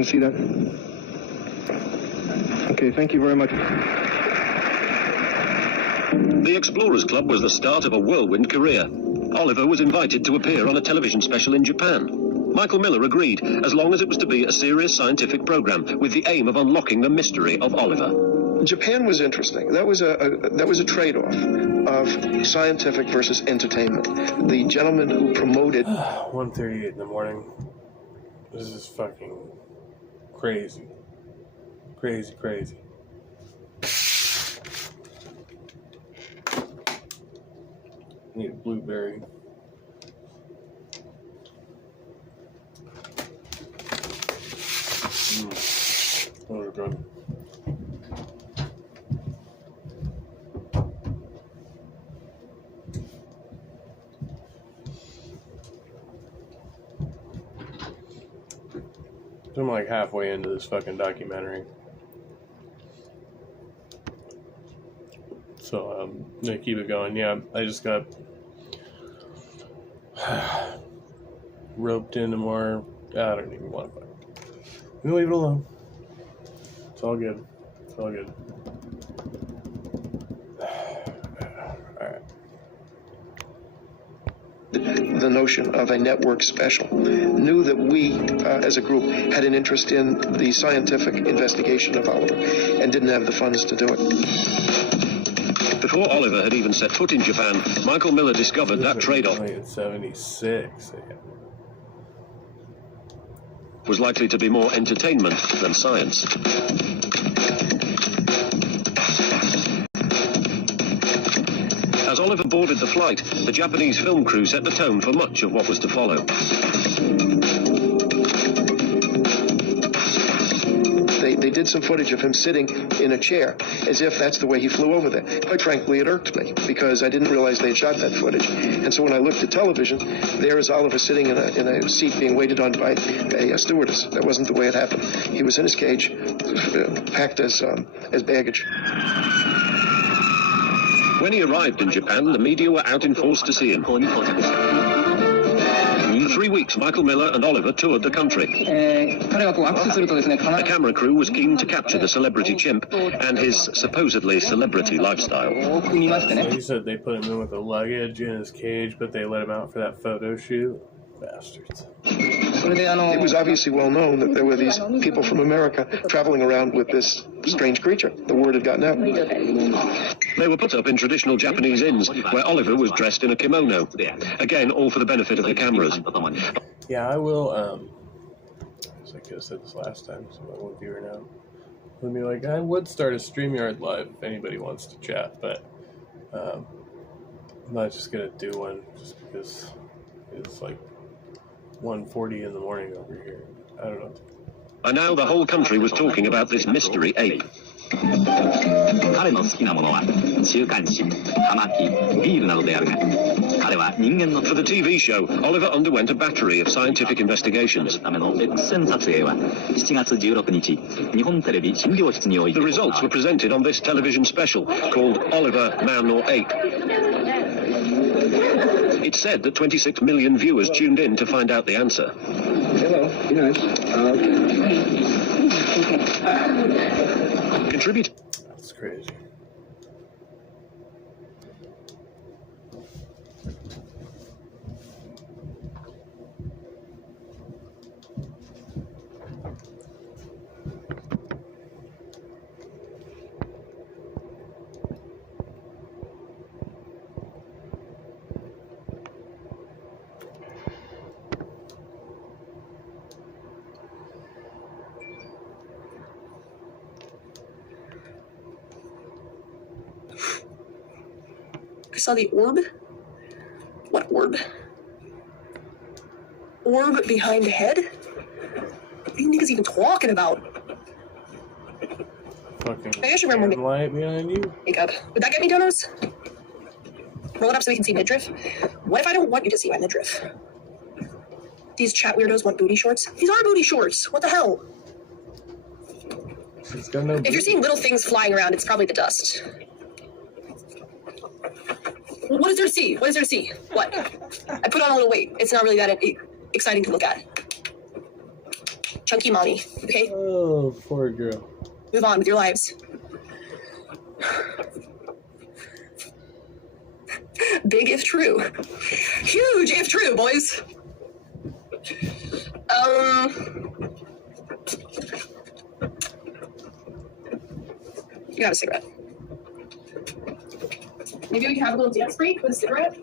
I see that? Okay, thank you very much. The Explorers Club was the start of a whirlwind career. Oliver was invited to appear on a television special in Japan. Michael Miller agreed, as long as it was to be a serious scientific program with the aim of unlocking the mystery of Oliver. Japan was interesting. That was a trade-off of scientific versus entertainment. The gentleman who promoted 1:38 in the morning. This is fucking crazy. Crazy. Need a blueberry. Oh, we're good. I'm like halfway into this fucking documentary. So I'm gonna keep it going. Yeah, I just got roped into more. I don't even want to. I'm gonna leave it alone. It's all good. It's all good. Alright. the notion of a network special, knew that we, as a group, had an interest in the scientific investigation of Oliver and didn't have the funds to do it. Before Oliver had even set foot in Japan, Michael Miller discovered that trade-off in 76. was likely to be more entertainment than science. As Oliver boarded the flight, the Japanese film crew set the tone for much of what was to follow. They did some footage of him sitting in a chair, as if that's the way he flew over there. Quite frankly, it irked me, because I didn't realize they had shot that footage. And so when I looked at television, there is Oliver sitting in a seat being waited on by a stewardess. That wasn't the way it happened. He was in his cage, packed as baggage. When he arrived in Japan, the media were out in force to see him. For 3 weeks, Michael Miller and Oliver toured the country. The camera crew was keen to capture the celebrity chimp and his supposedly celebrity lifestyle. He said they put him in with the luggage in his cage, but they let him out for that photo shoot. Bastards. It was obviously well known that there were these people from America traveling around with this strange creature. The word had gotten out. They were put up in traditional Japanese inns, where Oliver was dressed in a kimono. Again, all for the benefit of the cameras. Yeah, I will, I could have said this last time, so I won't viewer now. Let me I would start a StreamYard Live if anybody wants to chat, but I'm not just going to do one just because it's 1:40 in the morning over here. I don't know. And now the whole country was talking about this mystery ape. For the TV show, Oliver underwent a battery of scientific investigations. The results were presented on this television special called Oliver, Man or Ape. It's said that 26 million viewers tuned in to find out the answer. Hello, good night. Contribute. That's crazy. I saw the orb. What orb? Orb behind the head? What are you niggas even talking about? Fucking I should remember light behind you. Makeup. Would that get me donos? Roll it up so we can see midriff. What if I don't want you to see my midriff? These chat weirdos want booty shorts? These are booty shorts. What the hell? If you're seeing little things flying around, it's probably the dust. What is there to see? What is there to see? What? I put on a little weight. It's not really that exciting to look at. Chunky mommy. Okay? Oh, poor girl. Move on with your lives. Big if true. Huge if true, boys. You have a cigarette. Maybe we can have a little dance break with a cigarette.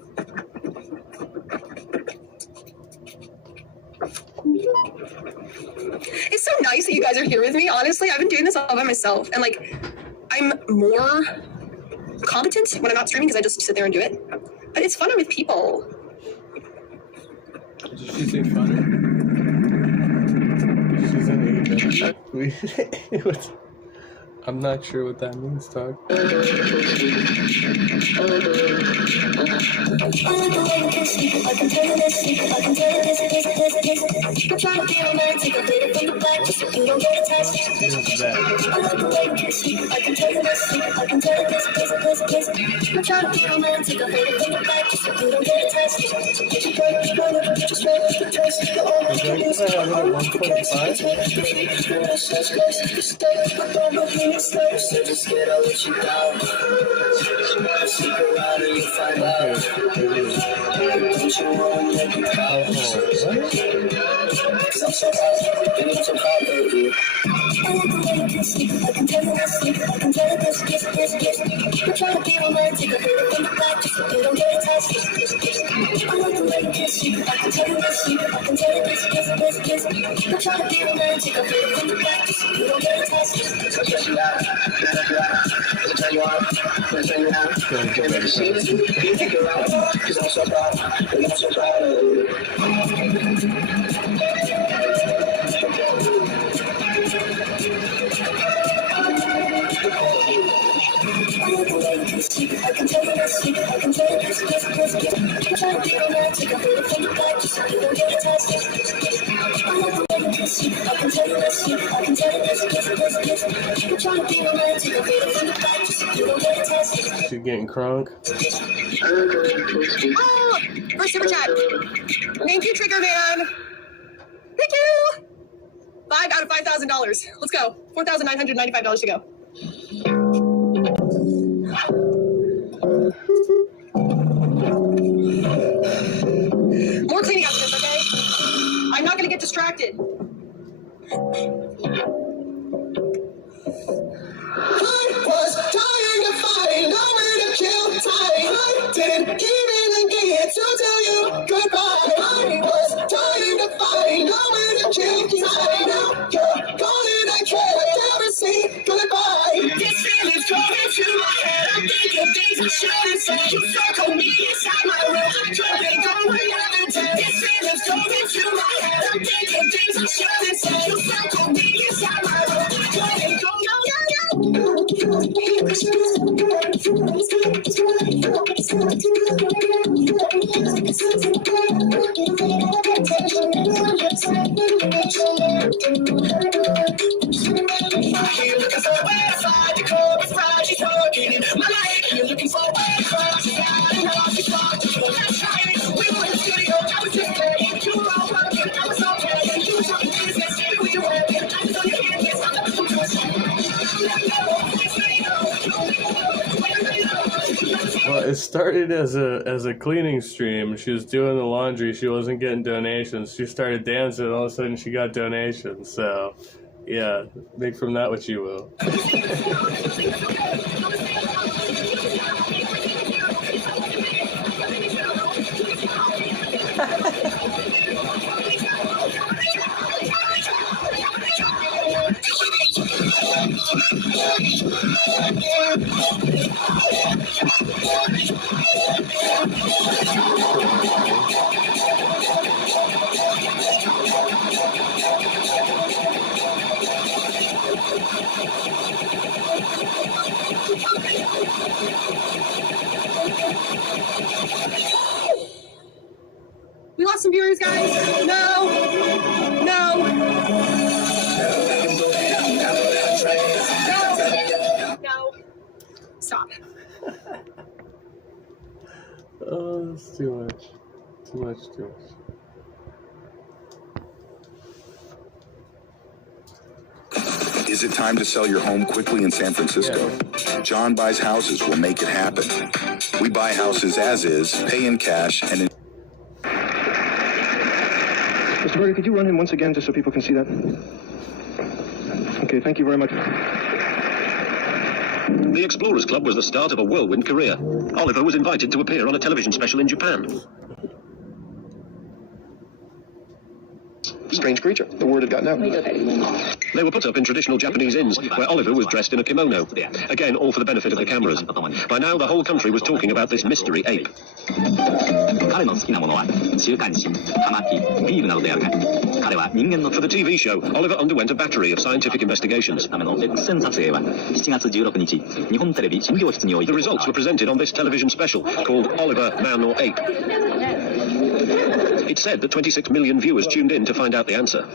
It's so nice that you guys are here with me. Honestly, I've been doing this all by myself, and like, I'm more competent when I'm not streaming because I just sit there and do it. But it's funner with people. Did she say funner? She's an agent. I'm not sure what that means, Doc. So just scared I'll let you down. Sneak around and you find out. Don't you wanna let me proud? Cause I'm so proud, baby, I'm so proud, baby. I like the way you kiss me, I can tell you this, I can tell you this, kiss. I'm trying to be romantic, I feel it in the back, just so you don't get attached. I like the way you kiss me, I can tell you this, I can tell you this, kiss. I'm trying to be romantic, I feel it in the back, just so you don't get attached. Yes, you are. Turn you on, turn you on. Can't make you see this, you take it out. Cause I'm so proud, and I'm so proud of you. I can tell you this, I can tell you this, kiss. I'm trying to be romantic, I feel it from the back, just so you don't get attached. I like the way you kiss, I can tell you this, I can tell you this, kiss. I'm trying to be romantic, I feel it from the back, just so you don't get attached. She's getting crunk. Oh, first super chat. Thank you, Trigger Man. Thank you. 5 out of $5,000. Let's go. $4,995 to go. More cleaning after this, okay? I'm not gonna get distracted. I was trying to find nowhere to kill time. I didn't even get to tell you goodbye. I was trying to find nowhere to kill time. Now you're gone and I can't ever say goodbye. This feeling's coming to my head. I'm thinking things I shouldn't say. You circle me inside my room. Couldn't go another day. This feeling's coming to my head. I'm thinking things I shouldn't say. You circle me inside my room. Couldn't go You're looking for where to find the club is fried, she's talking in my life. You're looking for where to find she's got and all she's talking. Let's try it. We were in the studio, I was just there. You were all working, I was okay. You were talking business, maybe we were working. I was on your hand, yes, I'm not looking for a second. Well, it started as a cleaning stream. She was doing the laundry. She wasn't getting donations. She started dancing, and all of a sudden she got donations. So, yeah, make from that what you will. We lost some viewers, guys. No. Stop. Oh, that's too much. Too much. Is it time to sell your home quickly in San Francisco? John Buys Houses will make it happen. We buy houses as is, pay in cash, and in Mr. Berger, could you run him once again just so people can see that? Okay, thank you very much. The Explorers Club was the start of a whirlwind career. Oliver was invited to appear on a television special in Japan. Strange creature. The word had gotten out. They were put up in traditional Japanese inns, where Oliver was dressed in a kimono. Again, all for the benefit of the cameras. By now, the whole country was talking about this mystery ape. For the TV show, Oliver underwent a battery of scientific investigations. The results were presented on this television special, called Oliver, Man or Ape. It said that 26 million viewers tuned in to find out the answer.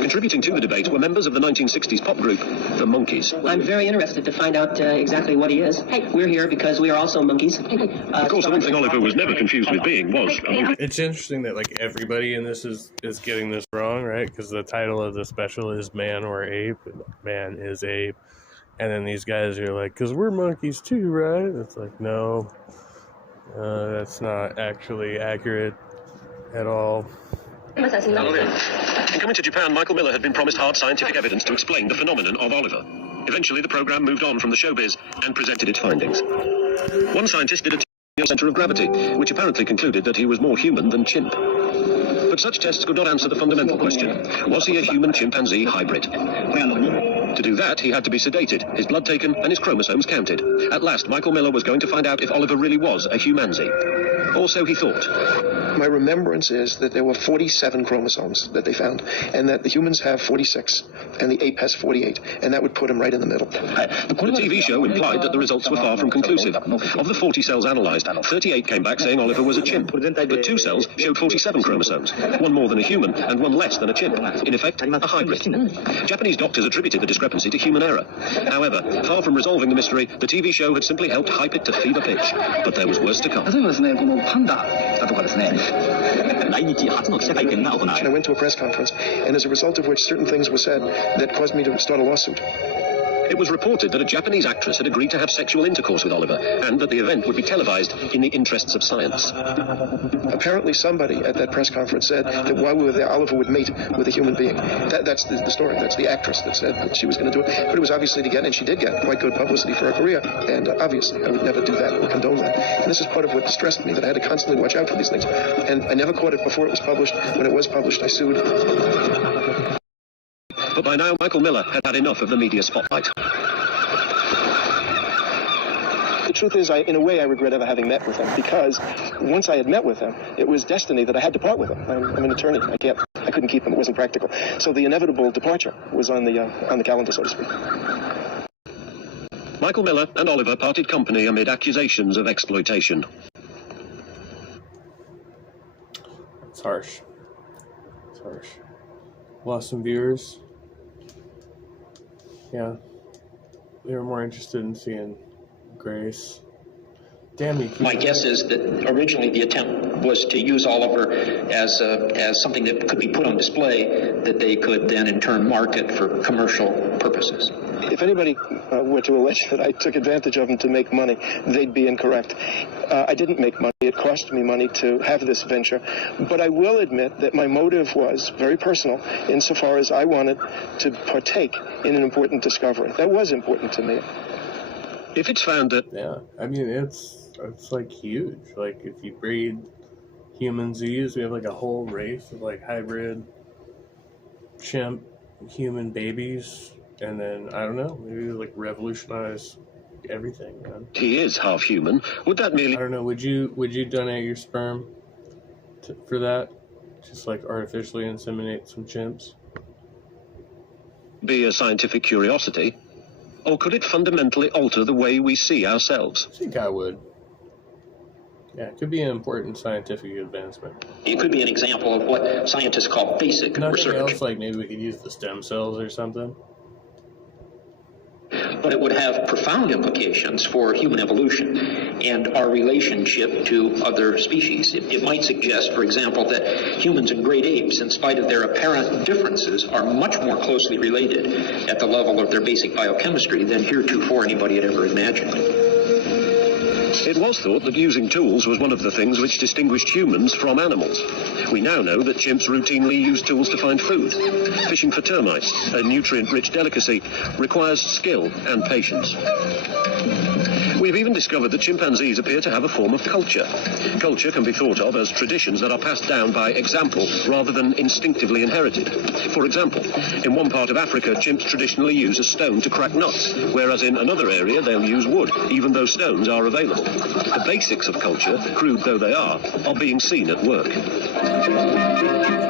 Contributing to the debate were members of the 1960s pop group, the Monkees. I'm very interested to find out exactly what he is. We're here because we are also monkeys. Of course, the one thing Oliver was never confused with being was a monkey. It's interesting that like everybody in this is getting this wrong, right? Because the title of the special is Man or Ape. Man is Ape. And then these guys are like, because we're monkeys too, right? It's like, no, that's not actually accurate at all. In coming to Japan, Michael Miller had been promised hard scientific evidence to explain the phenomenon of Oliver. Eventually, the program moved on from the showbiz and presented its findings. One scientist did a center of gravity, which apparently concluded that he was more human than chimp. But such tests could not answer the fundamental question: was he a human-chimpanzee hybrid? To do that, he had to be sedated, his blood taken, and his chromosomes counted. At last, Michael Miller was going to find out if Oliver really was a humanzee. Or so he thought. My remembrance is that there were 47 chromosomes that they found, and that the humans have 46, and the ape has 48, and that would put him right in the middle. The TV show implied that the results were far from conclusive. Of the 40 cells analysed, 38 came back saying Oliver was a chimp. But 2 cells showed 47 chromosomes, one more than a human and one less than a chimp. In effect, a hybrid. Japanese doctors attributed the discrepancy to human error. However, far from resolving the mystery, the TV show had simply helped hype it to fever pitch. But there was worse to come. I went to a press conference, and as a result of which certain things were said that caused me to start a lawsuit. It was reported that a Japanese actress had agreed to have sexual intercourse with Oliver, and that the event would be televised in the interests of science. Apparently somebody at that press conference said that while we were there, Oliver would mate with a human being. That's the story. That's the actress that said that she was going to do it. But it was obviously to get, and she did get, quite good publicity for her career. And obviously, I would never do that or condone that. And this is part of what distressed me, that I had to constantly watch out for these things. And I never caught it before it was published. When it was published, I sued. But by now, Michael Miller had had enough of the media spotlight. The truth is, in a way, I regret ever having met with him, because once I had met with him, it was destiny that I had to part with him. I'm an attorney. I couldn't keep him. It wasn't practical. So the inevitable departure was on the calendar, so to speak. Michael Miller and Oliver parted company amid accusations of exploitation. It's harsh. It's harsh. Lost some viewers. Yeah. They were more interested in seeing Grace. Damn you. My guess is that originally the attempt was to use Oliver as something that could be put on display that they could then in turn market for commercial purposes. If anybody were to allege that I took advantage of him to make money, they'd be incorrect. I didn't make money. It cost me money to have this venture. But I will admit that my motive was very personal insofar as I wanted to partake in an important discovery. That was important to me. If it's found that... Yeah, I mean, it's like huge. Like, if you breed humanzees, we have like a whole race of like hybrid chimp human babies. And then, I don't know, maybe like revolutionize everything, man. He is half human. Would that merely... I don't know, would you donate your sperm for that? Just like artificially inseminate some chimps? Be a scientific curiosity? Or could it fundamentally alter the way we see ourselves? I think I would. Yeah, it could be an important scientific advancement. It could be an example of what scientists call basic Nothing research. else, like maybe we could use the stem cells or something? but it would have profound implications for human evolution and our relationship to other species. It might suggest, for example, that humans and great apes, in spite of their apparent differences, are much more closely related at the level of their basic biochemistry than heretofore anybody had ever imagined. It was thought that using tools was one of the things which distinguished humans from animals. We now know that chimps routinely use tools to find food. Fishing for termites, a nutrient-rich delicacy, requires skill and patience. We've even discovered that chimpanzees appear to have a form of culture. Culture can be thought of as traditions that are passed down by example rather than instinctively inherited. For example, in one part of Africa, chimps traditionally use a stone to crack nuts, whereas in another area they'll use wood, even though stones are available. The basics of culture, crude though they are being seen at work.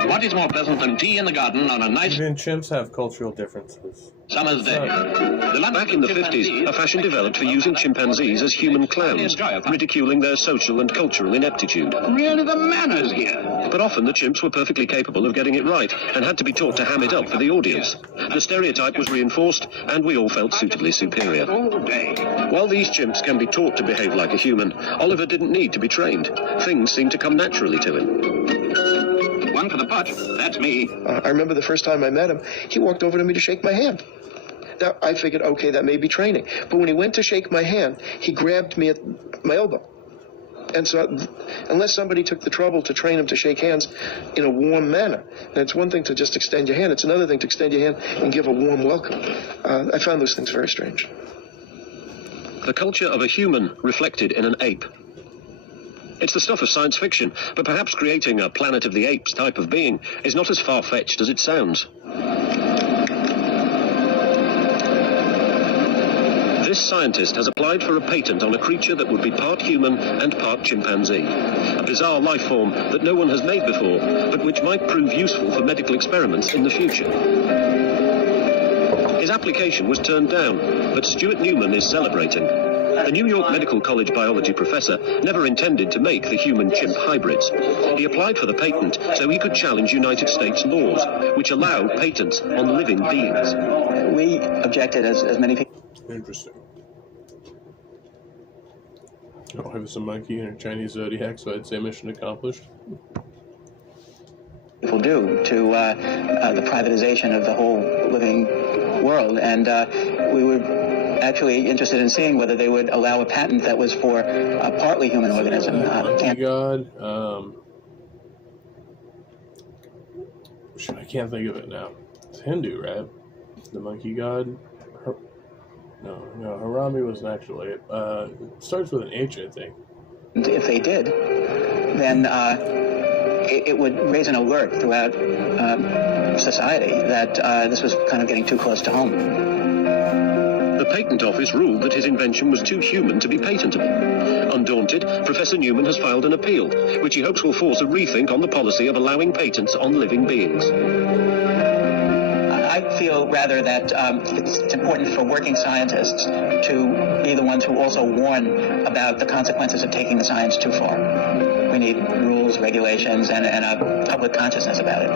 What is more pleasant than tea in the garden on a nice... Even chimps have cultural differences. summer's day? Back in the 50s, a fashion developed for using chimpanzees as human clowns, ridiculing their social and cultural ineptitude. Really, the manners here. But often the chimps were perfectly capable of getting it right and had to be taught to ham it up for the audience. The stereotype was reinforced and we all felt suitably superior. All day. While these chimps can be taught to behave like a human, Oliver didn't need to be trained. Things seemed to come naturally to him. One for the pot. That's me. I remember the first time I met him, he walked over to me to shake my hand. Now, I figured, okay, that may be training. But when he went to shake my hand, he grabbed me at my elbow. And so, unless somebody took the trouble to train him to shake hands in a warm manner, and it's one thing to just extend your hand, it's another thing to extend your hand and give a warm welcome. I found those things very strange. The culture of a human reflected in an ape. It's the stuff of science fiction, but perhaps creating a Planet of the Apes type of being is not as far-fetched as it sounds. This scientist has applied for a patent on a creature that would be part human and part chimpanzee. A bizarre life form that no one has made before, but which might prove useful for medical experiments in the future. His application was turned down, but Stuart Newman is celebrating. The New York Medical College biology professor never intended to make the human-chimp hybrids. He applied for the patent so he could challenge United States laws, which allow patents on living beings. We objected, as many people. Interesting. Oh, I was a monkey in a Chinese zodiac, so I'd say mission accomplished. People do to the privatization of the whole living world, and we were actually interested in seeing whether they would allow a patent that was for a partly human organism. Monkey God. I can't think of it now. It's Hindu, right? The monkey god. No, Harambe wasn't actually. It starts with an H, I think. If they did, then it would raise an alert throughout society that this was kind of getting too close to home. The Patent Office ruled that his invention was too human to be patentable. Undaunted, Professor Newman has filed an appeal, which he hopes will force a rethink on the policy of allowing patents on living beings. I feel rather that it's important for working scientists to be the ones who also warn about the consequences of taking the science too far. We need rules, regulations, and a public consciousness about it.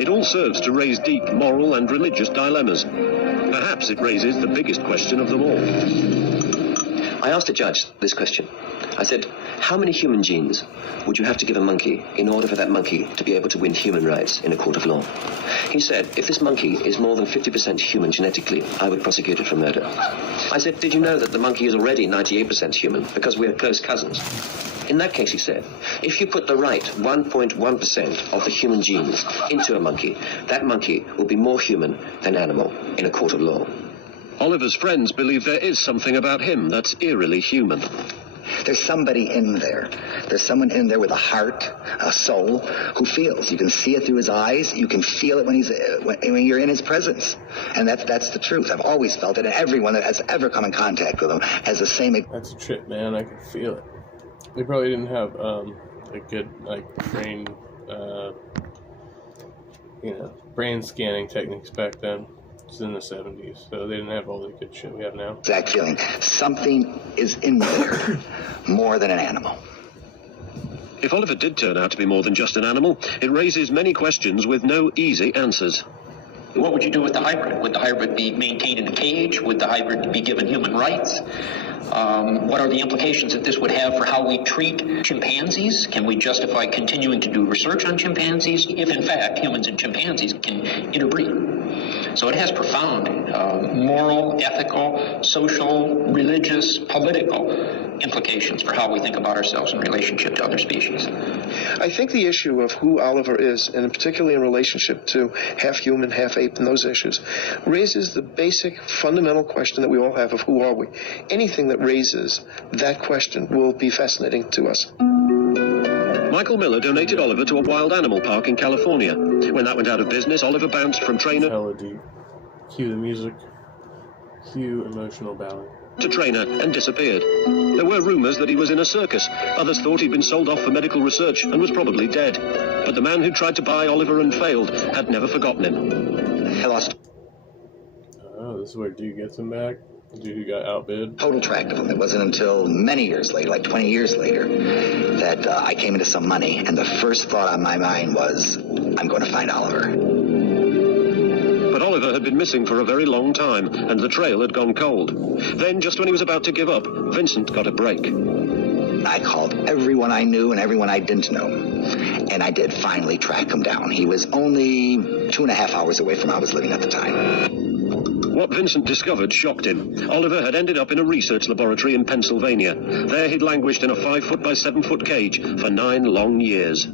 It all serves to raise deep moral and religious dilemmas. Perhaps it raises the biggest question of them all. I asked a judge this question. I said, how many human genes would you have to give a monkey in order for that monkey to be able to win human rights in a court of law? He said, if this monkey is more than 50% human genetically, I would prosecute it for murder. I said, did you know that the monkey is already 98% human because we're close cousins? In that case, he said, if you put the right 1.1% of the human genes into a monkey, that monkey will be more human than animal in a court of law. Oliver's friends believe there is something about him that's eerily human. There's somebody in there. There's someone in there with a heart, a soul, who feels. You can see it through his eyes. You can feel it when you're in his presence. And that's the truth. I've always felt it, and everyone that has ever come in contact with him has the same... That's a trip, man. I can feel it. They probably didn't have a good, brain, brain scanning techniques back then. It's in the 70s, so they didn't have all the good shit we have now. Exact feeling. Something is in there more than an animal. If Oliver did turn out to be more than just an animal, it raises many questions with no easy answers. What would you do with the hybrid? Would the hybrid be maintained in a cage? Would the hybrid be given human rights? What are the implications that this would have for how we treat chimpanzees? Can we justify continuing to do research on chimpanzees if, in fact, humans and chimpanzees can interbreed? So it has profound moral, ethical, social, religious, political implications for how we think about ourselves in relationship to other species. I think the issue of who Oliver is, and particularly in relationship to half human, half ape, and those issues, raises the basic fundamental question that we all have of who are we. Anything that raises that question will be fascinating to us. Michael Miller donated Oliver to a wild animal park in California. When that went out of business, Oliver bounced from trainer hella deep. Cue the music. Cue emotional ballad. to trainer and disappeared. There were rumours that he was in a circus. Others thought he'd been sold off for medical research and was probably dead. But the man who tried to buy Oliver and failed had never forgotten him. I lost. Oh, this is where Dude gets him back? The dude who got outbid? Total tract of him. It wasn't until many years later, like 20 years later, that I came into some money, and the first thought on my mind was, I'm going to find Oliver. But Oliver had been missing for a very long time, and the trail had gone cold. Then, just when he was about to give up, Vincent got a break. I called everyone I knew and everyone I didn't know, and I did finally track him down. He was only 2.5 hours away from where I was living at the time. What Vincent discovered shocked him. Oliver had ended up in a research laboratory in Pennsylvania. There he'd languished in a 5-foot by 7-foot cage for 9 long years.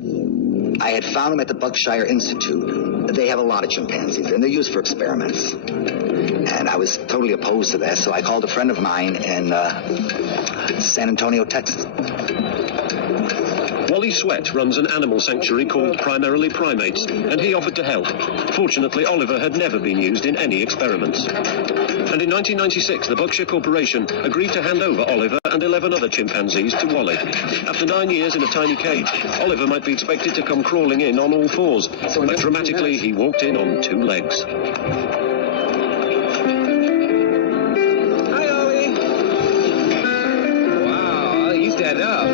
I had found him at the Buckshire Institute. They have a lot of chimpanzees, and they're used for experiments. And I was totally opposed to that, so I called a friend of mine in San Antonio, Texas. Wally Sweat runs an animal sanctuary called Primarily Primates, and he offered to help. Fortunately, Oliver had never been used in any experiments. And in 1996, the Berkshire Corporation agreed to hand over Oliver and 11 other chimpanzees to Wally. After 9 years in a tiny cage, Oliver might be expected to come crawling in on all fours, but dramatically he walked in on 2 legs. Hi, Ollie. Wow, you stand up.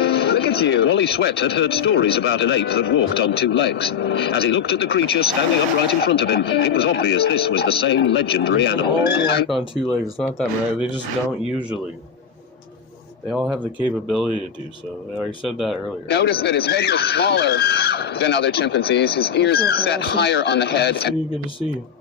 You. Wally Sweat had heard stories about an ape that walked on 2 legs. As he looked at the creature standing upright in front of him, it was obvious this was the same legendary animal. They all walk on 2 legs. It's not that rare. They just don't usually. They all have the capability to do so. I already said that earlier. Notice that his head was smaller than other chimpanzees. His ears set higher on the head. And good to see you.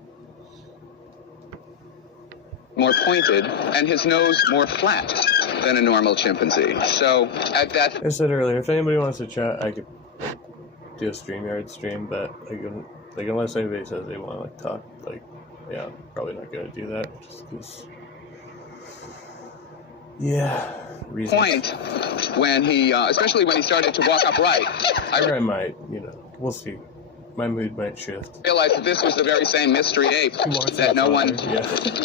More pointed, and his nose more flat than a normal chimpanzee. So, at that... I said earlier, if anybody wants to chat, I could do a StreamYard stream, but like unless anybody says they want to like talk, like, yeah, I'm probably not going to do that, just because, yeah, reasons. Point when he, especially when he started to walk upright. I might, we'll see. My mood might shift. Realized that this was the very same mystery ape that no one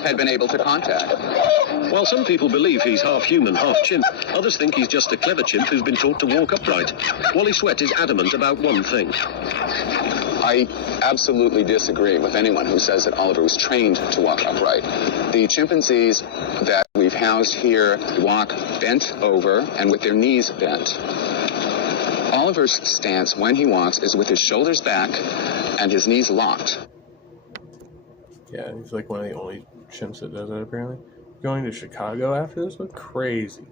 had been able to contact. While some people believe he's half human, half chimp, others think he's just a clever chimp who's been taught to walk upright. Wally Sweat is adamant about one thing. I absolutely disagree with anyone who says that Oliver was trained to walk upright. The chimpanzees that we've housed here walk bent over and with their knees bent. Oliver's stance when he walks is with his shoulders back and his knees locked. Yeah, he's like one of the only chimps that does that, apparently. Going to Chicago after this one? Crazy.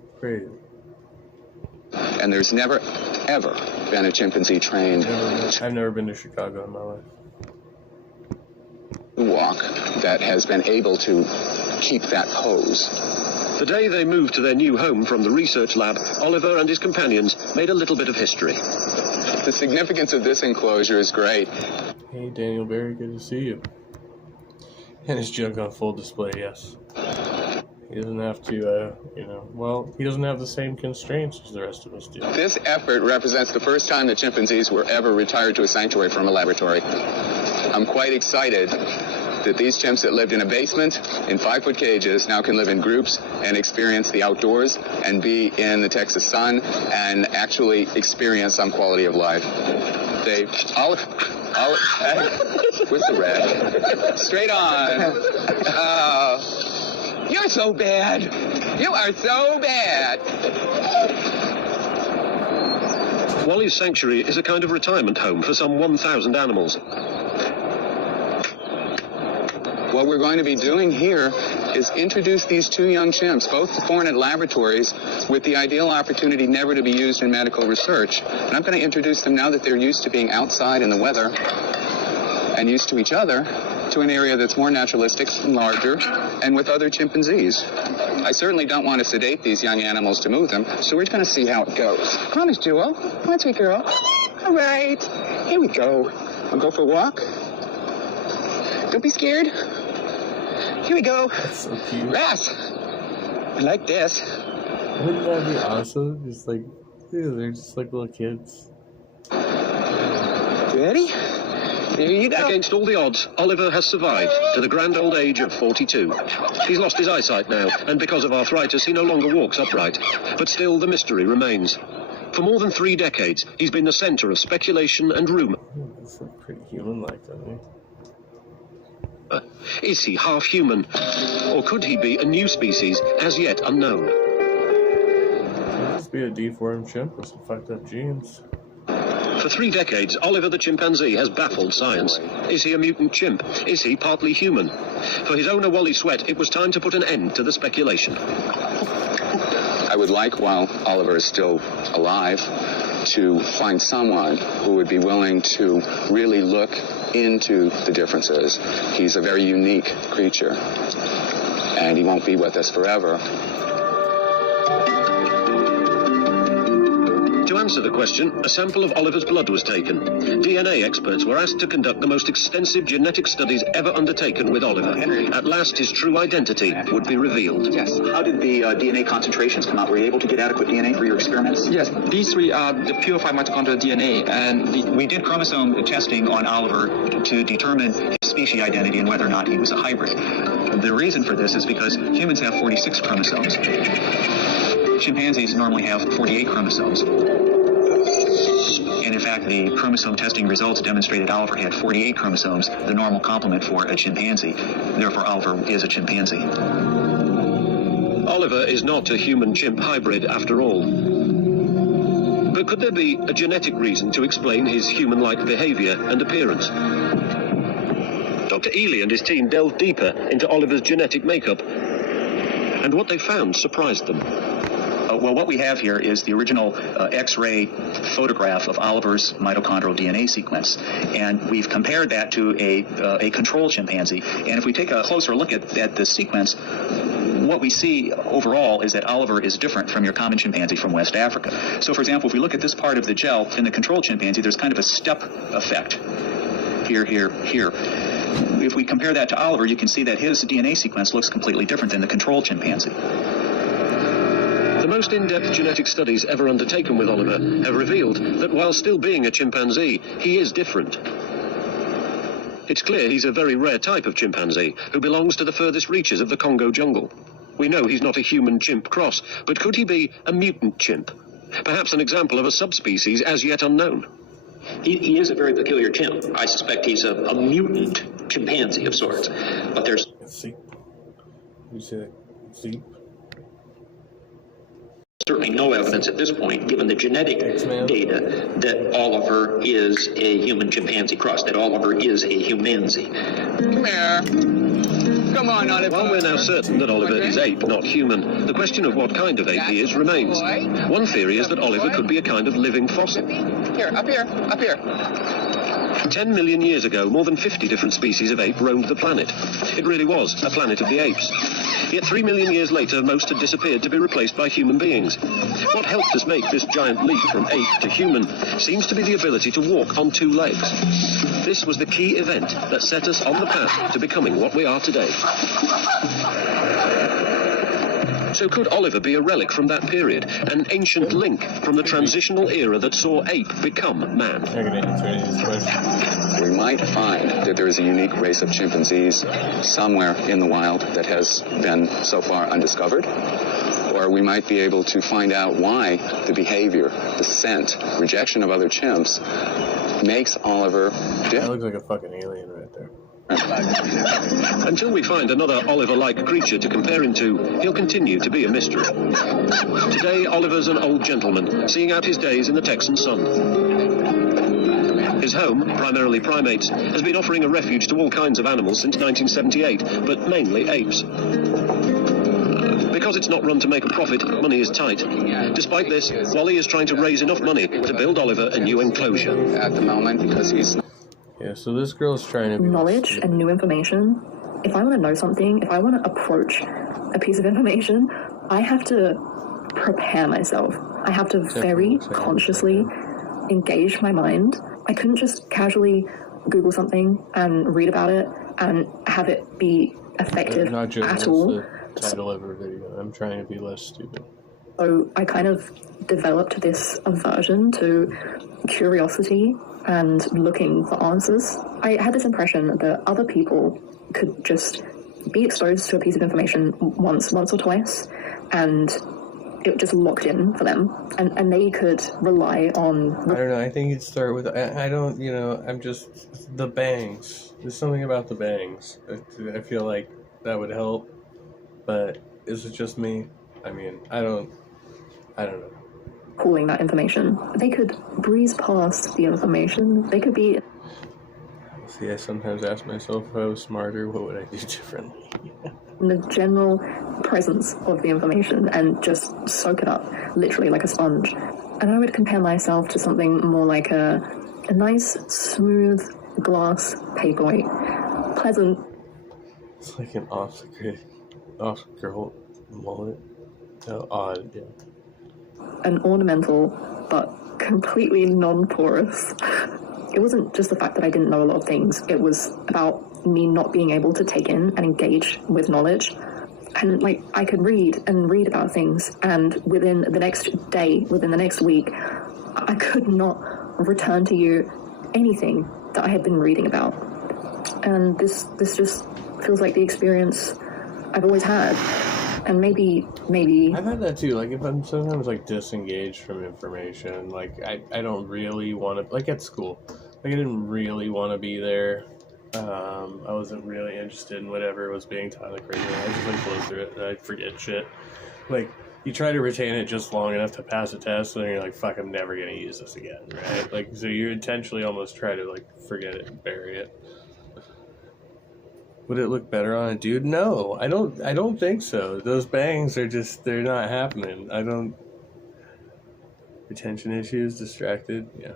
And there's never, ever been a chimpanzee trained. I've never been to Chicago in my life. Walk that has been able to keep that pose. The day they moved to their new home from the research lab, Oliver and his companions made a little bit of history. The significance of this enclosure is great. Hey, Daniel Berry, good to see you. And his junk on full display, yes. He doesn't have to, he doesn't have the same constraints as the rest of us do. This effort represents the first time that chimpanzees were ever retired to a sanctuary from a laboratory. I'm quite excited that these chimps that lived in a basement in 5-foot cages now can live in groups and experience the outdoors and be in the Texas sun and actually experience some quality of life. Where's the red? Straight on. You're so bad. You are so bad. Wally's sanctuary is a kind of retirement home for some 1,000 animals. What we're going to be doing here is introduce these two young chimps, both born at laboratories, with the ideal opportunity never to be used in medical research. And I'm going to introduce them now that they're used to being outside in the weather and used to each other, to an area that's more naturalistic, larger, and with other chimpanzees. I certainly don't want to sedate these young animals to move them, so we're going to see how it goes. Come on, Miss Jewel. Come on, sweet girl. All right. Here we go. I'll go for a walk. Don't be scared. Here we go. That's so cute. Ras. I like this. Wouldn't that be awesome? Just like, yeah, they're just like little kids. Ready? Here you go. Against all the odds, Oliver has survived to the grand old age of 42. He's lost his eyesight now, and because of arthritis, he no longer walks upright. But still, the mystery remains. For more than 3 decades, he's been the centre of speculation and rumour. That's like pretty human-like, doesn't he? Is he half human? Or could he be a new species, as yet unknown? Could just be a deformed chimp with some fucked up genes. For 3 decades, Oliver the chimpanzee has baffled science. Is he a mutant chimp? Is he partly human? For his owner, Wally Sweat, it was time to put an end to the speculation. I would like, while Oliver is still alive, to find someone who would be willing to really look into the differences. He's a very unique creature, and he won't be with us forever. To answer the question, a sample of Oliver's blood was taken. DNA experts were asked to conduct the most extensive genetic studies ever undertaken with Oliver. At last, his true identity would be revealed. Yes. How did the DNA concentrations come out? Were you able to get adequate DNA for your experiments? Yes. These 3 are the purified mitochondrial DNA, and we did chromosome testing on Oliver to determine his species identity and whether or not he was a hybrid. The reason for this is because humans have 46 chromosomes. Chimpanzees normally have 48 chromosomes. And in fact, the chromosome testing results demonstrated Oliver had 48 chromosomes, the normal complement for a chimpanzee. Therefore, Oliver is a chimpanzee. Oliver is not a human-chimp hybrid after all. But could there be a genetic reason to explain his human-like behavior and appearance? Dr. Ely and his team delved deeper into Oliver's genetic makeup, and what they found surprised them. Well, what we have here is the original X-ray photograph of Oliver's mitochondrial DNA sequence, and we've compared that to a control chimpanzee. And if we take a closer look at the sequence, what we see overall is that Oliver is different from your common chimpanzee from West Africa. So, for example, if we look at this part of the gel in the control chimpanzee, there's kind of a step effect. Here, here, here. If we compare that to Oliver, you can see that his DNA sequence looks completely different than the control chimpanzee. The most in-depth genetic studies ever undertaken with Oliver have revealed that while still being a chimpanzee, he is different. It's clear he's a very rare type of chimpanzee who belongs to the furthest reaches of the Congo jungle. We know he's not a human-chimp cross, but could he be a mutant chimp? Perhaps an example of a subspecies as yet unknown. He is a very peculiar chimp. I suspect he's a mutant chimpanzee of sorts. But there's... See? You say that? See? Certainly no evidence at this point, given the genetic data, that Oliver is a human-chimpanzee cross, that Oliver is a humanzee. Come here. Come on, Oliver. While we're now certain that Oliver is ape, not human, the question of what kind of ape he is remains. One theory is that Oliver could be a kind of living fossil. Here, up here, up here. 10 million years ago, more than 50 different species of ape roamed the planet. It really was a planet of the apes. Yet 3 million years later, most had disappeared to be replaced by human beings. What helped us make this giant leap from ape to human seems to be the ability to walk on 2 legs. This was the key event that set us on the path to becoming what we are today. So could Oliver be a relic from that period, an ancient link from the transitional era that saw ape become man? We might find that there is a unique race of chimpanzees somewhere in the wild that has been so far undiscovered. Or we might be able to find out why the behavior, the scent, rejection of other chimps makes Oliver different. That looks like a fucking alien right there. Until we find another Oliver-like creature to compare him to, he'll continue to be a mystery. Today, Oliver's an old gentleman, seeing out his days in the Texan sun. His home, primarily primates, has been offering a refuge to all kinds of animals since 1978, but mainly apes. Because it's not run to make a profit, money is tight. Despite this, Wally is trying to raise enough money to build Oliver a new enclosure. At the moment, because he's... Yeah, so this girl's trying to be... Knowledge and new information. If I want to know something, if I want to approach a piece of information, I have to prepare myself. I have to very consciously engage my mind. I couldn't just casually Google something and read about it and have it be effective Not joking, at all. the title of her video. I'm trying to be less stupid. So I kind of developed this aversion to curiosity and looking for answers. I had this impression that other people could just be exposed to a piece of information once or twice, and it just locked in for them, and they could rely on... I don't know, I think you'd start with... I'm just... The bangs. There's something about the bangs. I feel like that would help, but is it just me? I mean, I don't know. Pulling that information. They could breeze past the information. They could be... See, I sometimes ask myself if I was smarter, what would I do differently? the general presence of the information and just soak it up, literally like a sponge. And I would compare myself to something more like a nice, smooth glass paperweight. Pleasant. It's like an off-girl mullet. Oh, odd, yeah. And ornamental, but completely non-porous. It wasn't just the fact that I didn't know a lot of things. It was about me not being able to take in and engage with knowledge. And, like, I could read about things, and within the next day, within the next week, I could not return to you anything that I had been reading about. And this just feels like the experience I've always had. And maybe... I've had that too, like, if I'm sometimes, like, disengaged from information, like, I don't really want to, like, at school, like, I didn't really want to be there. I wasn't really interested in whatever was being taught, like, regularly. I just, like, blow through it, and I'd forget shit. Like, you try to retain it just long enough to pass a test, and then you're like, fuck, I'm never going to use this again, right? Like, so you intentionally almost try to, like, forget it and bury it. Would it look better on a dude? No, I don't think so. Those bangs are just, they're not happening. Retention issues, distracted, yeah.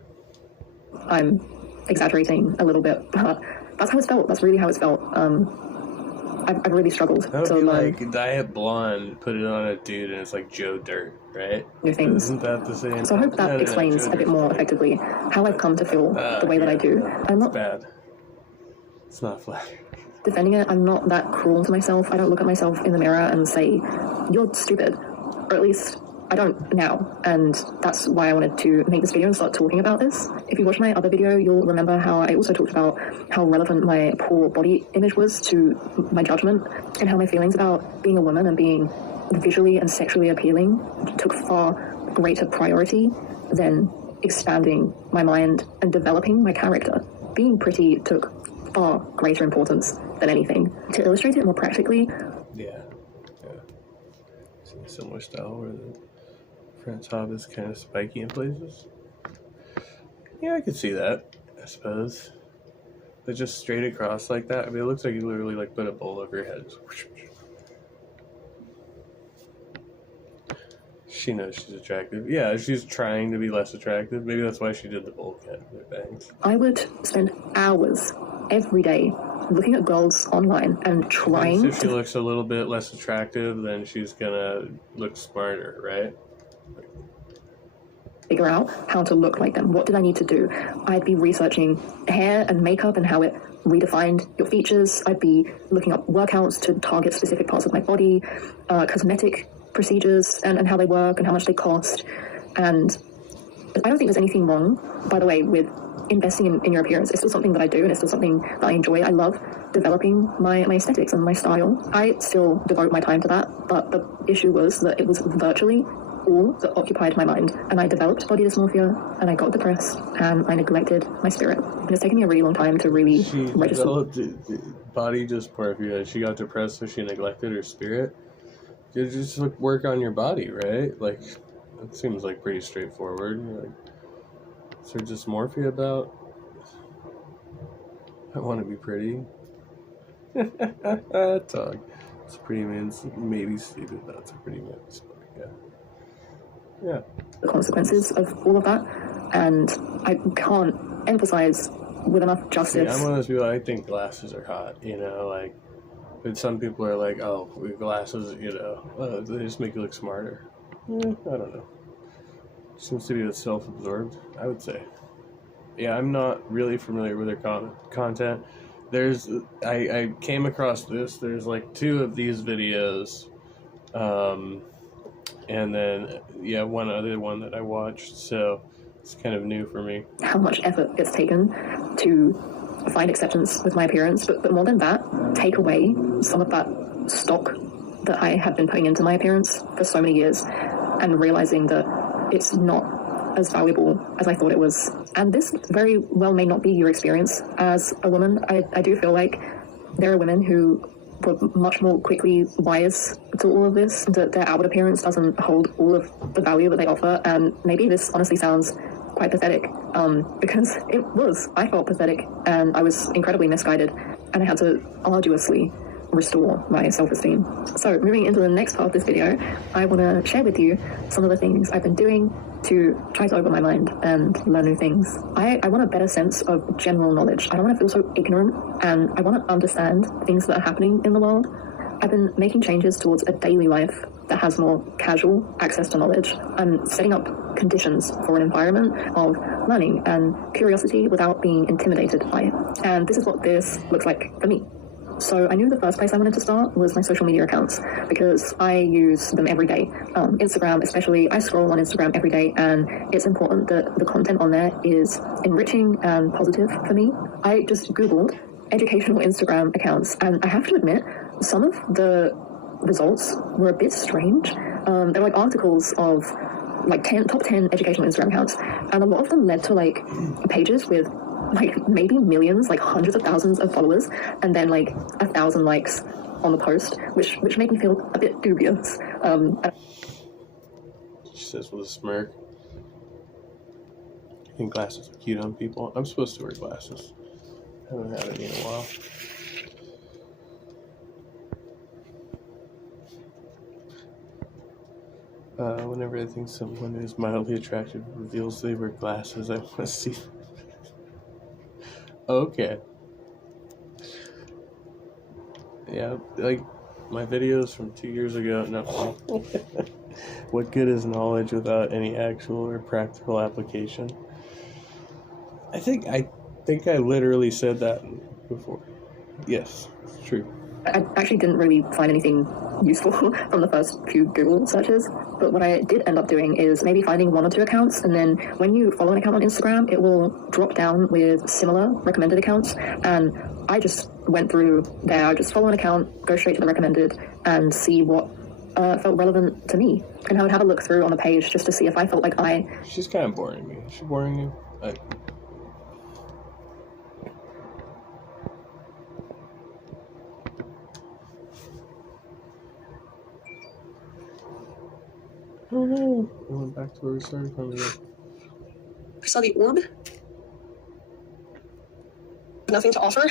I'm exaggerating a little bit, but that's how it's felt. That's really how it's felt. I've really struggled. That would be like Diet Blonde, put it on a dude, and it's like Joe Dirt, right? New things. Isn't that the same? So I hope that explains a bit more effectively how I've come to feel the way that I do. I'm not bad. It's not flattering. Defending it. I'm not that cruel to myself. I don't look at myself in the mirror and say, you're stupid. Or at least I don't now. And that's why I wanted to make this video and start talking about this. If you watch my other video, you'll remember how I also talked about how relevant my poor body image was to my judgment, and how my feelings about being a woman and being visually and sexually appealing took far greater priority than expanding my mind and developing my character. Being pretty took far greater importance than anything. To illustrate it more practically... Yeah. It's a similar style where the front top is kind of spiky in places. Yeah, I could see that, I suppose. But just straight across like that, I mean, it looks like you literally, like, put a bowl over your head. She knows she's attractive. Yeah, she's trying to be less attractive. Maybe that's why she did the bowl cut in her bangs. I would spend hours every day looking at girls online and trying if she looks a little bit less attractive, then she's gonna look smarter, right? Figure out how to look like them. What did I need to do? I'd be researching hair and makeup and how it redefined your features. I'd be looking up workouts to target specific parts of my body, cosmetic procedures and how they work and how much they cost. And I don't think there's anything wrong, by the way, with investing in your appearance. It's still something that I do, and it's still something that I enjoy. I love developing my aesthetics and my style. I still devote my time to that, but the issue was that it was virtually all that occupied my mind, and I developed body dysmorphia, and I got depressed, and I neglected my spirit. And it's taken me a really long time to really register. Body dysmorphia. She got depressed, so she neglected her spirit. You just work on your body, right? Like, it seems like pretty straightforward. Like, is there dysmorphia about I want to be pretty. Tog. It's a pretty man's maybe stated that's a pretty man's sport. Yeah. Yeah. The consequences of all of that, and I can't emphasize with enough justice. Yeah, I'm one of those people. I think glasses are hot. You know, like, but some people are like, oh, with glasses, you know, they just make you look smarter. I don't know. Seems to be self-absorbed, I would say. Yeah, I'm not really familiar with their content. I came across this. There's like 2 of these videos, and then one other one that I watched. So it's kind of new for me. How much effort gets taken to find acceptance with my appearance, but more than that, take away some of that stock that I have been putting into my appearance for so many years, and realizing that it's not as valuable as I thought it was. And this very well may not be your experience as a woman. I do feel like there are women who were much more quickly wise to all of this, that their outward appearance doesn't hold all of the value that they offer. And maybe this honestly sounds quite pathetic, because it was. I felt pathetic, and I was incredibly misguided, and I had to arduously restore my self-esteem. So moving into the next part of this video, I want to share with you some of the things I've been doing to try to open my mind and learn new things. I want a better sense of general knowledge. I don't want to feel so ignorant, and I want to understand things that are happening in the world. I've been making changes towards a daily life that has more casual access to knowledge. I'm setting up conditions for an environment of learning and curiosity without being intimidated by it. And this is what this looks like for me. So I knew the first place I wanted to start was my social media accounts, because I use them every day. Instagram especially, I scroll on Instagram every day, and it's important that the content on there is enriching and positive for me. I just Googled educational Instagram accounts, and I have to admit, some of the results were a bit strange. They're like articles of like top 10 educational Instagram accounts, and a lot of them led to like pages with like maybe millions, like hundreds of thousands of followers, and then like 1,000 likes on the post, which made me feel a bit dubious. She says with a smirk. I think glasses are cute on people. I'm supposed to wear glasses. I haven't had any in a while. Whenever I think someone is mildly attractive reveals they wear glasses, I want to see. Okay. Yeah, like my videos from 2 years ago. No. What good is knowledge without any actual or practical application? I think I literally said that before. Yes, it's true. I actually didn't really find anything useful from the first few Google searches, but what I did end up doing is maybe finding 1 or 2 accounts, and then when you follow an account on Instagram, it will drop down with similar recommended accounts, and I just went through there. I just follow an account, go straight to the recommended, and see what felt relevant to me, and I would have a look through on the page just to see if I felt like She's kind of boring me. Is she boring you? Oh no, we went back to where we started from again. I saw the orb. Nothing to offer.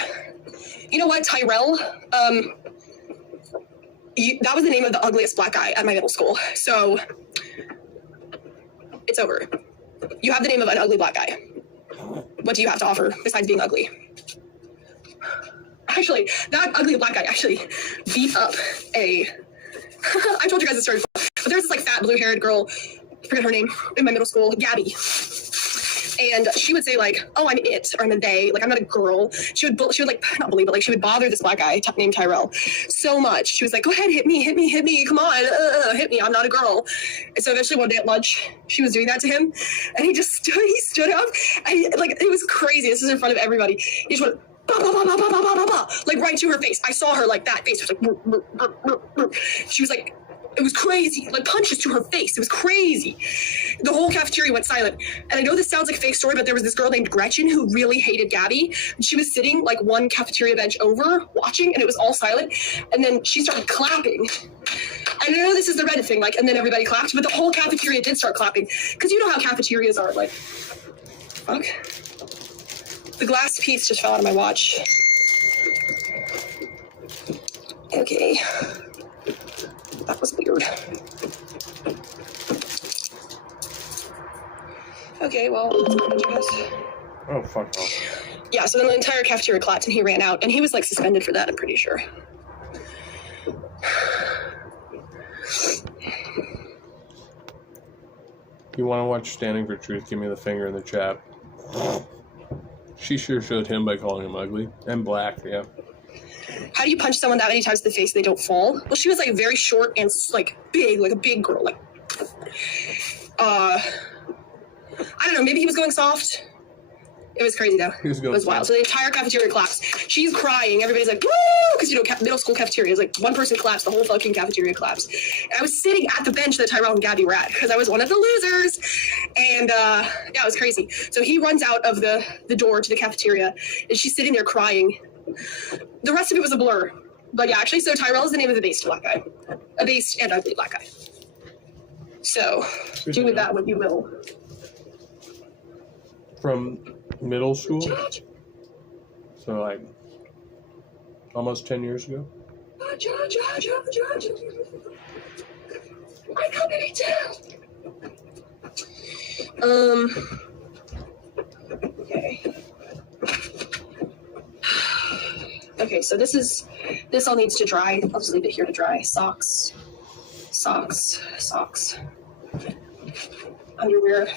You know what, Tyrell? That was the name of the ugliest black guy at my middle school. So, it's over. You have the name of an ugly black guy. What do you have to offer besides being ugly? Actually, that ugly black guy actually beat up a... I told you guys the story before, but there's this like fat blue-haired girl, I forget her name, in my middle school, Gabby. And she would say like, oh, I'm it, or I'm a they, like I'm not a girl. She would like, not bully, but like she would bother this black guy named Tyrell so much. She was like, go ahead, hit me, come on, hit me, I'm not a girl. And so eventually one day at lunch, she was doing that to him, and he stood up, and like, it was crazy. This is in front of everybody. He just went, bah, bah, bah, bah, bah, bah, bah, bah, like right to her face. I saw her like that face. It was like, brr, brr, brr, brr, brr. She was like, it was crazy, like punches to her face. It was crazy. The whole cafeteria went silent. And I know this sounds like a fake story, but there was this girl named Gretchen who really hated Gabby. She was sitting like one cafeteria bench over watching, and it was all silent. And then she started clapping. And I know this is the Reddit thing, like, and then everybody clapped, but the whole cafeteria did start clapping. Because you know how cafeterias are, like, fuck. The glass piece just fell out of my watch. Okay. That was weird. Okay, well, I guess. Oh, fuck off. Yeah, so then the entire cafeteria collapsed and he ran out, and he was like suspended for that, I'm pretty sure. You want to watch Standing for Truth? Give me the finger in the chat. She sure showed him by calling him ugly. And black, yeah. How do you punch someone that many times in the face and they don't fall? Well, she was like very short and like big, like a big girl. Like, I don't know, maybe he was going soft. It was crazy though. It was wild. So the entire cafeteria collapsed. She's crying. Everybody's like, woo! Because, you know, middle school cafeterias, like one person collapsed, the whole fucking cafeteria collapsed. And I was sitting at the bench that Tyrell and Gabby were at because I was one of the losers. And yeah, it was crazy. So he runs out of the door to the cafeteria and she's sitting there crying. The rest of it was a blur. But yeah, actually, so Tyrell is the name of the based black guy. A based and ugly black guy. So do with that what you will. From middle school? So like almost 10 years ago? I can't really tell. Okay. Okay, so this all needs to dry. I'll just leave it here to dry. Socks. Underwear,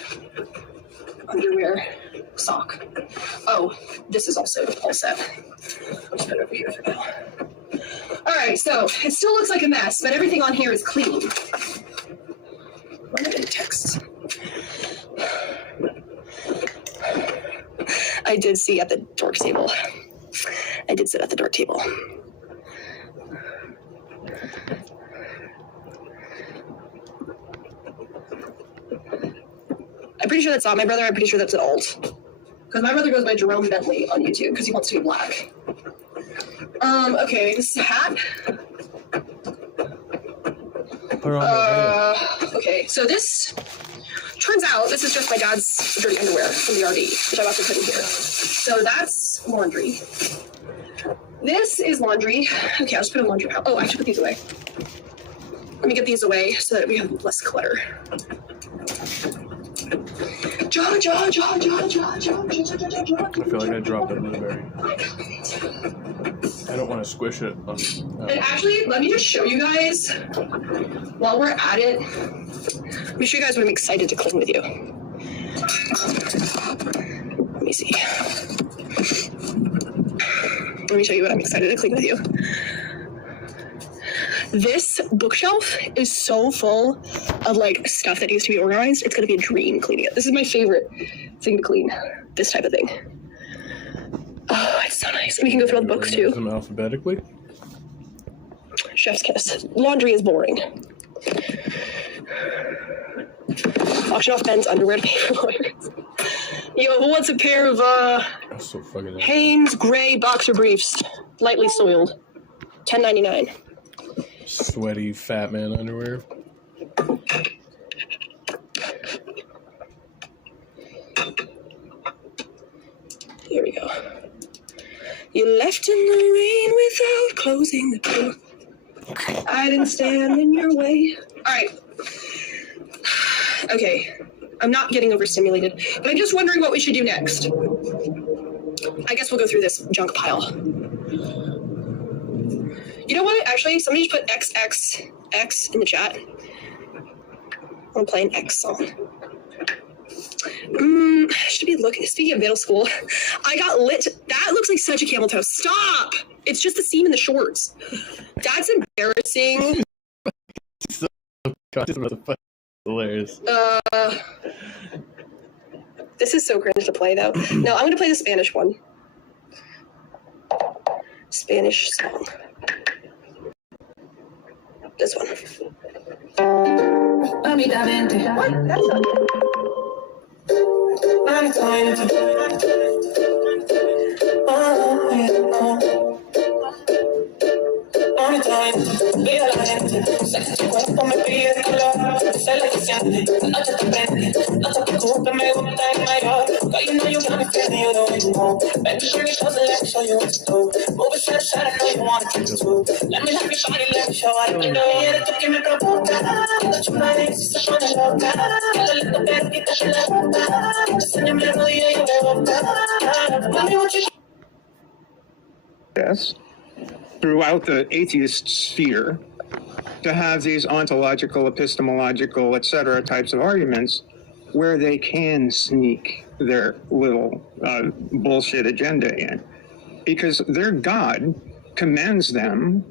sock. Oh, this is also all set. I'll just put it over here for now. All right, so it still looks like a mess, but everything on here is clean. What are the texts? I did see at the dork table. I did sit at the dork table. I'm pretty sure that's not my brother. I'm pretty sure that's an alt. Because my brother goes by Jerome Bentley on YouTube because he wants to be black. Okay, this is a hat. Okay, so this turns out this is just my dad's dirty underwear from the RV, which I've also put in here. So that's laundry. This is laundry. Okay, I'll just put in laundry. Oh, I should put these away. Let me get these away so that we have less clutter. I feel like I dropped a blueberry. I don't want to squish it. And actually, let me just show you guys, while we're at it, let me show you guys what I'm excited to clean with you. Let me see. Let me show you what I'm excited to clean with you. This bookshelf is so full of like stuff that needs to be organized. It's gonna be a dream cleaning it. This is my favorite thing to clean. This type of thing. Oh, it's so nice. And we can go through all the books too. Them alphabetically. Chef's kiss. Laundry is boring. Auction off Ben's underwear to pay for lawyers. Yo, who wants a pair of so fucking Hanes gray boxer briefs, lightly soiled, $10.99. Sweaty fat man underwear. Here we go. You left in the rain without closing the door. I didn't stand in your way. All right. Okay. I'm not getting overstimulated, but I'm just wondering what we should do next. I guess we'll go through this junk pile. You know what? Actually, somebody just put XXX in the chat. I'm gonna play an X song. Should be looking. Speaking of middle school, I got lit. That looks like such a camel toe. Stop! It's just the seam in the shorts. That's embarrassing. Hilarious. This is so cringe to play though. No, I'm gonna play the Spanish one. Spanish song. This one. What? That's not it. home. Back to show you something, let me show you what to do. Move it to the side, I know you want to do too. Let me show you something, let me show you what to do. Quiero que me provoca, quiero chupar y se pone loca. Quiero lindo pero que te la boca. Enséñame la rodilla y me boca. Mami, what you Yes, throughout the atheist sphere, to have these ontological, epistemological, etc. types of arguments where they can sneak their little bullshit agenda in. Because their God commands them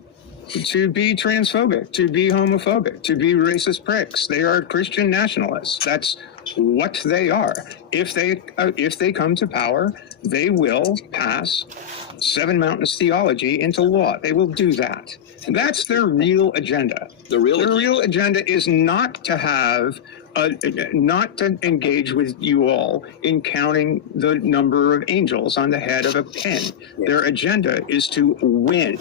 to be transphobic, to be homophobic, to be racist pricks. They are Christian nationalists. That's what they are. If they come to power, they will pass Seven Mountains theology into law. They will do that. That's their real agenda. Their real agenda is not to have, not to engage with you all in counting the number of angels on the head of a pin. Yeah. Their agenda is to win.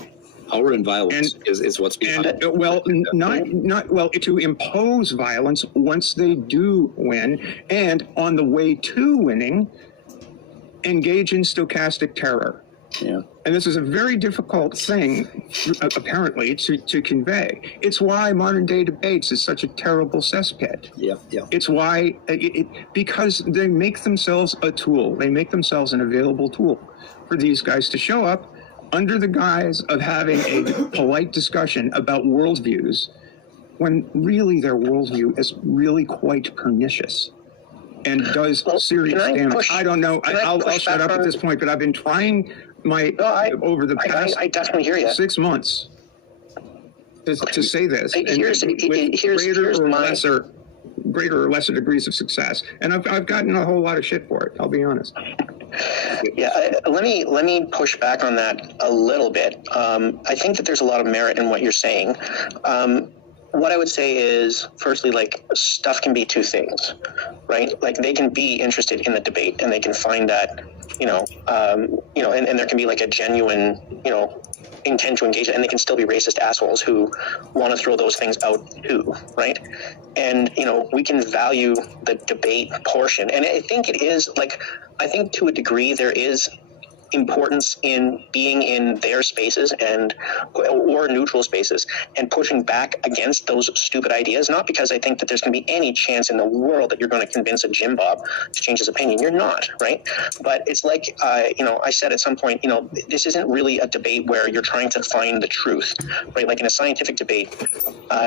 Power and violence is what's behind it. To impose violence once they do win, and on the way to winning, engage in stochastic terror. Yeah. And this is a very difficult thing, apparently, to convey. It's why modern day debates is such a terrible cesspit. Yeah. It's why, because they make themselves a tool. They make themselves an available tool for these guys to show up under the guise of having a polite discussion about worldviews, when really their worldview is really quite pernicious and does serious damage. I don't know. I'll shut up at this point, but I've been trying over the past I definitely hear you. 6 months to say this. Here's greater or lesser degrees of success. And I've gotten a whole lot of shit for it, I'll be honest. Yeah, let me push back on that a little bit. I think that there's a lot of merit in what you're saying. What I would say is, firstly, like, stuff can be two things, right? Like, they can be interested in the debate and they can find that, and there can be like a genuine, intent to engage, and they can still be racist assholes who want to throw those things out too, right? And, we can value the debate portion. And I think it is, I think to a degree there is importance in being in their spaces or neutral spaces and pushing back against those stupid ideas, not because I think that there's going to be any chance in the world that you're going to convince a Jim Bob to change his opinion. You're not, right? But it's like, I said at some point, this isn't really a debate where you're trying to find the truth, right? Like in a scientific debate,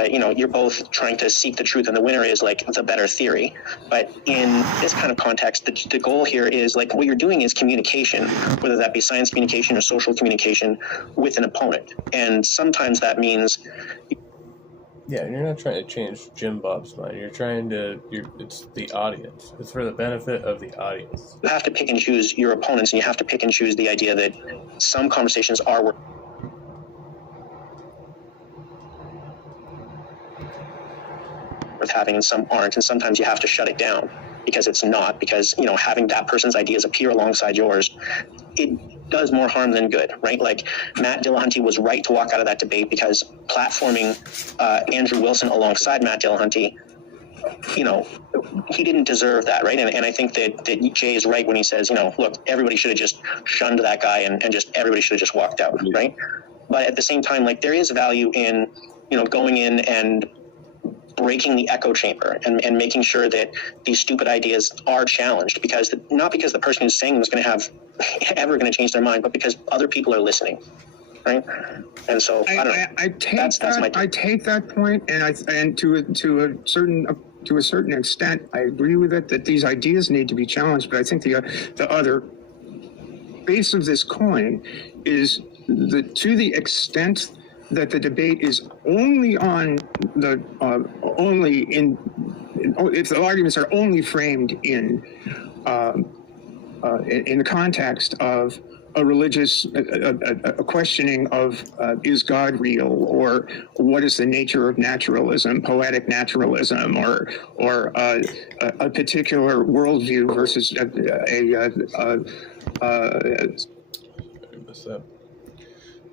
you're both trying to seek the truth and the winner is like the better theory. But in this kind of context, the goal here is like what you're doing is communication, whether that be science communication or social communication with an opponent. And sometimes that means... Yeah, and you're not trying to change Jim Bob's mind. It's the audience. It's for the benefit of the audience. You have to pick and choose your opponents, and you have to pick and choose the idea that some conversations are worth having and some aren't, and sometimes you have to shut it down because it's not, because having that person's ideas appear alongside yours, it does more harm than good, right? Like Matt Dillahunty was right to walk out of that debate because platforming Andrew Wilson alongside Matt Dillahunty, he didn't deserve that, right? And I think that Jay is right when he says, look, everybody should have just shunned that guy and just everybody should have just walked out, right? But at the same time, like there is value in, going in and breaking the echo chamber and making sure that these stupid ideas are challenged, because not because the person who's saying them is going to have ever going to change their mind, but because other people are listening, right? And so I don't know. I take that point, and to a certain extent, I agree with it that these ideas need to be challenged. But I think the other base of this coin is to the extent that the debate is only on the if the arguments are only framed in the context of a religious a questioning of is God real, or what is the nature of naturalism, poetic naturalism, or a particular worldview versus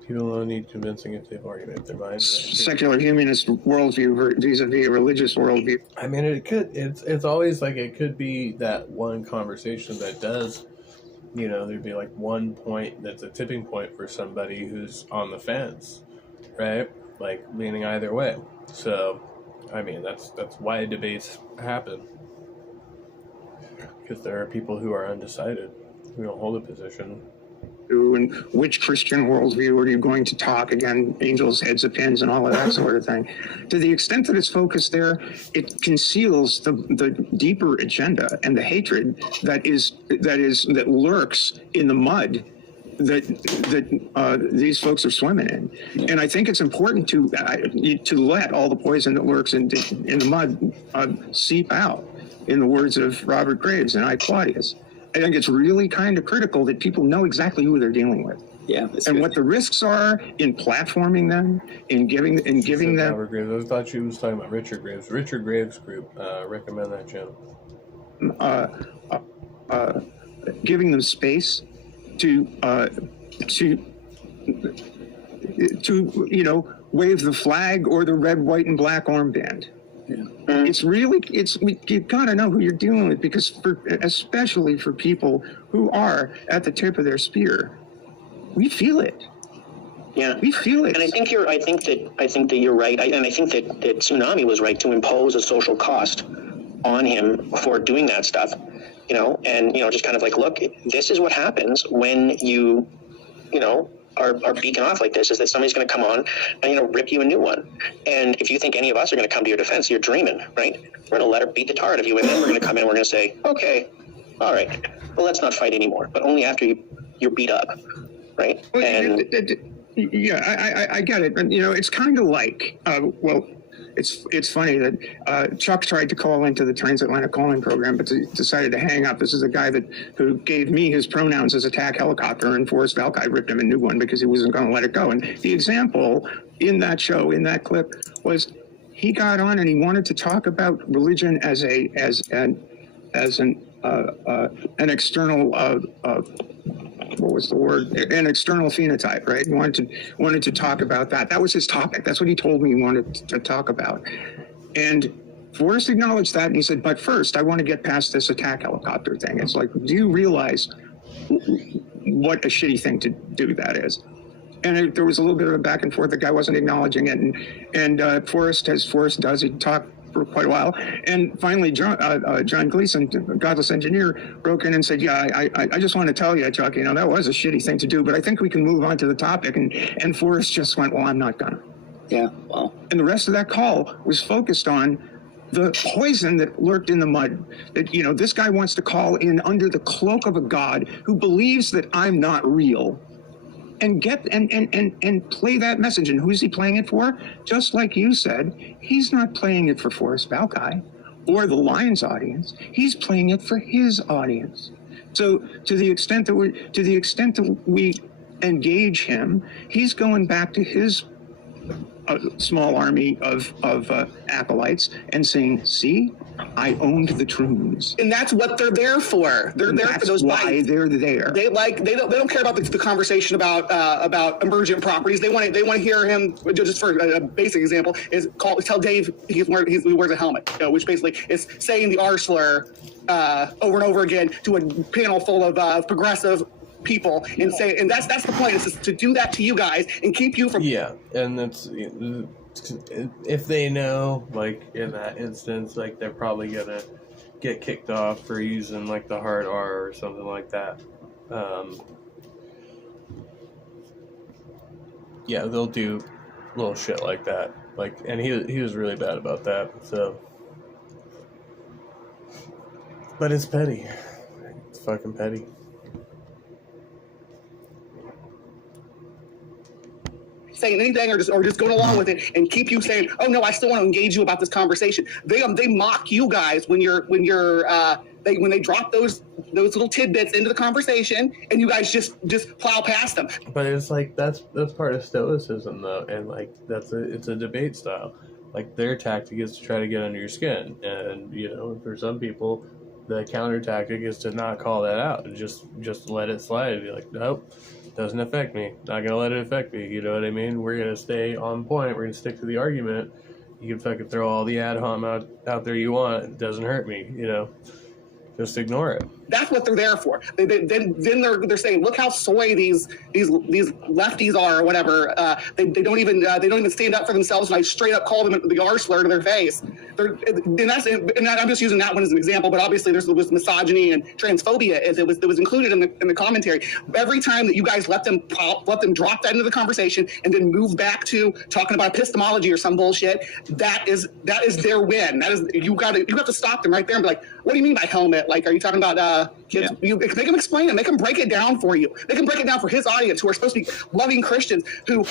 People don't need convincing if they've already made their minds. Secular humanist worldview vis-a-vis a religious worldview. I mean, it's always like it could be that one conversation that does you know, there'd be like one point that's a tipping point for somebody who's on the fence, right? Like leaning either way. So, I mean, that's why debates happen. Because there are people who are undecided, who don't hold a position. And which Christian worldview are you going to talk? Again, angels, heads of pins, and all of that sort of thing. To the extent that it's focused there, it conceals the deeper agenda and the hatred that lurks in the mud that these folks are swimming in. And I think it's important to let all the poison that lurks in the mud seep out. In the words of Robert Graves and I, Claudius. I think it's really kind of critical that people know exactly who they're dealing with. Yeah, and what the risks are in platforming them, in giving them. Robert Graves. I thought she was talking about Richard Graves. Richard Graves Group. Recommend that channel. Giving them space to wave the flag or the red, white, and black armband. Yeah. You gotta know who you're dealing with, because especially for people who are at the tip of their spear, we feel it. Yeah, we feel it. And I think that you're right. And I think that Tsunami was right to impose a social cost on him for doing that stuff. And just kind of like, look, this is what happens when you are beacon off like this, is that somebody's going to come on and rip you a new one. And if you think any of us are going to come to your defense, you're dreaming, right? We're going to let her beat the tar out of you, and then we're going to come in and we're going to say, okay, all right, well, let's not fight anymore, but only after you're beat up, right? Well, I get it. And, it's kind of like, it's funny that Chuck tried to call into the transatlantic calling program, but decided to hang up. This is a guy who gave me his pronouns as attack helicopter, and Forrest Valkai ripped him a new one because he wasn't going to let it go. And the example in that show, in that clip, was he got on and he wanted to talk about religion as an external what was the word? An external phenotype, right? He wanted to talk about that. That was his topic. That's what he told me he wanted to talk about. And Forrest acknowledged that, and he said, but first, I want to get past this attack helicopter thing. It's like, do you realize what a shitty thing to do that is? And there was a little bit of a back and forth. The guy wasn't acknowledging it. And Forrest, as Forrest does, he talked for quite a while. And finally, John Gleason, Godless Engineer, broke in and said, yeah, I just want to tell you, Chuck, that was a shitty thing to do, but I think we can move on to the topic. And Forrest just went, well, I'm not gonna. Yeah, well. And the rest of that call was focused on the poison that lurked in the mud. That, this guy wants to call in under the cloak of a God who believes that I'm not real. And and play that message. And who's he playing it for? Just like you said, he's not playing it for Forrest Valkai or the Lions audience. He's playing it for his audience. So to the extent that we engage him, he's going back to his small army of acolytes and saying, see, I owned the Troons. And that's what they're there for. They're there for those bites. That's why they're there. They don't care about the conversation about emergent properties. They want to hear him. Just for a basic example, tell Dave he wears a helmet, which basically is saying the R slur over and over again to a panel full of progressive people, and that's the point, is to do that to you guys and keep you from. Yeah, and that's, if they know, like in that instance, like they're probably gonna get kicked off for using like the hard R or something like that. Yeah, they'll do little shit like that. Like, and he was really bad about that. So, but it's petty. It's fucking petty. Saying anything or just going along with it and keep you saying, oh no, I still want to engage you about this conversation. They mock you guys when they drop those little tidbits into the conversation, and you guys just plow past them. But it's like that's part of stoicism though, and like it's a debate style. Like their tactic is to try to get under your skin, and for some people the counter tactic is to not call that out and just let it slide and be like, nope, doesn't affect me, not gonna let it affect me, you know what I mean? We're gonna stay on point, we're gonna stick to the argument. You can fucking throw all the ad hom out there you want, it doesn't hurt me, Just ignore it. That's what they're there for. Then they're saying, look how soy these lefties are, or whatever. They don't even stand up for themselves. And I straight up call them the R slur to their face. I'm just using that one as an example. But obviously, there's misogyny and transphobia as it was included in the commentary. Every time that you guys let them drop that into the conversation and then move back to talking about epistemology or some bullshit, that is their win. That is you have to stop them right there and be like, what do you mean by helmet? Like, are you talking about kids? You make them explain it. Make them break it down for you. They can break it down for his audience, who are supposed to be loving Christians, who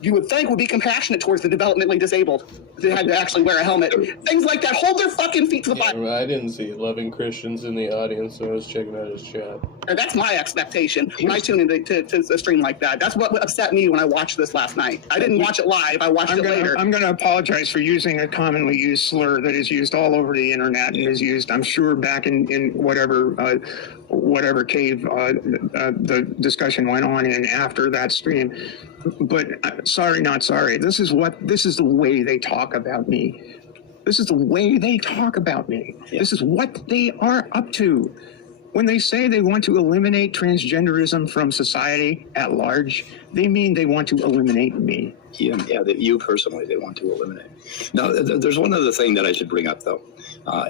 you would think would be compassionate towards the developmentally disabled. They had to actually wear a helmet. Things like that. Hold their fucking feet to the fire. I didn't see loving Christians in the audience, so I was checking out his chat. That's my expectation when I tune into a stream like that. That's what upset me when I watched this last night. I didn't watch it live. I watched it later. I'm going to apologize for using a commonly used slur that is used all over the internet and is used, I'm sure, back in whatever cave the discussion went on in after that stream. But sorry, not sorry. This is the way they talk about me. This is the way they talk about me. Yeah. This is what they are up to. When they say they want to eliminate transgenderism from society at large, they mean they want to eliminate me. Yeah, you personally, they want to eliminate. Now, there's one other thing that I should bring up, though,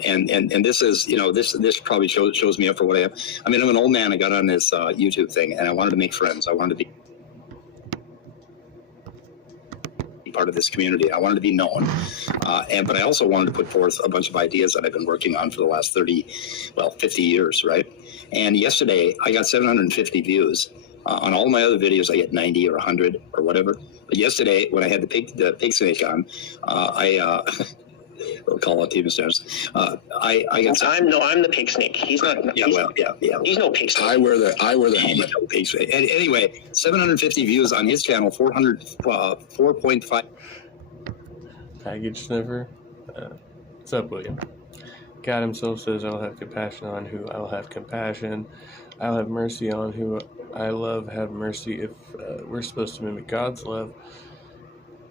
and this is, this probably shows me up for what I am. I mean, I'm an old man. I got on this YouTube thing, and I wanted to make friends. I wanted to be part of this community. I wanted to be known, but I also wanted to put forth a bunch of ideas that I've been working on for the last 50 years, right? And yesterday, I got 750 views. On all my other videos, I get 90 or 100 or whatever. But yesterday, when I had the pig snake on, we'll call it Team Stars. I got. I'm the pig snake. He's not. Yeah, He's no pig snake. I wear the helmet. No pig snake. And anyway, 750 views on his channel, 4.5. Package sniffer. What's up, William? God himself says, I'll have compassion on who I'll have compassion. I'll have mercy on who I love. Have mercy. If we're supposed to mimic God's love,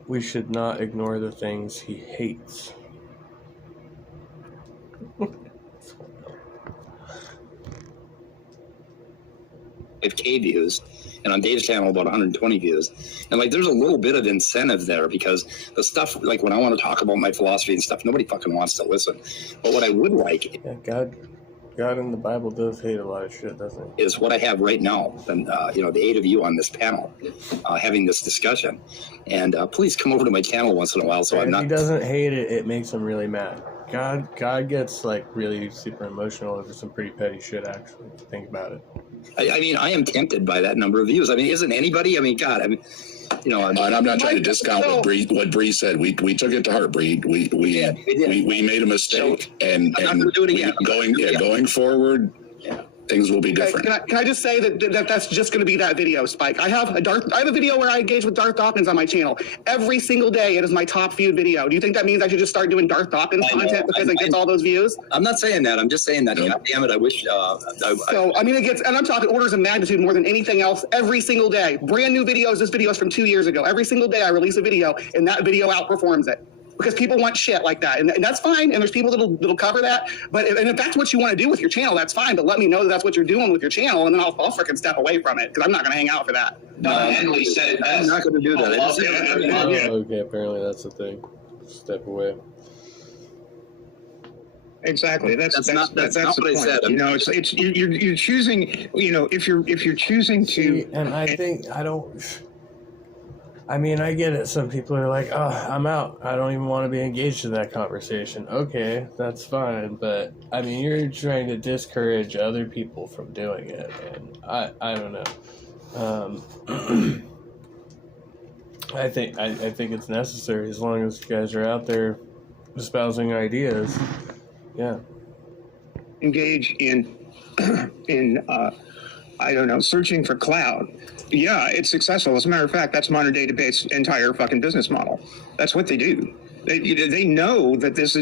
we should not ignore the things he hates. K views, and on Dave's channel about 120 views, and there's a little bit of incentive there, because the stuff, when I want to talk about my philosophy and stuff, nobody fucking wants to listen. But what I would like, God in the Bible does hate a lot of shit, doesn't he? Is what I have right now, and the 8 of you on this panel having this discussion, and please come over to my channel once in a while. So I'm not. If he doesn't hate it, it makes him really mad. God gets really super emotional over some pretty petty shit. Actually, think about it. I mean, I am tempted by that number of views. I mean, isn't anybody? I mean, God, I mean, and I'm not trying to discount what Bree said. We took it to heart, Bree. We made a mistake, and I'm not going to do it again. Going forward. Things will be different. Can I just say that that's just going to be that video, Spike? I have a video where I engage with Darth Dawkins on my channel. Every single day, it is my top viewed video. Do you think that means I should just start doing Darth Dawkins content because it gets all those views? I'm not saying that. I'm just saying that. God damn it, I wish. It gets, and I'm talking orders of magnitude more than anything else every single day. Brand new videos. This video is from 2 years ago. Every single day, I release a video, and that video outperforms it. Because people want shit like that, and that's fine. And there's people that'll cover that. But if that's what you want to do with your channel, that's fine. But let me know that that's what you're doing with your channel, and then I'll freaking step away from it, because I'm not going to hang out for that. Henley said it best. I'm not going to do that. Okay, apparently that's the thing. Step away. Exactly. That's not the what point. I said. It's you're choosing. If you're choosing to. See, and I think I mean, I get it. Some people are like, oh, I'm out. I don't even want to be engaged in that conversation. Okay, that's fine. But, I mean, you're trying to discourage other people from doing it. And I don't know. I think it's necessary as long as you guys are out there espousing ideas. Yeah. Engage in searching for clout. Yeah, it's successful. As a matter of fact, that's modern day debate's entire fucking business model. That's what they do. They know that this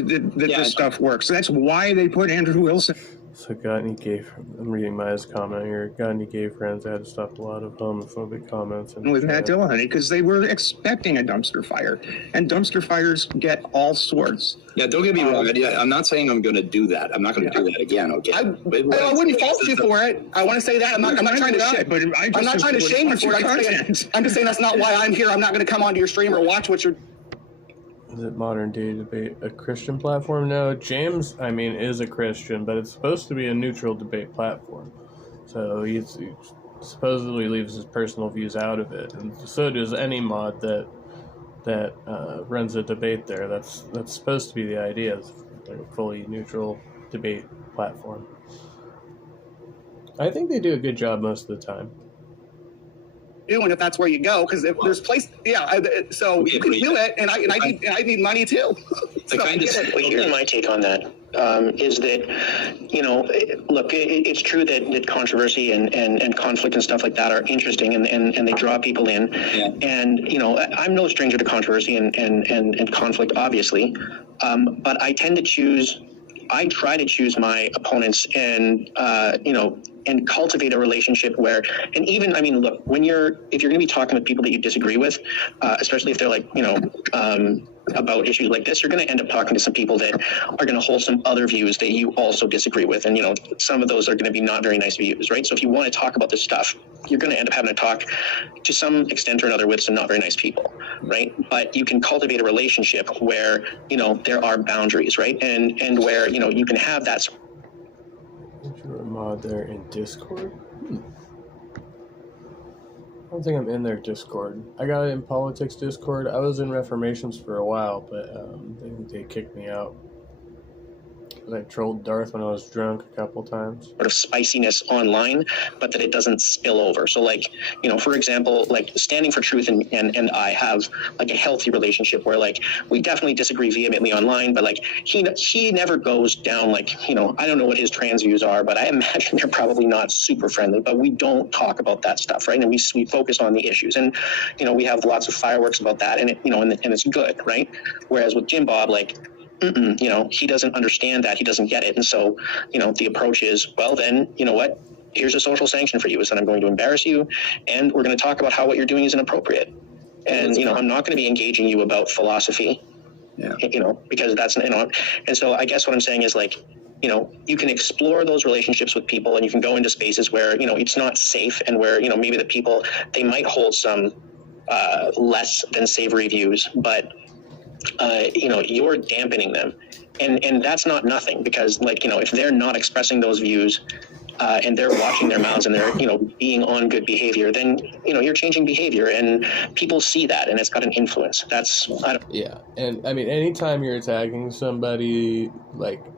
stuff works. That's why they put Andrew Wilson. So got any gay? I'm reading Maya's comment here. Got any gay friends? I had to stop a lot of homophobic comments. And with Matt Dillahunty because they were expecting a dumpster fire, and dumpster fires get all sorts. Yeah, don't get me wrong. I'm not saying I'm going to do that. I'm not going to do that again. Okay. I wouldn't fault you for it. I want to say that. I'm not trying to shame. But I'm not trying to shame you for it. I'm just saying that's not why I'm here. I'm not going to come onto your stream or watch what you're. Is it Modern Day Debate a Christian platform? No, James, I mean, is a Christian, but it's supposed to be a neutral debate platform. So he supposedly leaves his personal views out of it, and so does any mod that runs a debate there. That's supposed to be the idea, is like a fully neutral debate platform. I think they do a good job most of the time. Doing if that's where you go, because if there's place, so you can do it, and I need money too. Here's my take on that. Is that, look, it's true that controversy and conflict and stuff like that are interesting and they draw people in. Yeah. And, I'm no stranger to controversy and conflict, obviously. But I try to choose my opponents and cultivate a relationship where, and even, look, if you're going to be talking with people that you disagree with, especially if they're like, about issues like this, you're going to end up talking to some people that are going to hold some other views that you also disagree with. And, some of those are going to be not very nice views, right? So if you want to talk about this stuff, you're going to end up having to talk to some extent or another with some not very nice people, right? But you can cultivate a relationship where, there are boundaries, right? And where, you can have that. You're a mod there in Discord? I don't think I'm in their Discord. I got it in Politics Discord. I was in Reformations for a while, but they kicked me out. Because I trolled Darth when I was drunk a couple times. Sort of spiciness online, but that it doesn't spill over. So, for example, Standing for Truth and I have a healthy relationship where we definitely disagree vehemently online, but he never goes down I don't know what his trans views are, but I imagine they're probably not super friendly. But we don't talk about that stuff, right? And we focus on the issues, and we have lots of fireworks about that, and and it's good, right? Whereas with Jim Bob, he doesn't understand that. He doesn't get it. And so, the approach is, well, then, you know what? Here's a social sanction for you, is that I'm going to embarrass you, and we're going to talk about how what you're doing is inappropriate. And, I'm not going to be engaging you about philosophy, because that's, and so I guess what I'm saying is you can explore those relationships with people, and you can go into spaces where, it's not safe, and where, maybe the people, they might hold some less than savory views, but you're dampening them, and that's not nothing, because if they're not expressing those views, and they're watching their mouths, and they're being on good behavior, then you're changing behavior, and people see that, and it's got an influence. Yeah, and anytime you're attacking somebody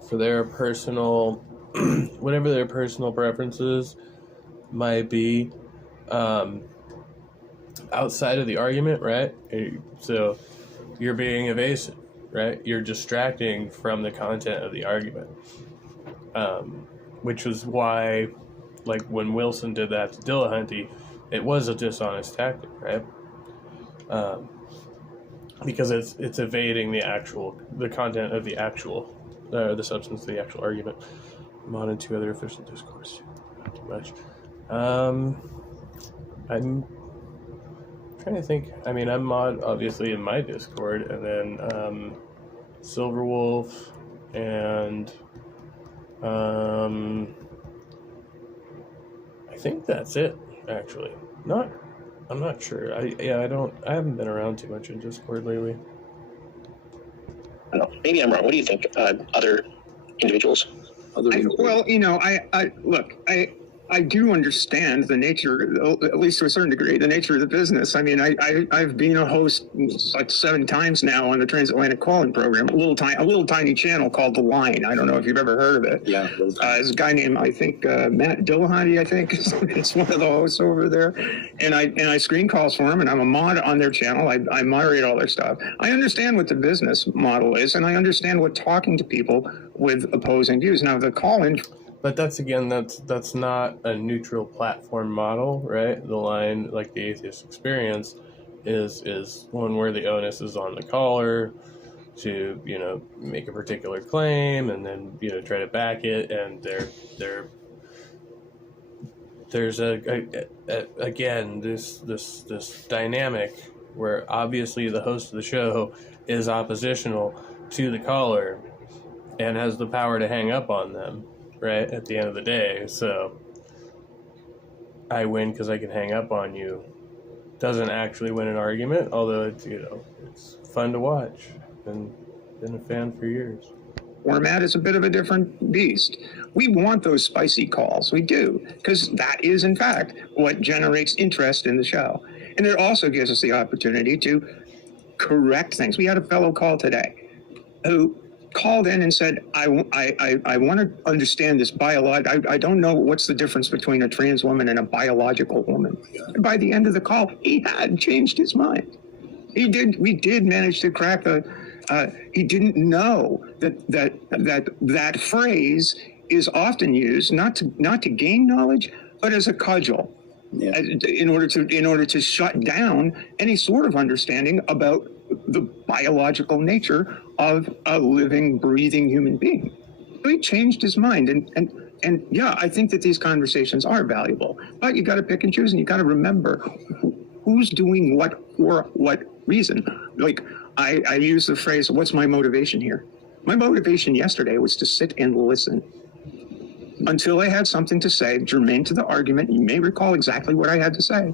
for their personal, whatever their personal preferences might be, outside of the argument, right? So you're being evasive, right? You're distracting from the content of the argument, which was why, when Wilson did that to Dillahunty, it was a dishonest tactic, right? Because it's evading the content of the substance of the actual argument. I'm on in 2 other official discourse, not too much. I'm trying to think. I'm mod obviously in my Discord, and then Silverwolf, and I think that's it. Actually, I'm not sure. I haven't been around too much in Discord lately. I don't know. Maybe I'm wrong. What do you think? Other individuals? I do understand the nature, at least to a certain degree, the nature of the business. I've been a host 7 times now on the Transatlantic Call-In program, a little tiny channel called The Line. I don't know if you've ever heard of it. Yeah. There's a guy named, Matt Dillahunty, I think. It's one of the hosts over there. And I screen calls for him, and I'm a mod on their channel. I moderate all their stuff. I understand what the business model is, and I understand what talking to people with opposing views. Now, the call-in... But that's not a neutral platform model, right? The Line, the Atheist Experience, is one where the onus is on the caller. to, you know, make a particular claim and then, you know, try to back it. And there's again, this dynamic where obviously the host of the show is oppositional to the caller and has the power to hang up on them, right, at the end of the day. So I win because I can hang up on you. Doesn't actually win an argument, although it's, you know, it's fun to watch. Been a fan for years. Format is a bit of a different beast. We want those spicy calls. We do, because that is, in fact, what generates interest in the show. And it also gives us the opportunity to correct things. We had a fellow call today who called in and said, I want to understand this biological. I don't know what's the difference between a trans woman and a biological woman. And by the end of the call, he had changed his mind. We did manage to crack he didn't know that phrase is often used not to gain knowledge, but as a cudgel, in order to shut down any sort of understanding about the biological nature of a living, breathing human being. So he changed his mind, and yeah, I think that these conversations are valuable, but you got to pick and choose, and you got to remember who's doing what for what reason. Like I use the phrase, "What's my motivation here?" My motivation yesterday was to sit and listen until I had something to say germane to the argument. You may recall exactly what I had to say.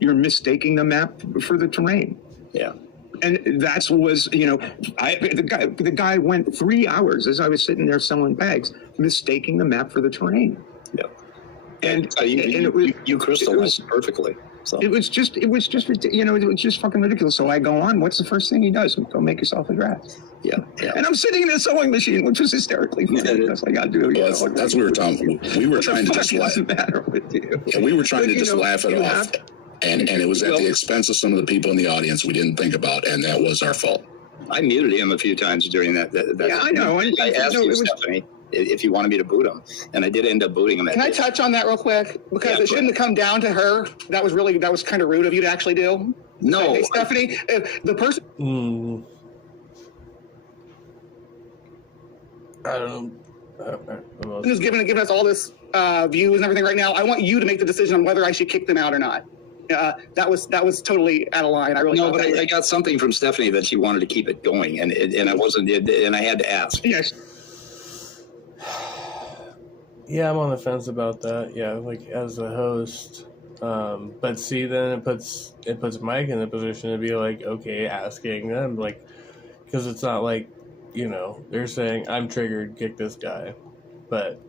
You're mistaking the map for the terrain. Yeah. And that was, you know, the guy went 3 hours as I was sitting there selling bags, mistaking the map for the terrain. Yeah. And you crystallized perfectly. So it was just, you know, it was just fucking ridiculous. So I go on. What's the first thing he does? Go make yourself a dress. Yeah. And I'm sitting in a sewing machine, which was hysterically funny. That's what I got to do. Well, that's what we were talking. We were trying to just laugh. Yeah, we were trying to just laugh it off. And it was at the expense of some of the people in the audience we didn't think about, and that was our fault. I muted him a few times during that. Yeah, I know. I asked you, Stephanie, if you wanted me to boot him, and I did end up booting him. Can I touch on that real quick? Because it shouldn't have come down to her. That was kind of rude of you to actually do. No, hey, Stephanie, if the person. I don't know. Who's giving us all this views and everything right now? I want you to make the decision on whether I should kick them out or not. That was totally out of line. I really but I got something from Stephanie that she wanted to keep it going, and I wasn't, and I had to ask. Yes. Yeah, I'm on the fence about that. Yeah, like as a host, but see, then it puts Mike in the position to be like, okay, asking them, like, because it's not like, you know, they're saying I'm triggered, kick this guy, but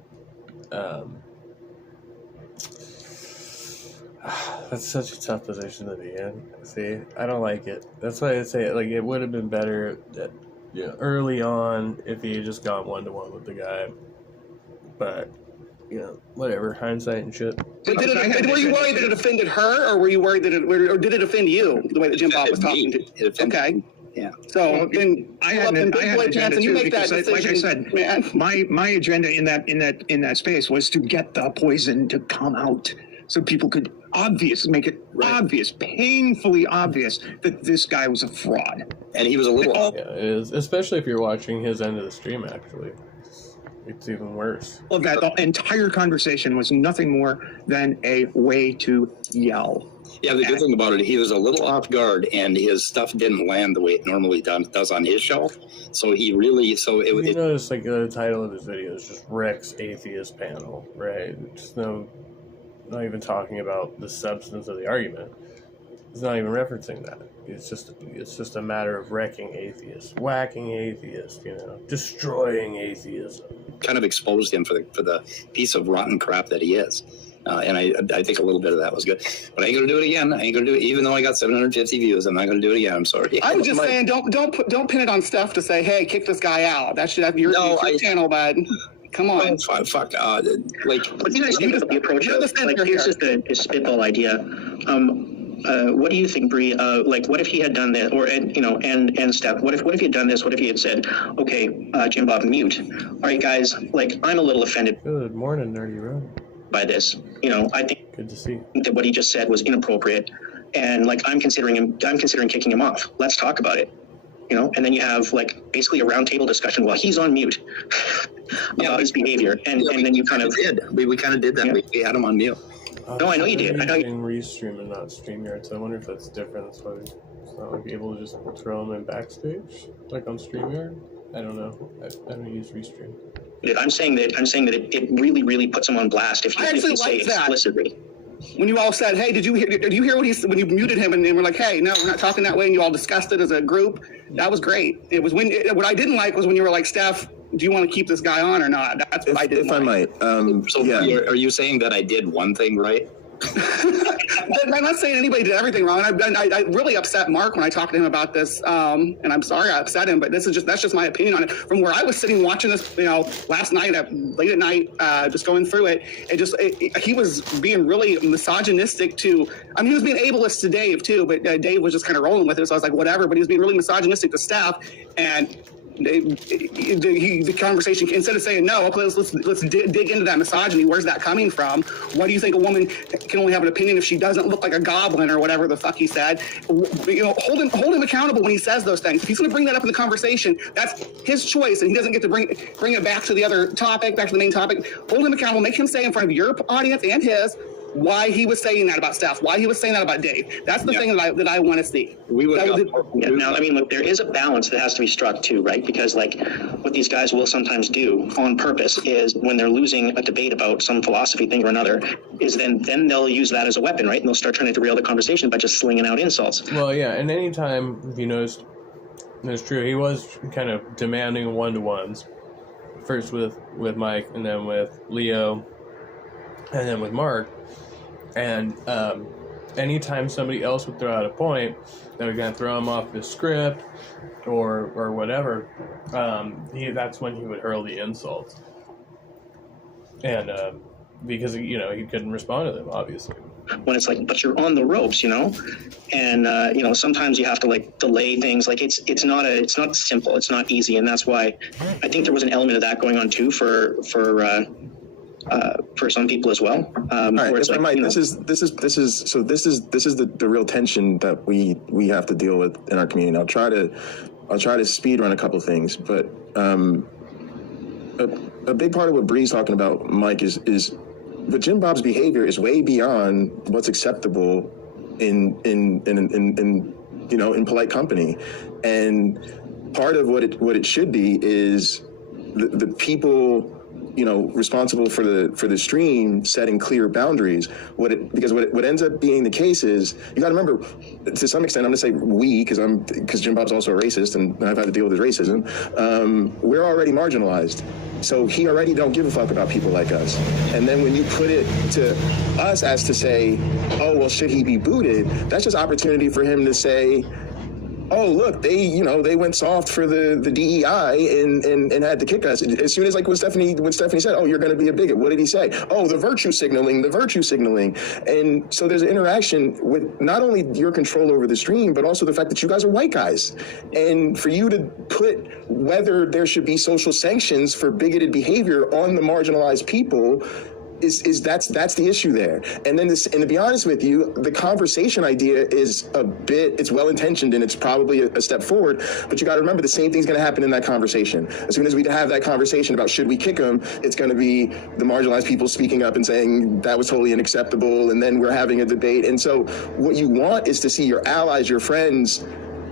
that's such a tough position to be in. See, I don't like it. That's why I say, like, it would have been better that, you know, early on if he had just gone 1-to-1 with the guy. But, you know, whatever, hindsight and shit. Were you worried that it offended her, or were you worried that or did it offend you the way that Jim Bob was talking to you? Okay. Yeah. So then I had an agenda you too, make that because decision, like I said, man. my agenda in that space was to get the poison to come out, so people could make it obvious, painfully obvious, that this guy was a fraud. And he was a little. Yeah, it is, especially if you're watching his end of the stream. Actually, it's even worse. Well, the entire conversation was nothing more than a way to yell. Yeah, the good thing about it, he was a little off guard, and his stuff didn't land the way it normally does on his show. So he really, You notice, like, the title of his video is just Rex Atheist Panel, right? Just not even talking about the substance of the argument. He's not even referencing that. It's just a matter of wrecking atheists, whacking atheists, you know, destroying atheism. Kind of exposed him for the piece of rotten crap that he is. And I think a little bit of that was good. But I ain't going to do it again. I ain't going to do it, even though I got 750 views. I'm not going to do it again. I'm sorry. I was just saying, don't pin it on Steph to say, hey, kick this guy out. That should have your channel, bud. Come on. Fuck. What do you guys think of the approach of, like, here's just a spitball idea. What do you think, Bree? Like, what if he had done this, or, you know, and Steph, what if he had done this? What if he had said, okay, Jim Bob, mute. All right, guys, like, I'm a little offended. Good morning, Nerdy Room. By this, you know, I think good to see that what he just said was inappropriate, and like I'm considering kicking him off. Let's talk about it. you know, and then you have like basically a roundtable discussion while he's on mute about his behavior, and then you kind of did. We kind of did that. Yeah. We had him on mute. No, I know you did. I know in Restream and not StreamYard, so I wonder if that's different. That's why it's not like able to just throw them in backstage, like on StreamYard. I don't know. I don't use Restream. I'm saying that it really, really puts him on blast if you say explicitly. When you all said, "Hey, did you hear what he said?" When you muted him and we're like, "Hey, no, we're not talking that way," and you all discussed it as a group, that was great. It was what I didn't like was when you were like, "Steph, do you want to keep this guy on or not?" That's what I didn't. If I might, so yeah. Are you saying that I did one thing right? I'm not saying anybody did everything wrong. I really upset Mark when I talked to him about this, and I'm sorry I upset him. But that's just my opinion on it. From where I was sitting watching this, last night late at night, just going through it, he was being really misogynistic to. I mean, he was being ableist to Dave too, but Dave was just kind of rolling with it. So I was like, whatever. But he was being really misogynistic to Steph, and the conversation, instead of saying no, okay, let's dig into that misogyny. Where's that coming from? Why do you think a woman can only have an opinion if she doesn't look like a goblin or whatever the fuck he said? Hold him accountable when he says those things. If he's going to bring that up in the conversation, that's his choice, and he doesn't get to bring it back to the other topic, back to the main topic. Hold him accountable. Make him say in front of your audience and his why he was saying that about Steph, why he was saying that about Dave. That's the thing that I want to see. Now, I mean, look, there is a balance that has to be struck too, right? Because like what these guys will sometimes do on purpose is when they're losing a debate about some philosophy thing or another, is then they'll use that as a weapon, right? And they'll start trying to derail the conversation by just slinging out insults. Well, yeah, and anytime, if you noticed, it's true, he was kind of demanding one-to-ones. First with Mike, and then with Leo, and then with Mark. And anytime somebody else would throw out a point that was going to throw him off his script or whatever, that's when he would hurl the insults. And because, he couldn't respond to them, obviously. When it's like, but you're on the ropes, and sometimes you have to like delay things. Like it's not simple, it's not easy, and that's why I think there was an element of that going on too for some people as well. All right, if I might, this is the real tension that we have to deal with in our community. I'll try to speed run a couple things, but a big part of what Bree's talking about, Mike, is but Jim Bob's behavior is way beyond what's acceptable in polite company, and part of what it should be is the people responsible for the stream setting clear boundaries. What ends up being the case is, you got to remember, to some extent, I'm going to say we, because Jim Bob's also a racist and I've had to deal with his racism. We're already marginalized, so he already don't give a fuck about people like us. And then when you put it to us as to say, oh well, should he be booted? That's just opportunity for him to say, oh look, they went soft for the DEI and had to kick us. As soon as when Stephanie said, oh, you're going to be a bigot, what did he say? Oh, the virtue signaling. And so there's an interaction with not only your control over the stream, but also the fact that you guys are white guys. And for you to put whether there should be social sanctions for bigoted behavior on the marginalized people that's the issue there. And then and to be honest with you, the conversation idea is it's well-intentioned and it's probably a step forward, but you got to remember the same thing's going to happen in that conversation. As soon as we have that conversation about should we kick him, it's going to be the marginalized people speaking up and saying that was totally unacceptable, and then we're having a debate. And so what you want is to see your allies, your friends,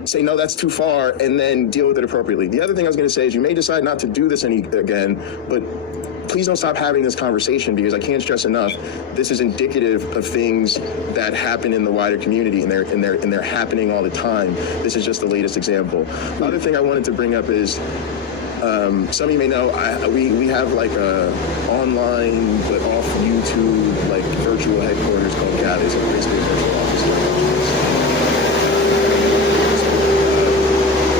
say, no, that's too far, and then deal with it appropriately. The other thing I was going to say is you may decide not to do this again, but please don't stop having this conversation, because I can't stress enough, this is indicative of things that happen in the wider community, and they're happening all the time. This is just the latest example. The other thing I wanted to bring up is, some of you may know, we have like a online but off YouTube like virtual headquarters called GAD. It's basically a virtual office.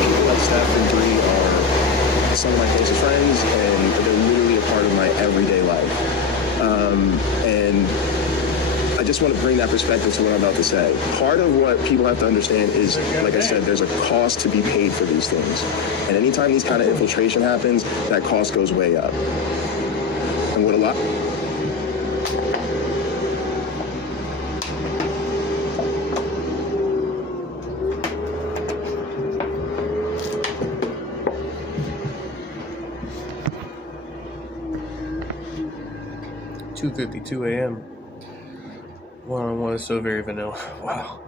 People like Steph and Bree are some of my closest friends, and they're literally a part of my everyday life. And I just want to bring that perspective to what I'm about to say. Part of what people have to understand is, like I said, there's a cost to be paid for these things. And anytime these kind of infiltration happens, that cost goes way up. And what a lot... 2:52 a.m. One-on-one is so very vanilla. Wow.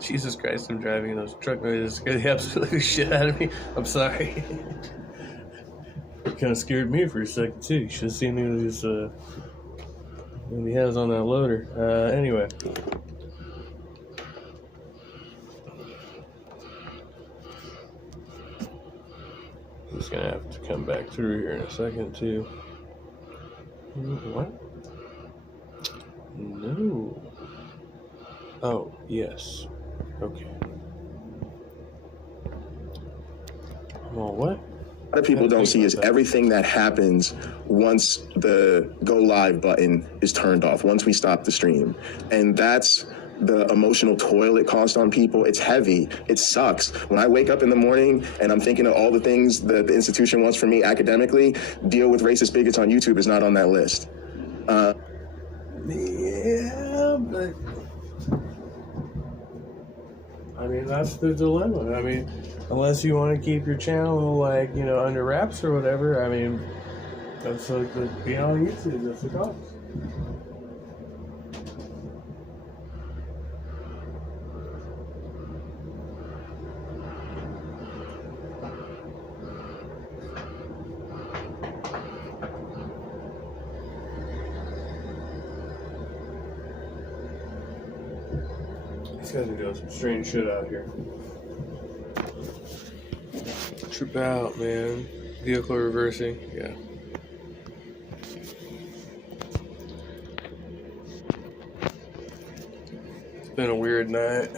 Jesus Christ, I'm driving and those truck noises scared the absolute shit out of me. I'm sorry. It kind of scared me for a second too. You should have seen me with his when he has on that loader. Anyway. Just gonna have to come back through here in a second too. What? No. Oh, yes. Okay. Well, what? A lot of people don't see is everything that happens once the go live button is turned off, once we stop the stream. And that's the emotional toil it costs on people. It's heavy. It sucks. When I wake up in the morning and I'm thinking of all the things that the institution wants from me academically, deal with racist bigots on YouTube is not on that list. Yeah, but I mean, that's the dilemma. I mean, unless you want to keep your channel, like, you know, under wraps or whatever, I mean, that's like the being on YouTube, that's the cost. These guys are doing some strange shit out here. Trip out, man. Vehicle reversing, yeah. It's been a weird night.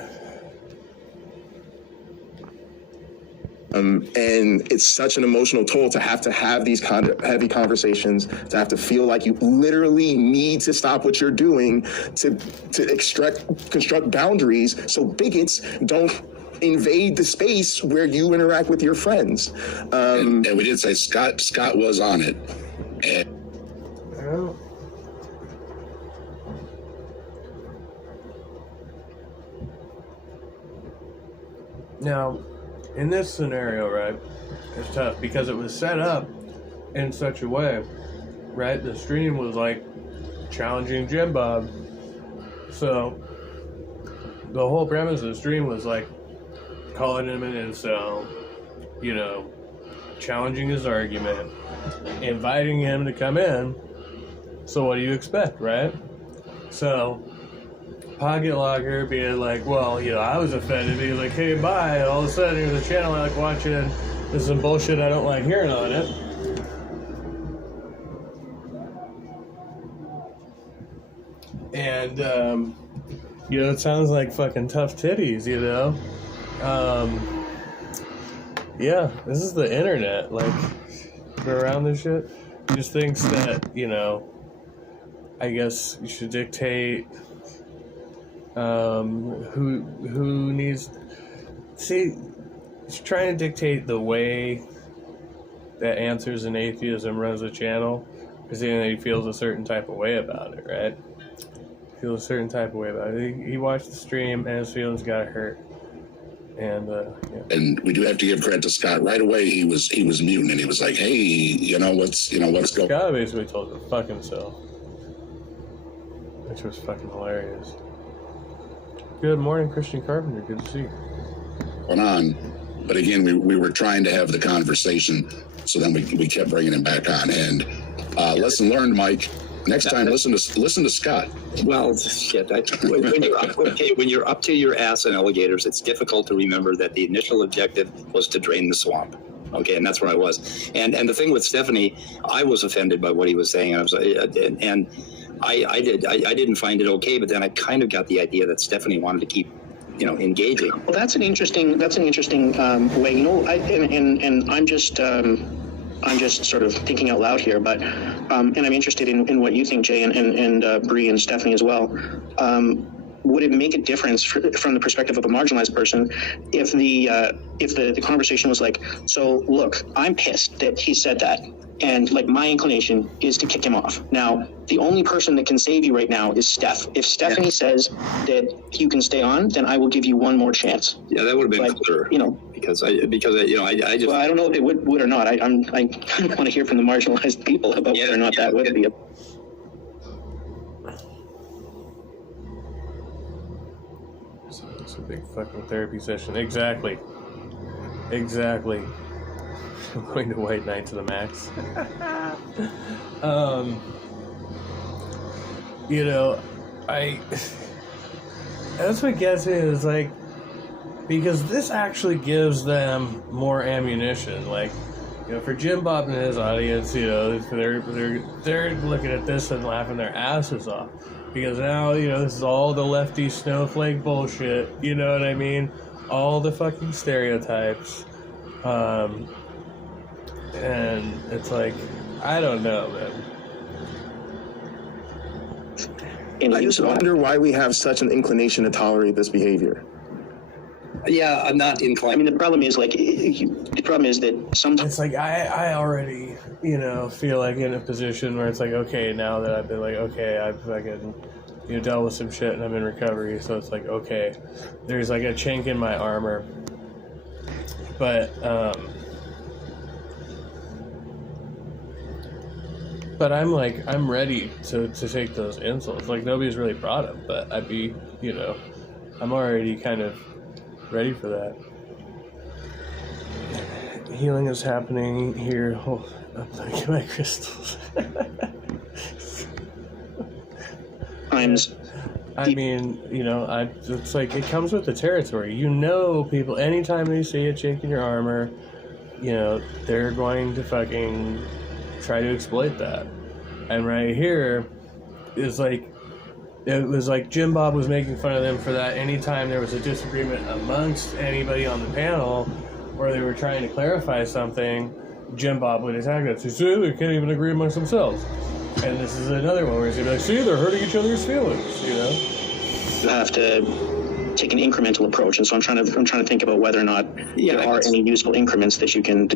And it's such an emotional toll to have these kind of heavy conversations, to have to feel like you literally need to stop what you're doing to construct boundaries so bigots don't invade the space where you interact with your friends. And we did say Scott was on it. Well, now, in this scenario, right, it's tough because it was set up in such a way, right? The stream was like challenging Jim Bob. So the whole premise of the stream was like calling him an incel, you know, challenging his argument, inviting him to come in. So what do you expect, right? So Pocket Locker being like, well, you know, I was offended. He was like, hey, bye. And all of a sudden, here's a channel I like watching. There's some bullshit I don't like hearing on it. And, you know, it sounds like fucking tough titties, you know? Yeah, this is the internet. Like, we're around this shit. He just thinks that, you know, I guess you should dictate who needs. See, he's trying to dictate the way that Answers in Atheism runs the channel, because he feels a certain type of way about it, right? Feels a certain type of way about it. He watched the stream and his feelings got hurt, and yeah. And we do have to give credit to Scott. Right away, he was muting, and he was like, "Hey, you know what's going?" Scott basically told him to fuck himself, which was fucking hilarious. Good morning, Christian Carpenter. Good to see you. Went on, but again, we were trying to have the conversation, so then we kept bringing him back on. And lesson learned, Mike. Next time, listen to Scott. Well, shit. When you're up to your ass in alligators, it's difficult to remember that the initial objective was to drain the swamp. Okay, and that's where I was. And the thing with Stephanie, I was offended by what he was saying. I didn't find it okay, but then I kind of got the idea that Stephanie wanted to keep, you know, engaging. Well, that's an interesting way. You know, I'm just sort of thinking out loud here, but and I'm interested in what you think, Jay, and Bree and Stephanie as well. Would it make a difference from the perspective of a marginalized person if the conversation was like, so look, I'm pissed that he said that, and like my inclination is to kick him off. Now, the only person that can save you right now is Steph. If Stephanie says that you can stay on, then I will give you one more chance. Yeah, that would have been clearer. You know, because I just. Well, I don't know if it would or not. I kind of want to hear from the marginalized people about whether or not that would be a. a big fucking therapy session. Exactly. I'm going to White Knight to the max. You know, that's what gets me is like, because this actually gives them more ammunition. Like, you know, for Jim Bob and his audience, you know, they're looking at this and laughing their asses off. Because now, you know, this is all the lefty snowflake bullshit, you know what I mean? All the fucking stereotypes. And it's like, I don't know, man. I just wonder why we have such an inclination to tolerate this behavior. Yeah, I'm not inclined. I mean, the problem is that sometimes it's like I already, you know, feel like in a position where it's like, okay, now that I've been like, okay, I've fucking, you know, dealt with some shit and I'm in recovery, so it's like, okay, there's like a chink in my armor, but I'm like, I'm ready to take those insults. Like, nobody's really brought them, but I'd be, you know, I'm already kind of ready for that. Healing is happening here. Oh, I'm looking at my crystals. I mean, you know, it's like, it comes with the territory. You know, people, anytime they see a chink in your armor, you know, they're going to fucking try to exploit that. And right here is like, it was like Jim Bob was making fun of them for that. Anytime there was a disagreement amongst anybody on the panel where they were trying to clarify something, Jim Bob would attack us. He said, they can't even agree amongst themselves. And this is another one where he's going to be like, see, they're hurting each other's feelings, you know? you have to take an incremental approach, and so I'm trying to think about whether or not there are any useful increments that you can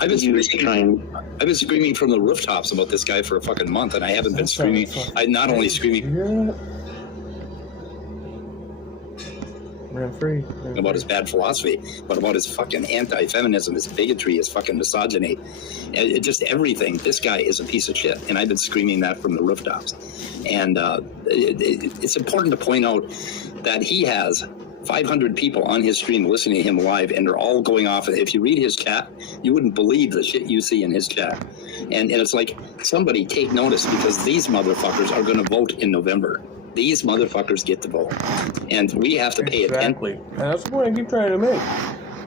I've been use to try and. I've been screaming from the rooftops about this guy for a fucking month, and I haven't been screaming. I'm not only screaming free about his bad philosophy, but about his fucking anti-feminism, his bigotry, his fucking misogyny, and just everything. This guy is a piece of shit, and I've been screaming that from the rooftops. And it's important to point out that he has 500 people on his stream listening to him live, and they're all going off. If you read his chat, you wouldn't believe the shit you see in his chat. And it's like, somebody take notice, because these motherfuckers are going to vote in November. These motherfuckers get to vote. And we have to pay attention. Exactly. And that's the point I keep trying to make.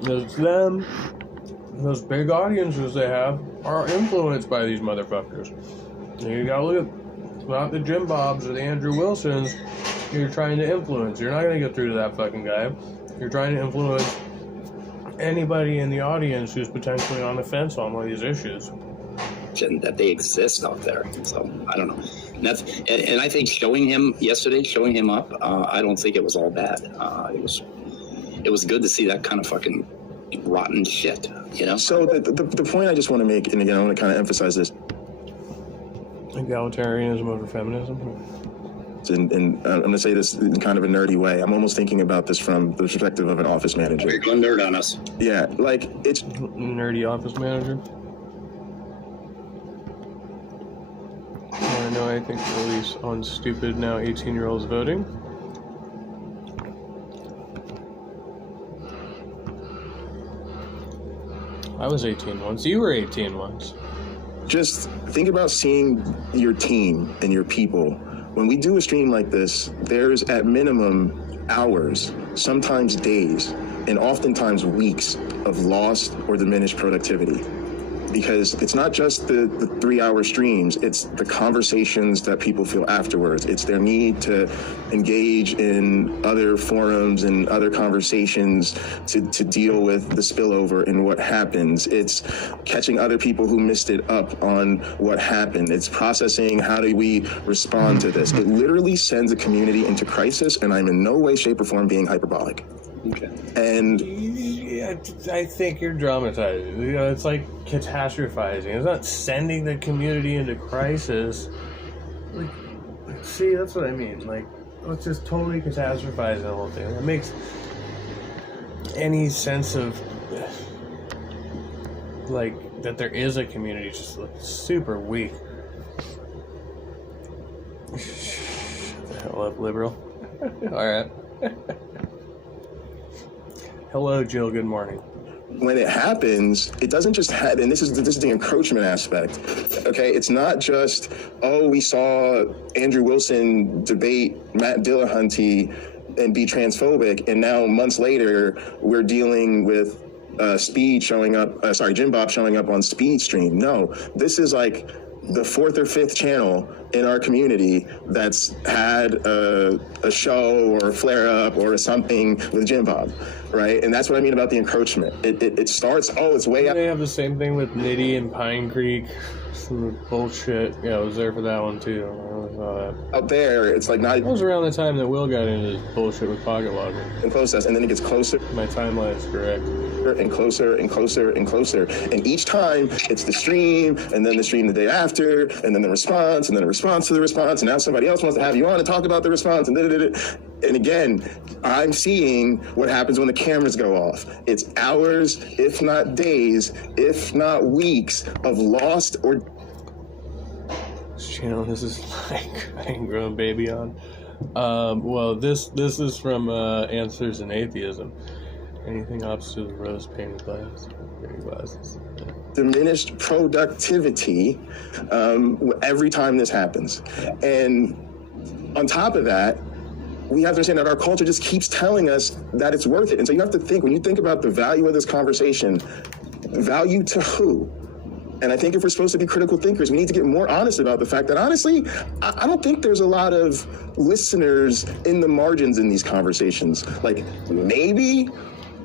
It's them, those big audiences they have, are influenced by these motherfuckers. And you gotta look at, not the Jim Bobs or the Andrew Wilsons you're trying to influence. You're not going to get through to that fucking guy. You're trying to influence anybody in the audience who's potentially on the fence on one of these issues. And that they exist out there. So, I don't know. And I think showing him up, I don't think it was all bad. It was good to see that kind of fucking rotten shit, you know? So the point I just want to make, and again, I want to kind of emphasize this. Egalitarianism over feminism. And I'm going to say this in kind of a nerdy way. I'm almost thinking about this from the perspective of an office manager. You're going nerd on us. Yeah, like it's nerdy office manager. I know. I think release on stupid now 18-year-olds voting. I was 18 once. You were 18 once. Just think about seeing your team and your people. When we do a stream like this, there's at minimum hours, sometimes days, and oftentimes weeks of lost or diminished productivity. Because it's not just the 3-hour streams, it's the conversations that people feel afterwards. It's their need to engage in other forums and other conversations to deal with the spillover and what happens. It's catching other people who missed it up on what happened. It's processing, how do we respond to this? It literally sends a community into crisis, and I'm in no way, shape, or form being hyperbolic. Okay. And I think you're dramatizing. You know, it's like catastrophizing. It's not sending the community into crisis. Like, see, that's what I mean. Like, let's just totally catastrophize the whole thing. It makes any sense of like that there is a community just look super weak. Shut the hell up, liberal. All right. Hello, Jill. Good morning. When it happens, it doesn't just happen. And this is the encroachment aspect. Okay, it's not just, oh, we saw Andrew Wilson debate Matt Dillahunty and be transphobic, and now months later we're dealing with Jim Bob showing up on Speed Stream. No, this is like the 4th or 5th channel in our community that's had a show or a flare up or something with Jim Bob, right? And that's what I mean about the encroachment. It starts, it's way out. They have the same thing with Nitty and Pine Creek. Some bullshit. Yeah, I was there for that one too. I really saw that. Out there, it's like not. It was around the time that Will got into this bullshit with pocket logging. And process, and then it gets closer. My timeline is correct. And closer and closer and closer. And each time it's the stream, and then the stream the day after, and then the response, and then a response to the response, and now somebody else wants to have you on to talk about the response, and And again, I'm seeing what happens when the cameras go off. It's hours, if not days, if not weeks of lost or. This channel, this is like I ain't grown baby on. Well, this is from Answers in Atheism. Anything opposite of rose painted glasses. Yeah. Diminished productivity every time this happens. And on top of that, we have to understand that our culture just keeps telling us that it's worth it. And so you have to think, when you think about the value of this conversation, value to who? And I think if we're supposed to be critical thinkers, we need to get more honest about the fact that, honestly, I don't think there's a lot of listeners in the margins in these conversations. Like, maybe,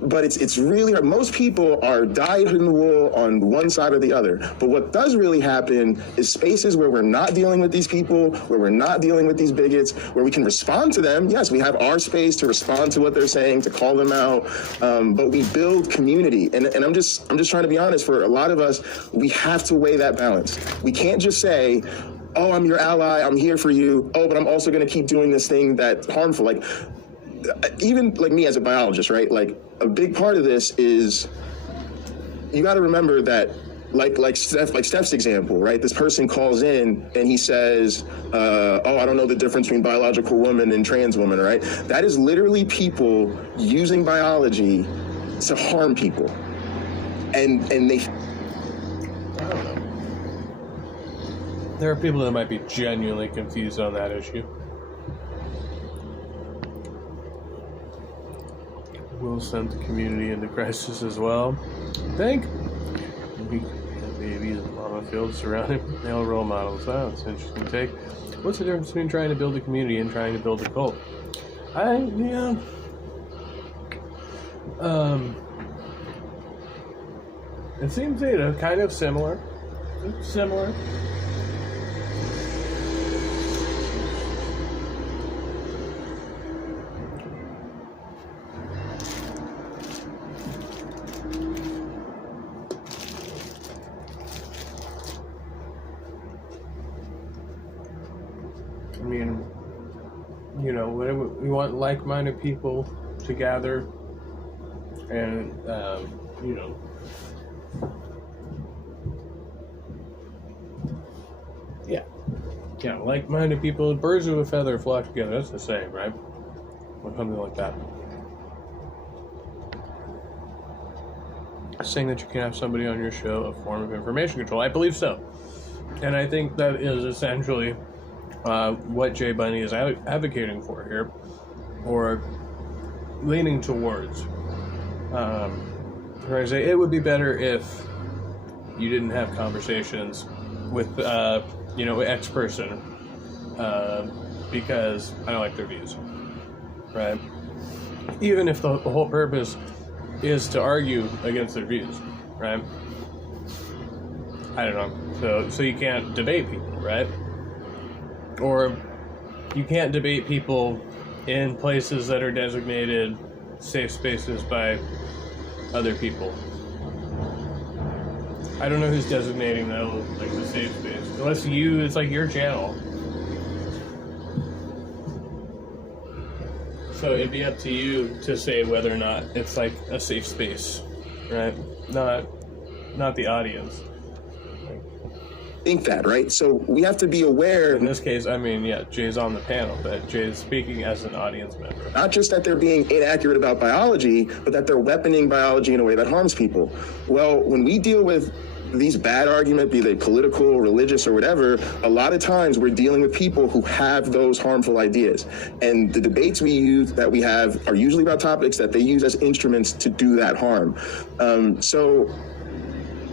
but it's really hard. Most people are dyed in the wool on one side or the other. But what does really happen is spaces where we're not dealing with these people, where we're not dealing with these bigots, where we can respond to them. Yes, we have our space to respond to what they're saying, to call them out. But we build community. And I'm just trying to be honest, for a lot of us, we have to weigh that balance. We can't just say, oh, I'm your ally, I'm here for you. Oh, but I'm also going to keep doing this thing that's harmful. Like, even like me as a biologist, right? Like, a big part of this is you got to remember that, like Steph's example, right? This person calls in and he says, "Oh, I don't know the difference between biological woman and trans woman," right? That is literally people using biology to harm people, and they. I don't know. There are people that might be genuinely confused on that issue. Will send the community into crisis as well. I think babies and mama fields surrounding male role models. That's an interesting take. What's the difference between trying to build a community and trying to build a cult? It seems, kind of similar. Similar. I mean, we want like-minded people to gather and, yeah, like-minded people, birds of a feather flock together. That's the saying, right? Or something like that. Saying that you can have somebody on your show a form of information control. I believe so. And I think that is essentially what Jay Bunny is advocating for here, or leaning towards. I say it would be better if you didn't have conversations with, X person, because I don't like their views, right? Even if the whole purpose is to argue against their views, right? I don't know. So you can't debate people, right? Or you can't debate people in places that are designated safe spaces by other people. I don't know who's designating that, like the safe space. Unless it's like your channel. So it'd be up to you to say whether or not it's like a safe space, right? Not the audience. think that, right? So we have to be aware. In this case, I mean, yeah, Jay's on the panel, but Jay's speaking as an audience member. Not just that they're being inaccurate about biology, but that they're weaponing biology in a way that harms people. Well, when we deal with these bad arguments, be they political, religious, or whatever, a lot of times we're dealing with people who have those harmful ideas. And the debates that we have are usually about topics that they use as instruments to do that harm. So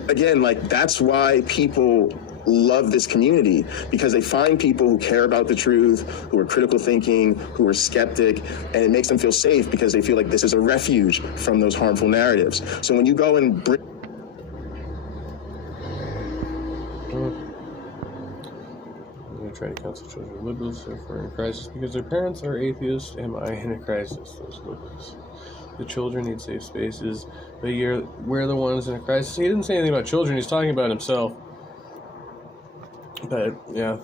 again, like, that's why people love this community, because they find people who care about the truth, who are critical thinking, who are skeptic, and it makes them feel safe because they feel like this is a refuge from those harmful narratives. So when you go and bring try to counsel children. Liberals are in crisis because their parents are atheists. Am I in a crisis? Those liberals. The children need safe spaces, but we're the ones in a crisis. He didn't say anything about children. He's talking about himself. But yeah.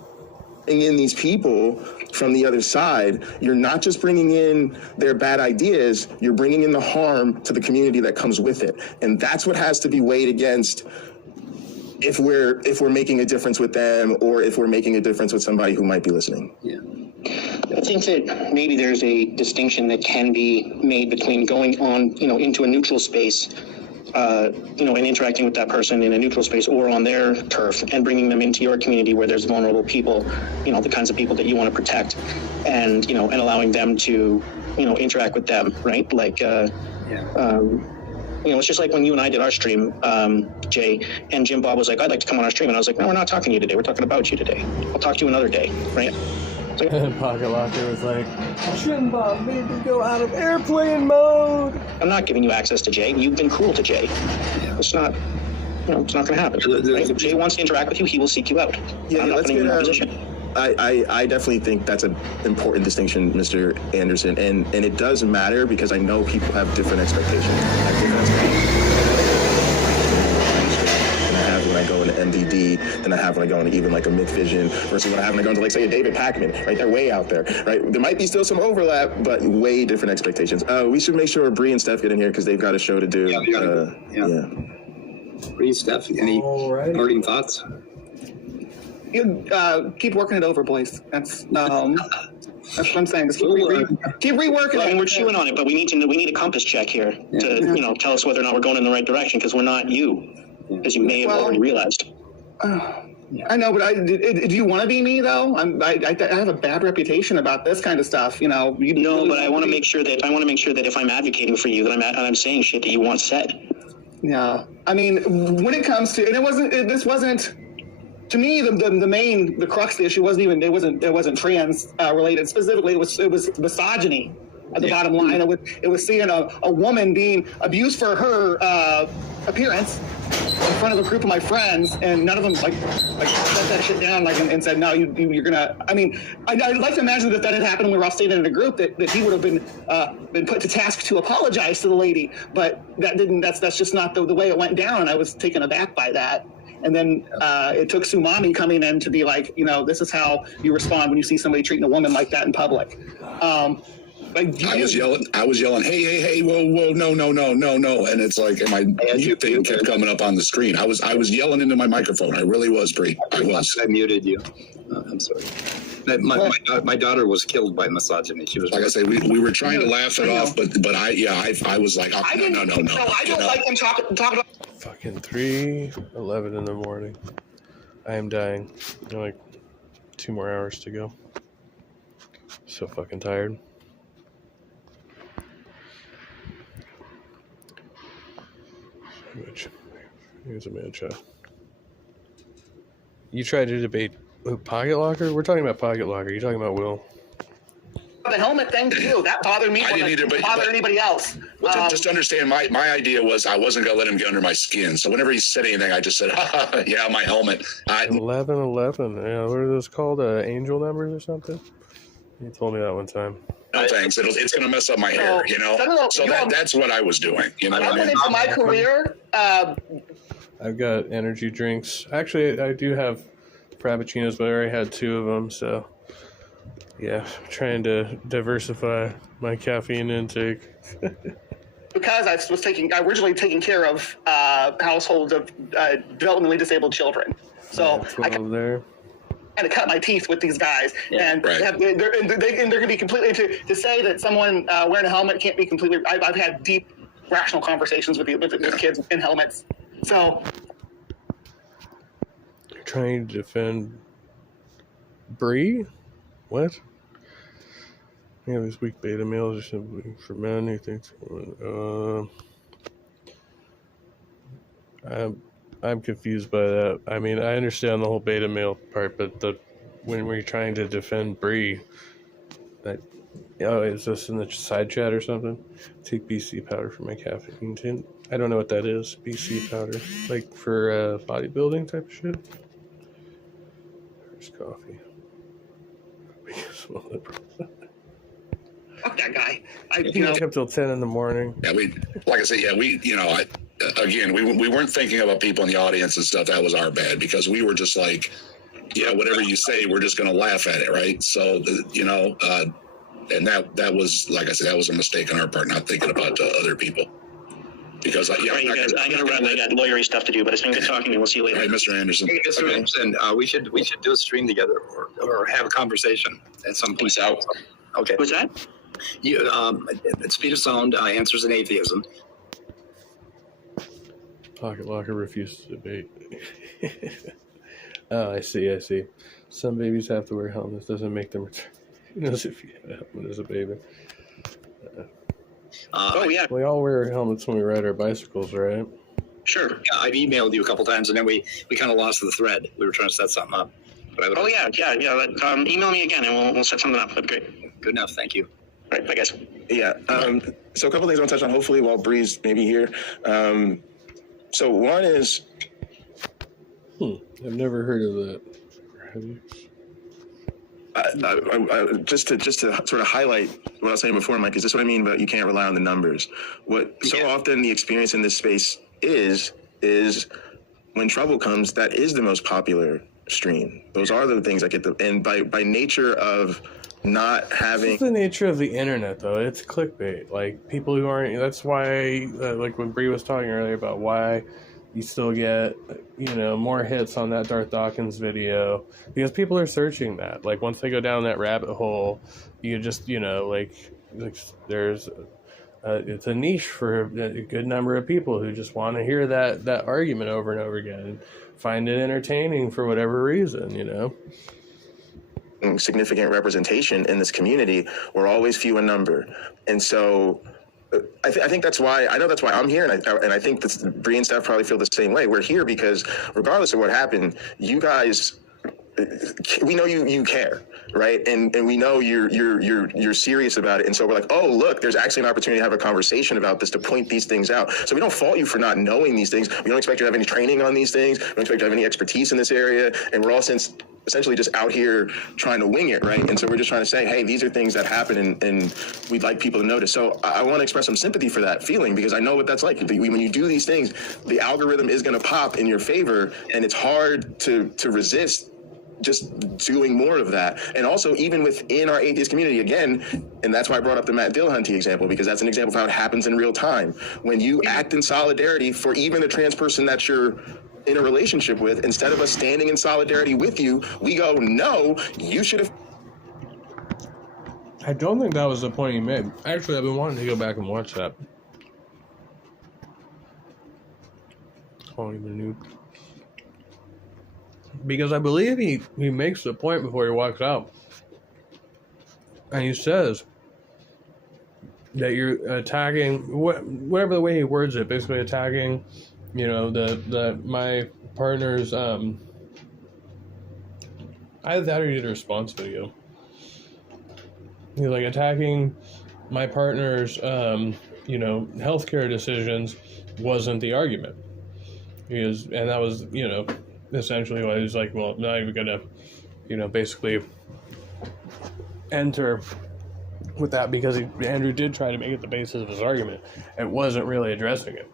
In these people from the other side, you're not just bringing in their bad ideas, you're bringing in the harm to the community that comes with it. And that's what has to be weighed against if we're making a difference with them, or if we're making a difference with somebody who might be listening. Yeah. I think that maybe there's a distinction that can be made between going on, into a neutral space, and interacting with that person in a neutral space or on their turf, and bringing them into your community where there's vulnerable people, the kinds of people that you want to protect, and allowing them to, interact with them, right? Like, it's just like when you and I did our stream, Jay, and Jim Bob was like, I'd like to come on our stream. And I was like, no, we're not talking to you today. We're talking about you today. I'll talk to you another day, right? And Pocket Locker was like, Jim Bob made me go out of airplane mode. I'm not giving you access to Jay. You've been cruel to Jay. It's not, it's not going to happen. Right? If Jay wants to interact with you, he will seek you out. Yeah, I'm not putting you in that position. I definitely think that's an important distinction, Mr. Anderson, and it does matter because I know people have different expectations. Than I have when I go into MDD, than I have when I go into even like a Myth Vision, versus when I have when I go into, like, say, a David Pakman, right? They're way out there, right? There might be still some overlap, but way different expectations. We should make sure Bree and Steph get in here because they've got a show to do. Yeah. Bree, Steph, any parting thoughts? Keep working it over, boys. That's what I'm saying. Just keep reworking it. And we're chewing on it, but we need a compass check here to tell us whether or not we're going in the right direction, because we're not you, as you may have already realized. I know, but do you want to be me though? I have a bad reputation about this kind of stuff. But I want to make sure that if I'm advocating for you, that I'm saying shit that you want said. Yeah, I mean, when it comes to, and this wasn't. To me, the crux of the issue wasn't trans related. Specifically, it was misogyny at the bottom line. It was seeing a woman being abused for her appearance in front of a group of my friends, and none of them like set that shit down and said, no, you're gonna. I mean, I'd like to imagine that if that had happened when we were all staying in a group, that he would have been put to task to apologize to the lady, but that didn't. That's just not the way it went down, and I was taken aback by that. And then it took Tsunami coming in to be like, this is how you respond when you see somebody treating a woman like that in public. I was yelling, hey, whoa, no. And it's like, my mute thing kept coming up on the screen. I was yelling into my microphone. I really was, Bree. I was. I muted you. I'm sorry. My daughter was killed by misogyny. She was, like I say, we were trying to laugh it off, but I was like, no. I don't like them talking about. Fucking 3:11 in the morning. I am dying. Like 2 more hours to go. So fucking tired. Here's a man chat. You tried to debate Pocket Locker? We're talking about Pocket Locker. You're talking about Will. The helmet thing too. That bothered me. I didn't either, bother anybody else. Just understand, my idea was I wasn't going to let him get under my skin. So whenever he said anything, I just said, yeah, my helmet. 11:11. Yeah, what are those called? Angel numbers or something? You told me that one time. No thanks. It's going to mess up my hair, So that's what I was doing. Coming into my career. I've got energy drinks. Actually, I do have Frappuccinos, but I already had 2 of them, so yeah, trying to diversify my caffeine intake. because I was originally taking care of households of developmentally disabled children. So I kind of cut my teeth with these guys, and they're going to be completely to say that someone wearing a helmet can't be completely. I've had deep, rational conversations with kids in helmets. So you're trying to defend Bree? What? Yeah, this week beta males are simply for men. He thinks. I'm confused by that. I mean, I understand the whole beta male part, but when we're trying to defend Bree, is this in the side chat or something? Take BC powder for my caffeine intake. I don't know what that is. BC powder, like for bodybuilding type of shit. There's coffee. Fuck that guy. I up till 10 in the morning. Yeah, like I said, we weren't thinking about people in the audience and stuff. That was our bad, because we were just like, yeah, whatever you say, we're just going to laugh at it, right? So, and that was, like I said, that was a mistake on our part, not thinking about other people. Because you guys, I got to run. I got lawyery stuff to do, but it's been good talking to you. We'll see you later. All right, Mr. Anderson. Hey, Mr. Anderson, we should do a stream together or have a conversation at some point. Peace out. Okay. What's that? You, Speed of Sound, Answers in Atheism. Pocket Locker refused to debate. Oh, I see. Some babies have to wear helmets. Doesn't make them return. Who knows if you have a helmet as a baby? Yeah. We all wear helmets when we ride our bicycles, right? Sure. Yeah, I've emailed you a couple times, and then we kind of lost the thread. We were trying to set something up. Email me again, and we'll set something up. That'd be great. Good enough. Thank you. All right, bye, guys. Yeah. So a couple things I want to touch on, hopefully, while Bree's maybe here. So one is... I've never heard of that. Have you? Just to sort of highlight what I was saying before, Mike, is this what I mean about you can't rely on the numbers? What so often the experience in this space is when trouble comes, that is the most popular stream. Those are the things that get and by nature of not having... It's the nature of the internet, though. It's clickbait. Like, people who aren't... That's why, like when Bree was talking earlier about why you still get, more hits on that Darth Dawkins video, because people are searching that. Like, once they go down that rabbit hole, you just, there's... it's a niche for a good number of people who just want to hear that argument over and over again and find it entertaining for whatever reason, Significant representation in this community. We're always few in number. And so I think that's why I'm here, and I think the Bree and staff probably feel the same way. We're here because regardless of what happened, you guys, we know you care, right? And we know you're serious about it. And so we're like, oh, look, there's actually an opportunity to have a conversation about this, to point these things out. So we don't fault you for not knowing these things. We don't expect you to have any training on these things. We don't expect you to have any expertise in this area. And we're all essentially just out here trying to wing it, right? And so we're just trying to say, hey, these are things that happen, and we'd like people to notice. So I want to express some sympathy for that feeling, because I know what that's like. When you do these things, the algorithm is going to pop in your favor, and it's hard to resist just doing more of that. And also, even within our atheist community, again, and that's why I brought up the Matt Dillahunty example, because that's an example of how it happens in real time. When you act in solidarity for even a trans person that you're in a relationship with, instead of us standing in solidarity with you, we go, no, you should have... I don't think that was the point he made. Actually, I've been wanting to go back and watch that. Calling him a noob. Because I believe he makes the point before he walks out. And he says that you're attacking, whatever the way he words it, basically attacking, my partner's, either that or he did a response video. He's like, attacking my partner's, healthcare decisions wasn't the argument. And that was, essentially why he was like, well, now you're gonna, basically enter with that, because Andrew did try to make it the basis of his argument. It wasn't really addressing it.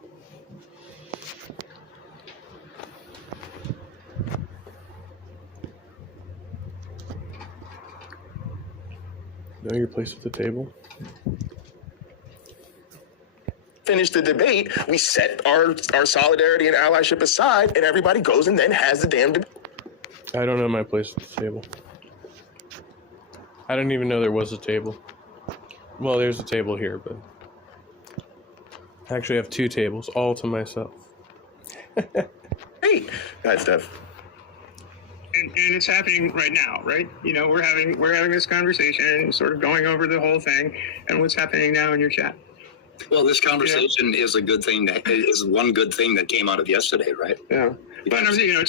Know your place at the table. finish the debate, we set our solidarity and allyship aside, and everybody goes and then has the damn debate. I don't know my place at the table. I didn't even know there was a table. Well, there's a table here, but I actually have 2 tables, all to myself. Hey, that's stuff. And it's happening right now, right? You know, we're having this conversation, sort of going over the whole thing, and what's happening now in your chat. Well, this conversation is a good thing. Is one good thing that came out of yesterday, right? Yeah. But you know,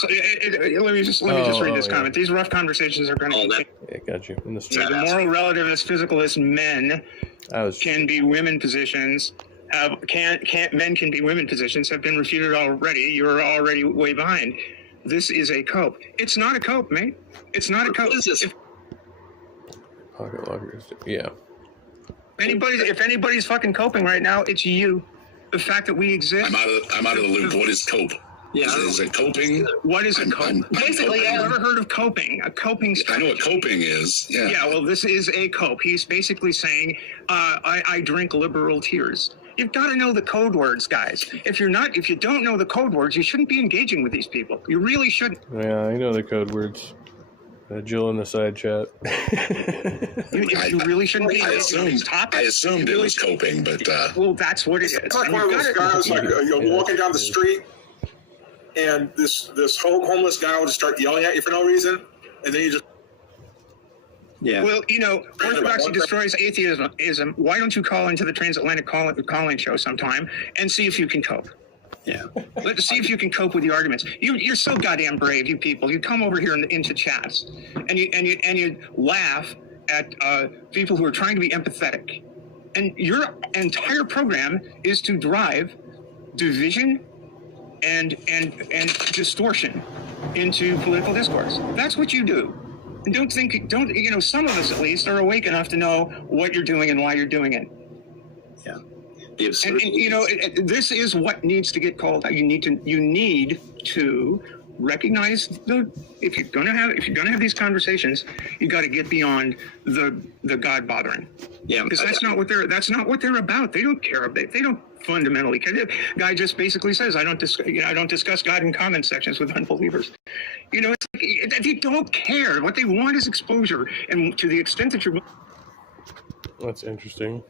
let me just read this comment. These rough conversations are going to. Yeah, got you. In the moral relativist, physicalist men can be women positions. Men can be women positions have been refuted already. You're already way behind. This is a cope. It's not a cope, mate. It's not a cope. What is this? Pocket loggers. Yeah. If anybody's fucking coping right now, it's you. The fact that we exist. I'm out of the loop. What is cope? Yeah. Is it coping? What is a cope? Basically, I've never heard of coping. A coping strategy. I know what coping is. Yeah. Yeah, well, this is a cope. He's basically saying, I drink liberal tears. You've got to know the code words, guys. If you don't know the code words, you shouldn't be engaging with these people. You really shouldn't. Yeah, I know the code words. Jill in the side chat. you really shouldn't be. I assumed it was coping, but well, that's what it is. It's like one of those guys, like you're walking down the street, and this homeless guy will just start yelling at you for no reason, and then you just. Yeah. Well, you know, orthodoxy destroys atheism. Why don't you call into the Transatlantic Calling Show sometime and see if you can cope? Yeah. Let's see if you can cope with the arguments. You're so goddamn brave, you people. You come over here into chats and you laugh at people who are trying to be empathetic. And your entire program is to drive division and distortion into political discourse. That's what you do. And some of us at least are awake enough to know what you're doing and why you're doing it. Yeah. And this is what needs to get called out. You need to recognize if you're gonna have these conversations, you got to get beyond the God bothering. Yeah, because that's not what they're about. They don't care about it. They don't fundamentally care. The guy just basically says, I don't discuss God in comment sections with unbelievers. You know, it's like they don't care. What they want is exposure, and to the extent that you're. That's interesting.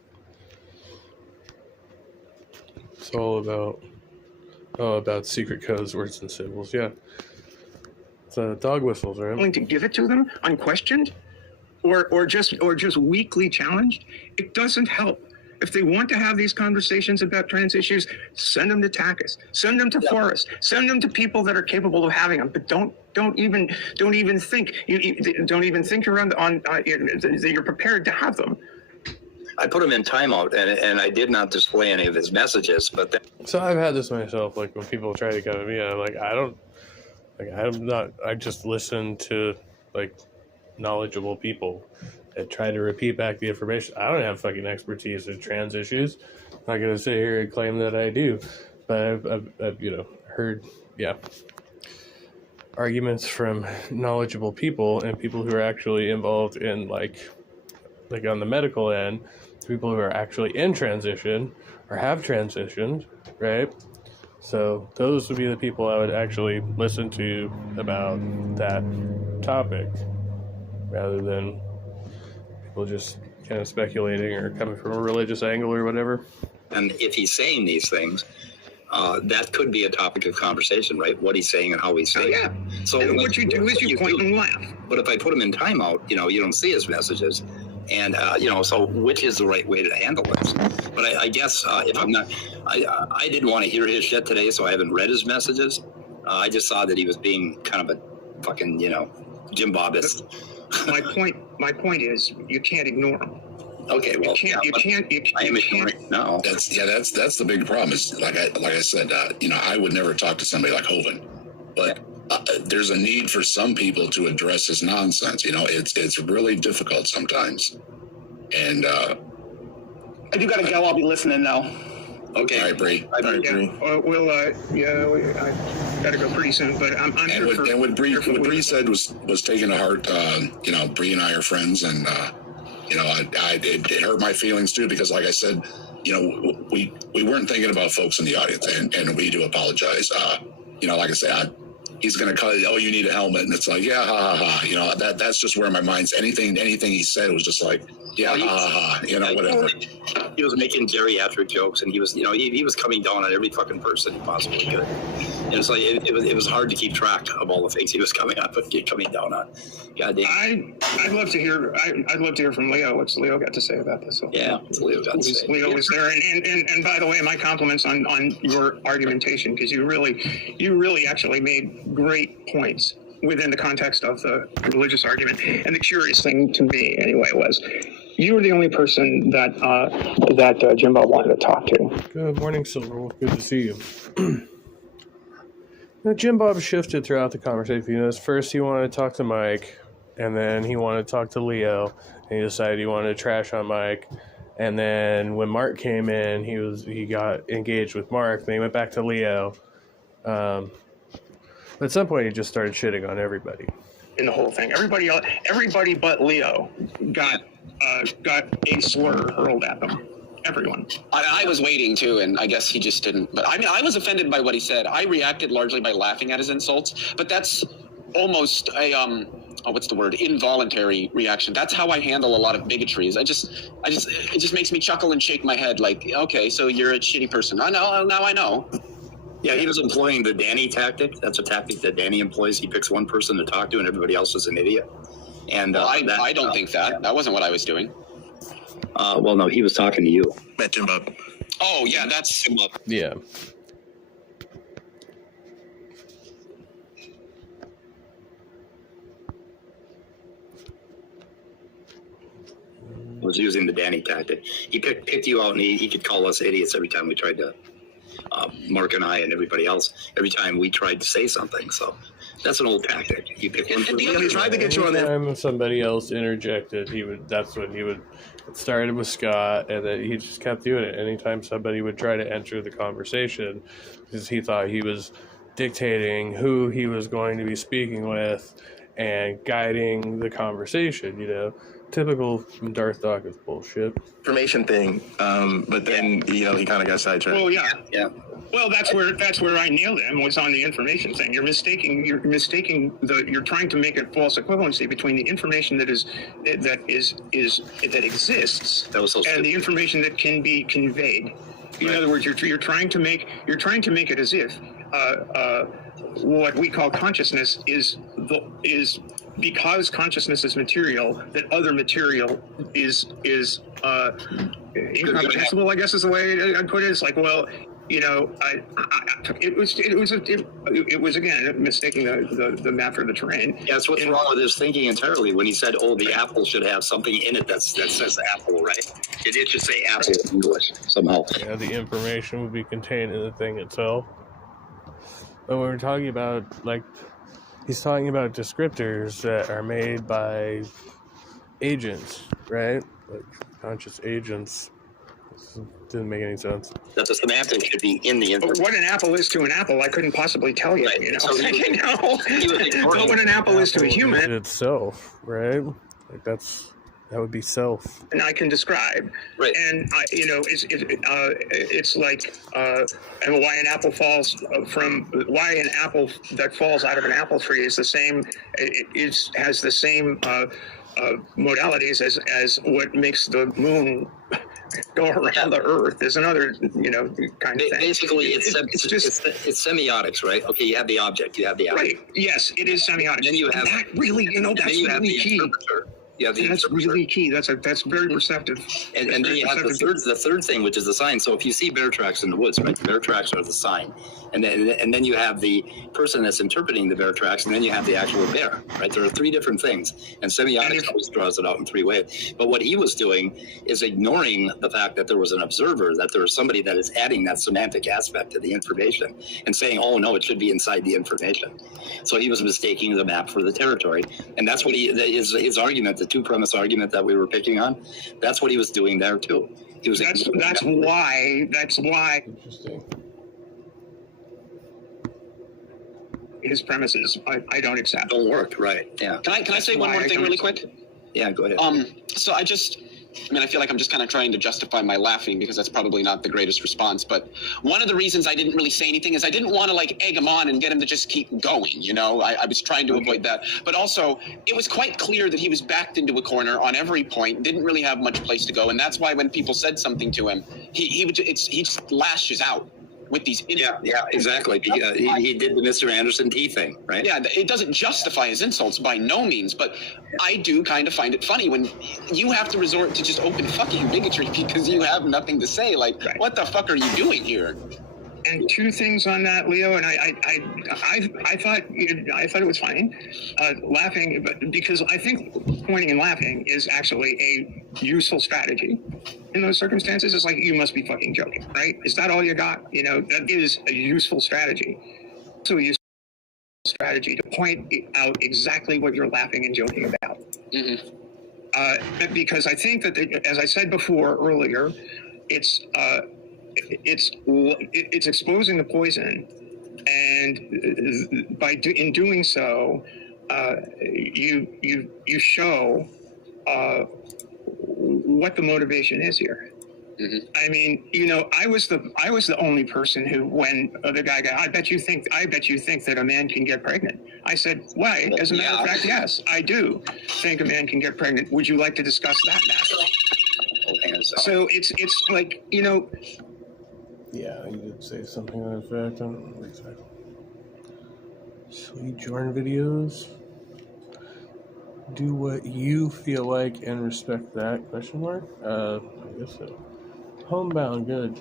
It's all about secret codes, words, and symbols. Yeah, it's dog whistles, right? Willing to give it to them unquestioned, or just weakly challenged. It doesn't help. If they want to have these conversations about trans issues, send them to TACUS, send them to Forrest, send them to people that are capable of having them. But don't even think that you're prepared to have them. I put him in timeout, and I did not display any of his messages. But so I've had this myself. Like when people try to come at me, I'm like, I just listen to like knowledgeable people and try to repeat back the information. I don't have fucking expertise in trans issues. I'm not gonna sit here and claim that I do, but I've heard arguments from knowledgeable people and people who are actually involved in like on the medical end, people who are actually in transition or have transitioned, right? So those would be the people I would actually listen to about that topic, rather than people just kind of speculating or coming from a religious angle or whatever. And if he's saying these things, that could be a topic of conversation, right? What he's saying and how he's saying it. So and what you do is you point and laugh. But if I put him in timeout, you don't see his messages. And, so which is the right way to handle this? But I guess if I'm not, I didn't want to hear his shit today, so I haven't read his messages. I just saw that he was being kind of a fucking, Jim Bobbist. My point is you can't ignore him. Okay, well, you can't. I am ignoring now. That's the big problem. Is like I said, I would never talk to somebody like Hovind, but there's a need for some people to address this nonsense. It's really difficult sometimes, and I do gotta go. I'll be listening now. Okay. All right, Bree. I gotta go pretty soon, but I'm here for. And what Bree said was taken to heart. Bree and I are friends, and it hurt my feelings too, because like I said, you know, we weren't thinking about folks in the audience, and we do apologize. You know, like I said, he's going to call you, oh, you need a helmet. And it's like, yeah, ha, ha, ha. You know, that's just where my mind's, anything he said was just like, yeah, ha, ha, ha, you know, whatever. He was making geriatric jokes, and he was, you know, he was coming down on every fucking person he possibly could. And it's like, it was hard to keep track of all the things he was coming down on. God damn. I'd love to hear from Leo. What's Leo got to say about this? Yeah, what's Leo got to say? Leo was there, and by the way, my compliments on your argumentation, because you really actually made great points within the context of the religious argument. And the curious thing to me, anyway, was you were the only person that Jim Bob wanted to talk to. Good morning, Silverwolf. Good to see you. Now, Jim Bob shifted throughout the conversation. You know, first he wanted to talk to Mike, and then he wanted to talk to Leo, and he decided he wanted to trash on Mike. And then when Mark came in, he got engaged with Mark. Then he went back to Leo. But at some point, he just started shitting on everybody. In the whole thing, everybody but Leo got a slur hurled at them. Everyone. I was waiting too, and I guess he just didn't. But I mean, I was offended by what he said. I reacted largely by laughing at his insults, but that's almost a what's the word? Involuntary reaction. That's how I handle a lot of bigotries. It just makes me chuckle and shake my head, like, okay, so you're a shitty person. I know. Now I know. Yeah, he was employing the Danny tactic. That's a tactic that Danny employs. He picks one person to talk to, and everybody else is an idiot. And I don't think that. That wasn't what I was doing. Well, no, he was talking to you. Met Jim Bob. Oh, yeah, that's Jim Bob. Yeah. Was using the Danny tactic. He picked you out, and he could call us idiots every time we tried to, Mark and I and everybody else, every time we tried to say something. So that's an old tactic. He picked one. He tried to get you on that. Anytime somebody else interjected, that's when he would. It started with Scott, and then he just kept doing it. Anytime somebody would try to enter the conversation, because he thought he was dictating who he was going to be speaking with and guiding the conversation, you know. Typical Darth Dawkins bullshit. Information thing, but then, you know, he kind of got sidetracked. Well, yeah. Well, that's where I nailed him, was on the information thing. You're trying to make a false equivalency between the information that exists and the information that can be conveyed. In other words, you're trying to make it as if what we call consciousness is because consciousness is material, that other material is incomprehensible, I guess is the way I'd put it. It's like, well, you know, it was again mistaking the map for the terrain. Yeah, that's what's wrong with his thinking entirely. When he said, "Oh, the apple should have something in it that says apple," right? It should say apple in English somehow. Yeah, the information would be contained in the thing itself. But when we're talking about, like, he's talking about descriptors that are made by agents, right? Like conscious agents. This didn't make any sense. That the semantics should be in the information. What an apple is to an apple, I couldn't possibly tell you. Right. You know, So but what an apple is to a human, itself, right? Like that would be self. and I can describe. Right. And it's like, and why an apple why an apple that falls out of an apple tree is the same. Has the same modalities as what makes the moon go around the Earth. There's another, kind of thing. Basically, it's semiotics, right? Okay, you have the object, you have the Right. Yes, it is semiotics. Then you have that really, that's really key. Interpreter. That's really key. That's very perceptive. And then you have the third thing, which is the sign. So if you see bear tracks in the woods, right, the bear tracks are the sign. And then you have the person that's interpreting the bear tracks, and then you have the actual bear, right? There are three different things. And semiotics always draws it out in three ways. But what he was doing is ignoring the fact that there was an observer, that there was somebody that is adding that semantic aspect to the information and saying, oh, no, it should be inside the information. So he was mistaking the map for the territory. And that's what his argument, the two-premise argument that we were picking on, that's what he was doing there, too. He was that's why. Interesting. His premises, I don't accept. Don't work, right? Yeah. Can I say one more thing really quick? Yeah, go ahead. So I mean, I feel like I'm just kind of trying to justify my laughing because that's probably not the greatest response. But one of the reasons I didn't really say anything is I didn't want to like egg him on and get him to just keep going. You know, I was trying to avoid that. But also, it was quite clear that he was backed into a corner on every point, didn't really have much place to go. And that's why when people said something to him, he just lashes out with these. Yeah, exactly. He did the Mr. Anderson T thing, right? Yeah, it doesn't justify his insults by no means, but I do kind of find it funny when you have to resort to just open fucking bigotry because you have nothing to say. Like, what the fuck are you doing here? And two things on that, Leo, and I thought it was fine, laughing, but because I think pointing and laughing is actually a useful strategy in those circumstances. It's like, you must be fucking joking, right? Is that all you got? You know, that is a useful strategy. So a useful strategy to point out exactly what you're laughing and joking about. Because I think that, as I said before earlier, it's exposing the poison, and in doing so, you show what the motivation is here. I mean, you know, I was the only person who, when the guy got, I bet you think that a man can get pregnant. I said, why? As a matter of fact, yes, I do think a man can get pregnant. Would you like to discuss that matter? So it's like, you know. Yeah, you did say something to that effect. I don't know exactly. Sweet Jordan videos. Do what you feel like and respect that? Question mark. I guess so. Homebound, good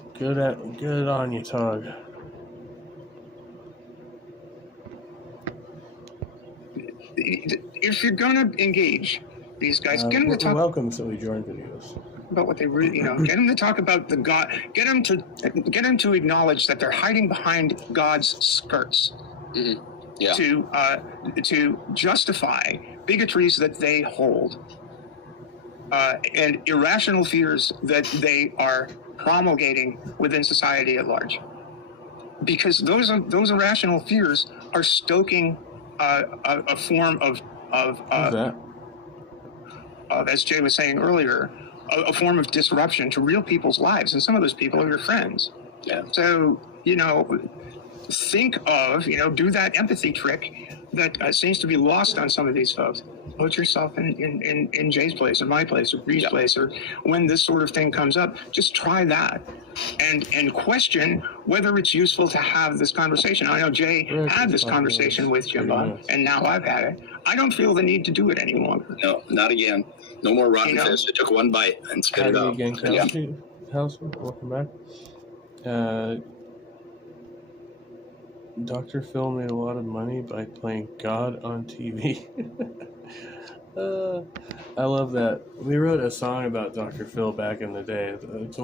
on you, Tog. If you're gonna engage these guys, get them to talk. Welcome, Silly Jordan videos. About what they really, you know, get them to talk about the God. Get them to acknowledge that they're hiding behind God's skirts. Yeah. To justify bigotries that they hold, and irrational fears that they are promulgating within society at large. Because those irrational fears are stoking a form of as Jay was saying earlier, a form of disruption to real people's lives, and some of those people are your friends. Yeah. So, you know, think of, you know, do that empathy trick that seems to be lost on some of these folks. Put yourself in Jay's place or my place or Bree's place, or when this sort of thing comes up, just try that and question whether it's useful to have this conversation. I know Jay had this conversation with Jim Bob, and now I've had it. I don't feel the need to do it any longer. No, not again. No more rotten fish. I took one bite and spit it out. Houseman, welcome back. Dr. Phil made a lot of money by playing God on TV. I love that. We wrote a song about Dr. Phil back in the day. It's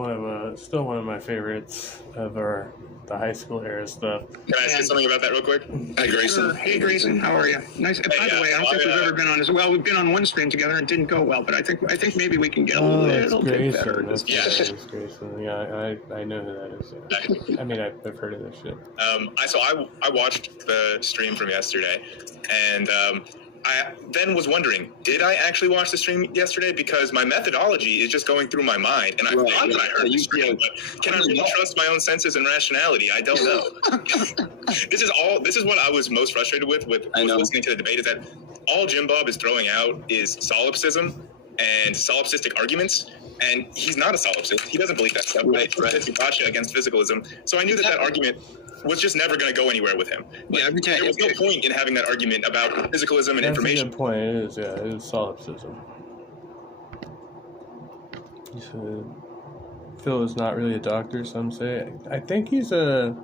still one of my favorites of the high school era stuff. Can I say something about that real quick? Hi, Grayson. Sure. Hey, Grayson. How are you? Nice. By the way, I don't think we've ever been on as well. We've been on one stream together and it didn't go well, but I think maybe we can get a little bit better. That's Grayson. Yeah, I know who that is. I mean, I've heard of this shit. So I watched the stream from yesterday, and I then was wondering, did I actually watch the stream yesterday? Because my methodology is just going through my mind, and I thought that I heard the stream, but can I really trust my own senses and rationality? I don't know. This is what I was most frustrated with listening to the debate, is that all Jim Bob is throwing out is solipsism and solipsistic arguments, and he's not a solipsist. He doesn't believe that stuff. Right. It's gotcha against physicalism. So I knew that argument was just never going to go anywhere with him. There was no point in having that argument about physicalism and information. That's a good point. It is solipsism. He said Phil is not really a doctor, some say. I think he's is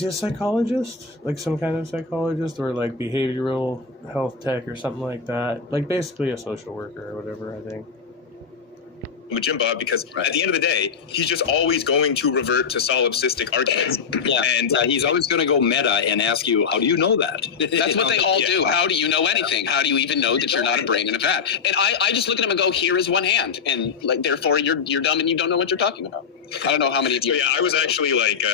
he a psychologist? Like some kind of psychologist, or like behavioral health tech or something like that? Like basically a social worker or whatever, I think. With Jim Bob, because at the end of the day, he's just always going to revert to solipsistic arguments. Yeah, and he's always going to go meta and ask you, how do you know that? That's what they all do. How do you know anything? How do you even know that you're not a brain in a vat? And I just look at him and go, here is one hand. And like, therefore, you're dumb and you don't know what you're talking about. I don't know how many of you. So, yeah, I was actually like,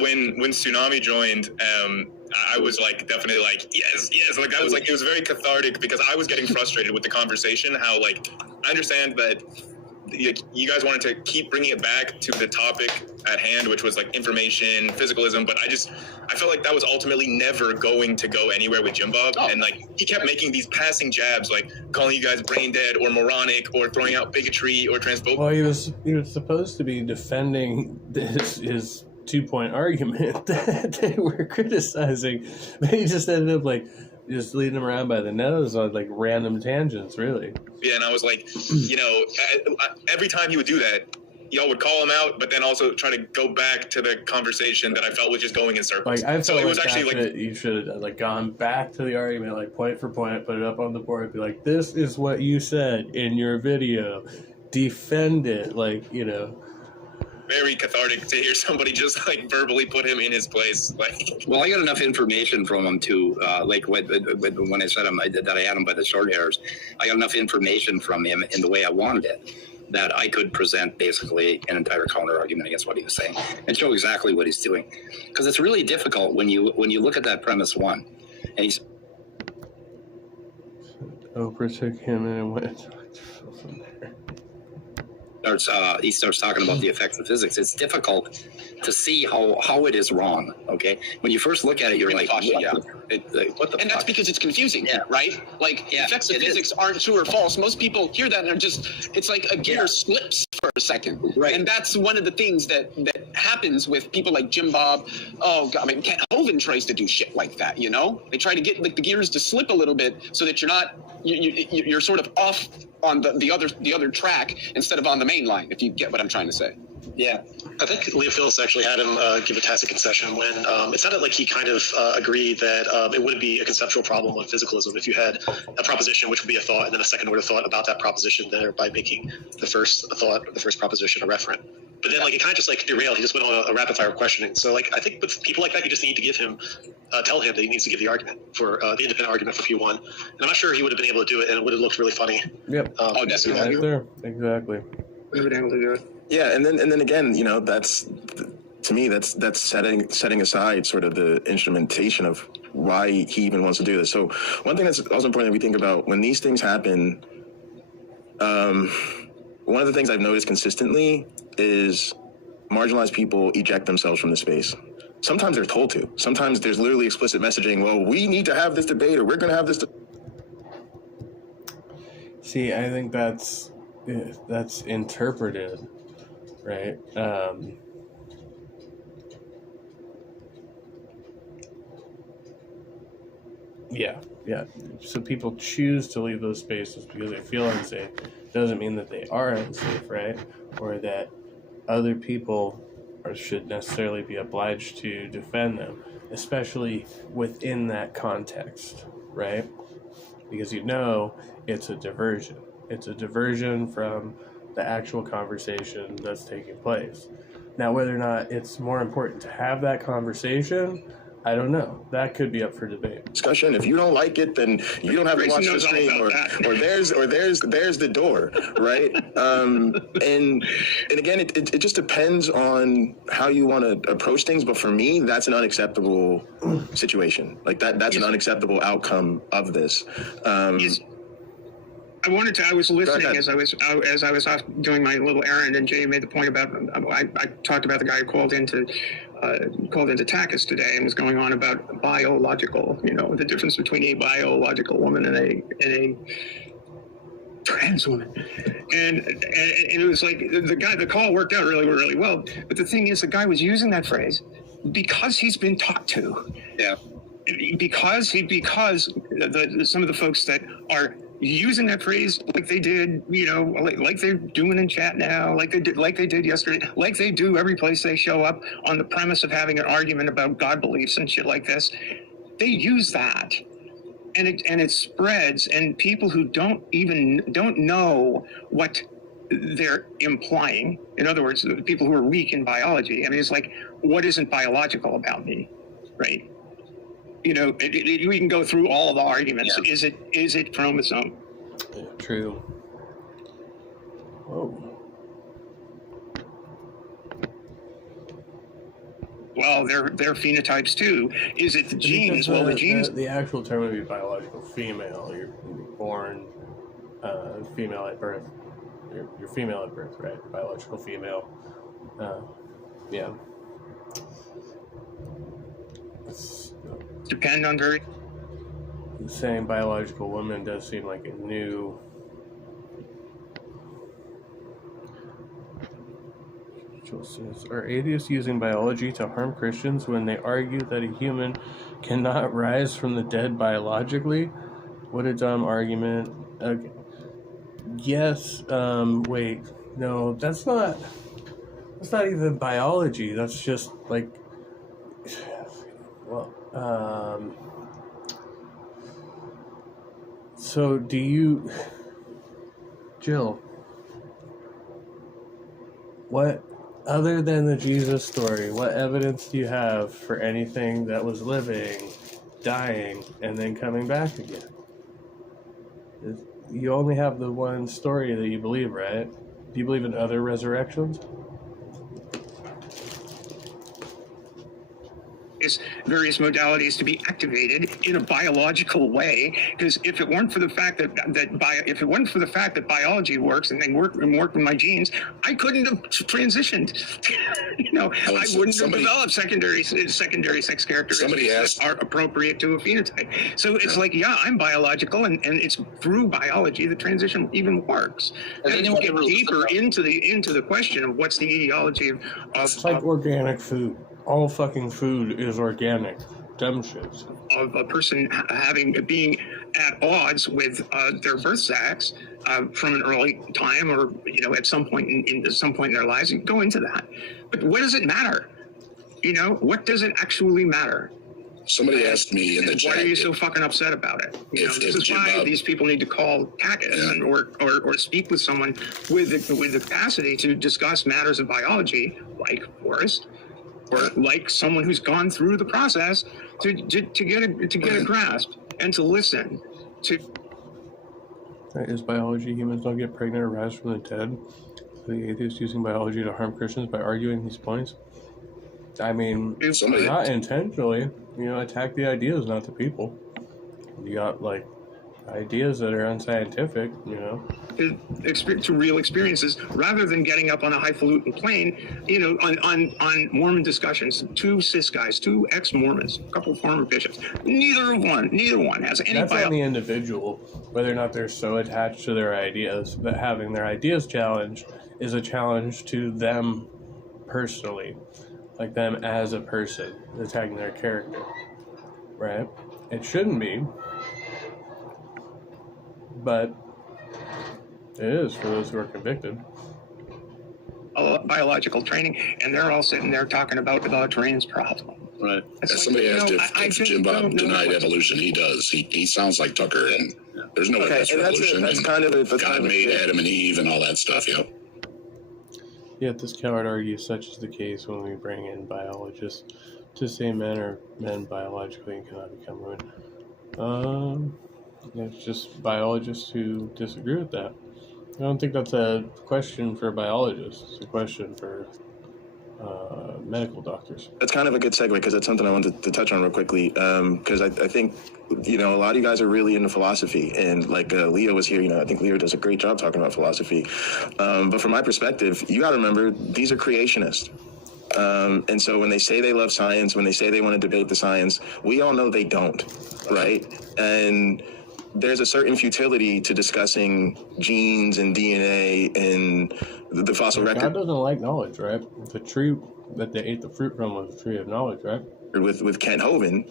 when Tsunami joined, I was like definitely like yes. Like I was like it was very cathartic because I was getting frustrated with the conversation. How like I understand that you guys wanted to keep bringing it back to the topic at hand, which was like information, physicalism, but I felt like that was ultimately never going to go anywhere with Jim Bob. And like he kept making these passing jabs, like calling you guys brain dead or moronic or throwing out bigotry or transphobic. Well, he was supposed to be defending his 2-point argument that they were criticizing, but he just ended up like just leading them around by the nose on like random tangents, really. Yeah, and I was like, every time he would do that, y'all would call him out, but then also try to go back to the conversation that I felt was just going in circles. Like I so felt it was like actually like you should have like gone back to the argument, like point for point, put it up on the board, and be like, "This is what you said in your video. Defend it." Like very cathartic to hear somebody just like verbally put him in his place. Like, well, I got enough information from him to like when I said that I had him by the short hairs. I got enough information from him in the way I wanted it that I could present basically an entire counter argument against what he was saying and show exactly what he's doing. Because it's really difficult when you look at that premise one, and he's Oprah took him and went from there. He starts talking about the effects of physics. It's difficult to see how it is wrong. Okay, when you first look at it, you're like, what the and that's because it's confusing, right? Like effects of physics aren't true or false. Most people hear that and are just, it's like a gear slips for a second, right? And that's one of the things that happens with people like Jim Bob. Oh God, I mean, Kent Hovind tries to do shit like that. They try to get like the gears to slip a little bit so that you're sort of off on the other track instead of on the main line, if you get what I'm trying to say. Yeah, I think Leo Phillips actually had him give a tacit concession when it sounded like he kind of agreed that it wouldn't be a conceptual problem with physicalism if you had a proposition, which would be a thought, and then a second order thought about that proposition there by making the first thought or the first proposition a referent. But then, like, it kind of just like derailed. He just went on a rapid fire questioning. So, like, I think with people like that, you just need to give him, tell him that he needs to give the argument for the independent argument for Q1. And I'm not sure he would have been able to do it, and it would have looked really funny. Yep. Definitely. Right there. Exactly. We would be able to do it. Yeah, and then again, that's to me that's setting aside sort of the instrumentation of why he even wants to do this. So one thing that's also important that we think about when these things happen. One of the things I've noticed consistently is marginalized people eject themselves from the space. Sometimes they're told to. Sometimes there's literally explicit messaging. Well, we need to have this debate, or we're going to have this. See, I think that's interpreted, right? Yeah. So people choose to leave those spaces because they feel unsafe. Doesn't mean that they are unsafe, right? Or that other people should necessarily be obliged to defend them, especially within that context, right? Because it's a diversion. It's a diversion from the actual conversation that's taking place. Now, whether or not it's more important to have that conversation, I don't know. That could be up for debate. Discussion. If you don't like it, then you don't have to watch the stream, or there's the door, right? And again, it just depends on how you want to approach things. But for me, that's an unacceptable situation. Like that's an unacceptable outcome of this. I was listening as I was off doing my little errand, and Jay made the point about I talked about the guy who called into TACUS today and was going on about biological, the difference between a biological woman and a trans woman, and it was like the call worked out really, really well. But the thing is, the guy was using that phrase because he's been taught to. Yeah. Because some of the folks that are using that phrase like they did, like they're doing in chat now, like they did yesterday, like they do every place they show up on the premise of having an argument about God beliefs and shit like this. They use that, and it spreads, and people who don't know what they're implying. In other words, the people who are weak in biology. I mean, it's like, what isn't biological about me, right? We can go through all of the arguments. Yeah. Is it chromosome? Yeah, true. Whoa. well, they're phenotypes too. Is it the genes? Well, the genes. The actual term would be biological female. You're born female at birth. You're female at birth, right? Biological female. Yeah. It's, depend on very. Saying biological woman does seem like a new. Says, are atheists using biology to harm Christians when they argue that a human cannot rise from the dead biologically? What a dumb argument. Okay. Yes, wait. No, that's not even biology. That's just like, well, so do you, Jill, what, other than the Jesus story, what evidence do you have for anything that was living, dying, and then coming back again? You only have the one story that you believe, right? Do you believe in other resurrections? Various modalities to be activated in a biological way, because if it weren't for the fact that biology works and they work in my genes, I couldn't have transitioned. I wouldn't have developed secondary sex characteristics that are appropriate to a phenotype. So it's like, yeah, I'm biological, and it's through biology the transition even works. And you get deeper into the question of what's the etiology of it's like organic food. All fucking food is organic. Dumb shit. Of a person being at odds with their birth sex from an early time, or at some point in some point in their lives, and go into that. But what does it matter? What does it actually matter? Somebody asked me in the chat. Why are you so fucking upset about it? This is why these people need to call Takis or speak with someone with the capacity to discuss matters of biology, like Forrest, or like someone who's gone through the process to get a grasp and to listen to. Is biology humans don't get pregnant or rise from the dead? The atheists using biology to harm Christians by arguing these points? I mean, not intentionally. Attack the ideas, not the people. You got ideas that are unscientific, to real experiences, rather than getting up on a highfalutin plane, on Mormon discussions. Two cis guys, two ex-Mormons, a couple of former bishops. Neither one has any. That's on the individual, whether or not they're so attached to their ideas that having their ideas challenged is a challenge to them personally, like them as a person, attacking their character, right? It shouldn't be. But it is for those who are convicted. Biological training, and they're all sitting there talking about the trans problem. Right. Somebody asked if Jim Bob denied evolution. He does. He sounds like Tucker, and there's no evolution. That's kind of it. God made Adam and Eve and all that stuff. Yet this coward argues such is the case when we bring in biologists to say men are men biologically and cannot become women. It's just biologists who disagree with that. I don't think that's a question for biologists. It's a question for medical doctors. That's kind of a good segue, because that's something I wanted to touch on real quickly. Because I think, a lot of you guys are really into philosophy. And like Leo was here, I think Leo does a great job talking about philosophy. But from my perspective, you got to remember, these are creationists. And so when they say they love science, when they say they want to debate the science, we all know they don't, right? And there's a certain futility to discussing genes and DNA and the fossil record. God doesn't like knowledge, right? The tree that they ate the fruit from was the tree of knowledge, right? With Kent Hovind,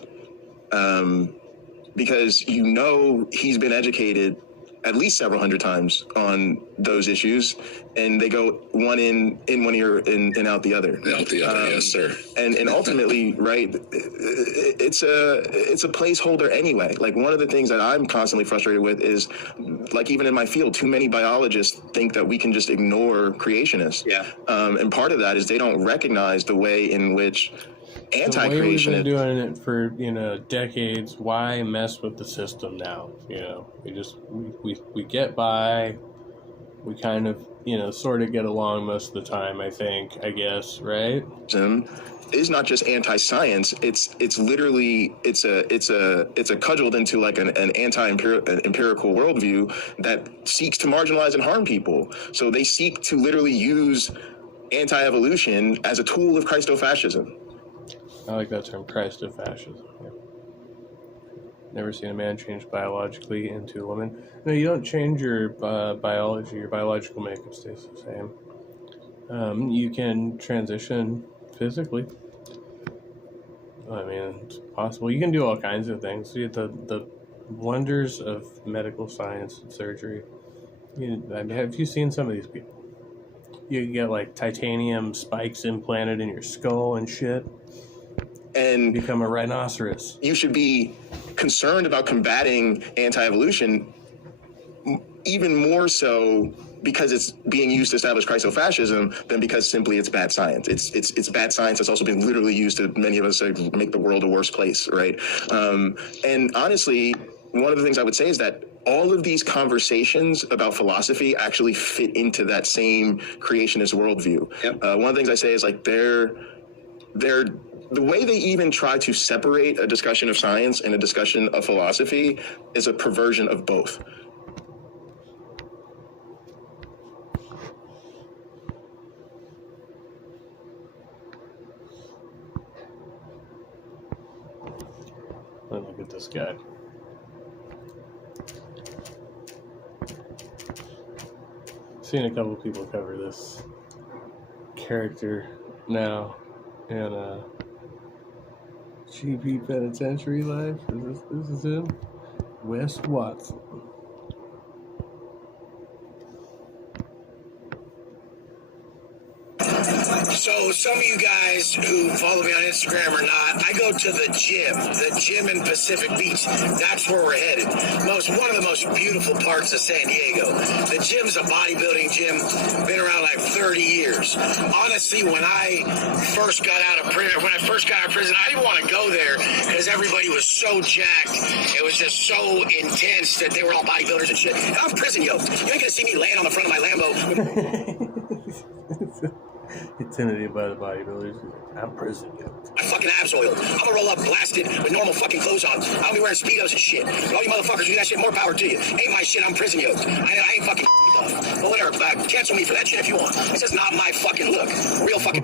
because he's been educated at least several hundred times on those issues, and they go one in one ear and out the other. Out the other, yes, sir. And ultimately, right, it's a placeholder anyway. Like, one of the things that I'm constantly frustrated with is, like, even in my field, too many biologists think that we can just ignore creationists. Yeah. And part of that is they don't recognize the way in which the way we've been doing it for decades. Why mess with the system now? We get by. We kind of sort of get along most of the time. I guess, right? is not just anti-science. It's literally it's a cudgeled into like an anti-empirical worldview that seeks to marginalize and harm people. So they seek to literally use anti-evolution as a tool of Christofascism. I like that term, Christofascism. Yeah. Never seen a man change biologically into a woman. No, you don't change your biology. Your biological makeup stays the same. You can transition physically. I mean, it's possible. You can do all kinds of things. The wonders of medical science and surgery. Have you seen some of these people? You get like titanium spikes implanted in your skull and shit. And become a rhinoceros. You should be concerned about combating anti-evolution even more so because it's being used to establish Christofascism than because simply it's bad science. It's bad science that's also been literally used to, many of us say, make the world a worse place, right? And honestly, one of the things I would say is that all of these conversations about philosophy actually fit into that same creationist worldview. Yep. One of the things I say is like the way they even try to separate a discussion of science and a discussion of philosophy is a perversion of both. Look at this guy. Seen a couple people cover this character now in GP Penitentiary Life. This is him, Wes Watson. So some of you guys who follow me on Instagram or not, I go to the gym in Pacific Beach. That's where we're headed. One of the most beautiful parts of San Diego. The gym's a bodybuilding gym, been around like 30 years. Honestly, when I first got out of prison, I didn't want to go there because everybody was so jacked. It was just so intense that they were all bodybuilders and shit. And I'm prison yoked. You ain't gonna see me laying on the front of my Lambo. Intimidated by the bodybuilders. I'm prison yoked. My fucking abs oil. I'm gonna roll up blasted with normal fucking clothes on. I'll be wearing Speedos and shit. But all you motherfuckers do that shit, more power to you. Ain't my shit, I'm prison yoked. I ain't fucking buff. But whatever, cancel me for that shit if you want. It's just not my fucking look. Real fucking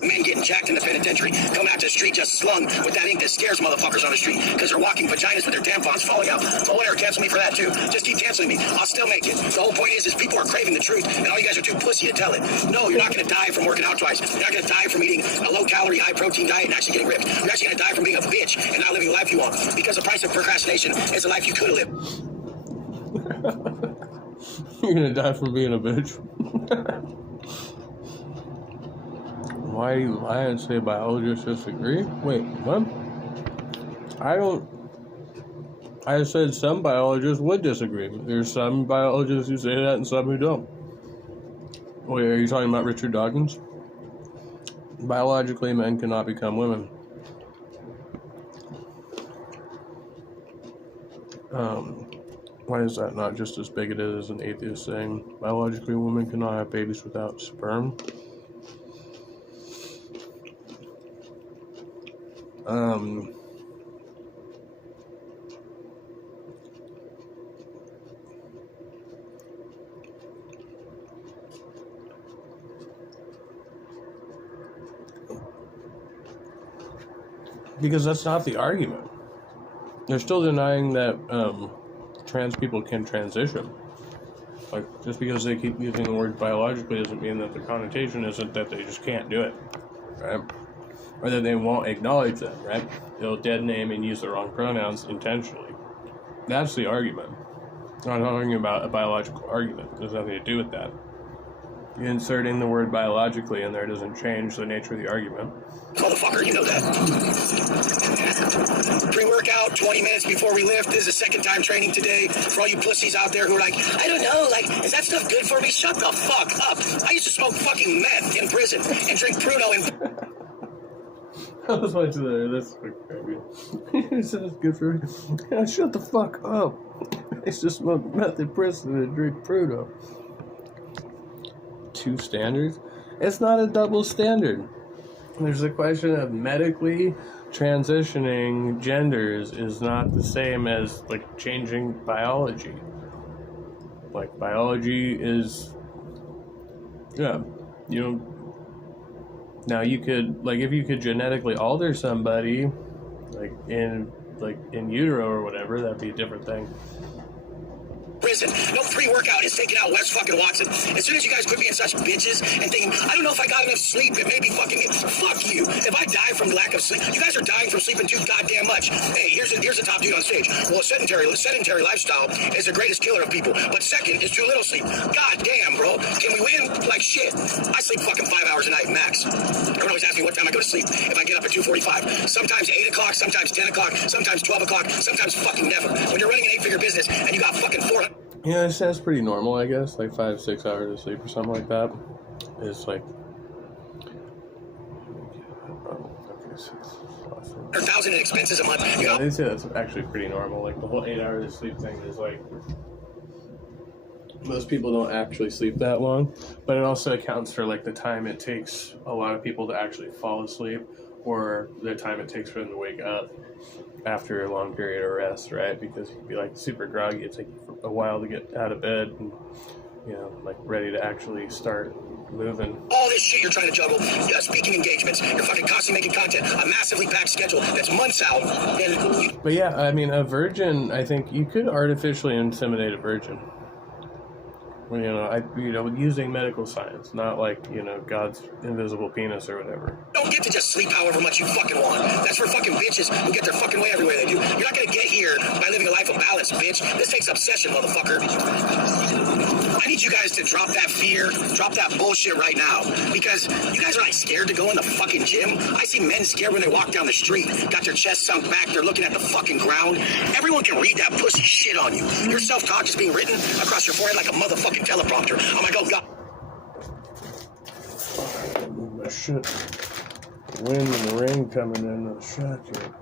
men getting jacked in the penitentiary, coming out to the street just slung with that ink that scares motherfuckers on the street because they're walking vaginas with their tampons falling out. But whatever, cancel me for that too. Just keep canceling me. I'll still make it. The whole point is people are craving the truth, and all you guys are too pussy to tell it. No, you're not gonna die from working out twice. You're not gonna die from eating a low-calorie, high-protein diet and actually getting ripped. You're actually gonna die from being a bitch and not living the life you want. Because the price of procrastination is the life you could live. You're gonna die from being a bitch. Why did say biologists disagree? Wait, what? I said some biologists would disagree. There's some biologists who say that and some who don't. Wait, are you talking about Richard Dawkins? Biologically, men cannot become women. Why is that not just as bigoted as an atheist saying biologically women cannot have babies without sperm? Because that's not the argument. They're still denying that trans people can transition. Like, just because they keep using the word biologically doesn't mean that the connotation isn't that they just can't do it, right? Or that they won't acknowledge them, right? They'll dead name and use the wrong pronouns intentionally. That's the argument. I'm not talking about a biological argument. There's nothing to do with that. Inserting the word biologically in there doesn't change the nature of the argument. Motherfucker, you know that. Pre-workout, 20 minutes before we lift. This is the second time training today. For all you pussies out there who are like, I don't know, like, is that stuff good for me? Shut the fuck up. I used to smoke fucking meth in prison and drink Pruno and... I was watching that. That's crazy. He said it's good for me. Yeah, shut the fuck up. I used to smoke meth in prison and drink Pruno. Two standards? It's not a double standard. there's a question of medically transitioning genders is not the same as like changing biology. Like biology is, yeah, you know. Now you could, like, if you could genetically alter somebody, like in utero or whatever, that'd be a different thing. Prison. No pre-workout is taking out Wes fucking Watson. As soon as you guys quit being such bitches and thinking, I don't know if I got enough sleep, it may be fucking me. Fuck you. If I die from lack of sleep, you guys are dying from sleeping too goddamn much. Hey, here's the top dude on stage. Well, a sedentary lifestyle is the greatest killer of people. But second is too little sleep. God damn, bro. Can we win? Like shit. I sleep fucking 5 hours a night max. Everyone always asks me what time I go to sleep. If I get up at 2:45, sometimes 8 o'clock, sometimes 10 o'clock, sometimes 12 o'clock, sometimes fucking never. When you're running an 8-figure business and you got fucking 400. Yeah, that's pretty normal, I guess. Like 5-6 hours of sleep or something like that. It's like 1,000 in expenses a month. Yeah, they say that's actually pretty normal. Like the whole 8 hours of sleep thing is like, most people don't actually sleep that long, but it also accounts for like the time it takes a lot of people to actually fall asleep, or the time it takes for them to wake up after a long period of rest, right? Because you'd be like super groggy, it takes you a while to get out of bed and, you know, like ready to actually start moving. All this shit you're trying to juggle, speaking engagements, you're fucking constantly making content, a massively packed schedule that's months out, and you... But yeah, I mean, a virgin, I think you could artificially inseminate a virgin. You know, using medical science, not like, you know, God's invisible penis or whatever. You don't get to just sleep however much you fucking want. That's for fucking bitches who get their fucking way everywhere they do. You're not gonna get here by living a life of balance, bitch. This takes obsession, motherfucker. I need you guys to drop that fear, drop that bullshit right now. Because you guys are like scared to go in the fucking gym. I see men scared when they walk down the street, got their chest sunk back, they're looking at the fucking ground. Everyone can read that pussy shit on you. Your self-talk is being written across your forehead like a motherfucking teleprompter. Oh my god. My shit. Wind and the rain coming in the shot here.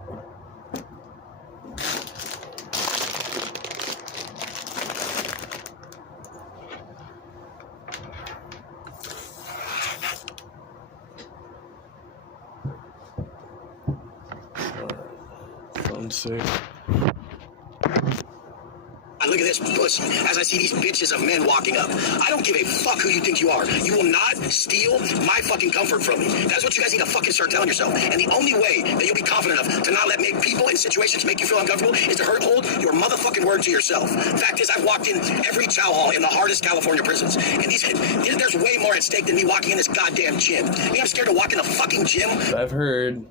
Sick. I look at this pussy as I see these bitches of men walking up. I don't give a fuck who you think you are. You will not steal my fucking comfort from me. That's what you guys need to fucking start telling yourself. And the only way that you'll be confident enough to not let people in situations make you feel uncomfortable is to hold your motherfucking word to yourself. Fact is, I've walked in every chow hall in the hardest California prisons. And there's way more at stake than me walking in this goddamn gym. Me, I'm scared to walk in the fucking gym. I've heard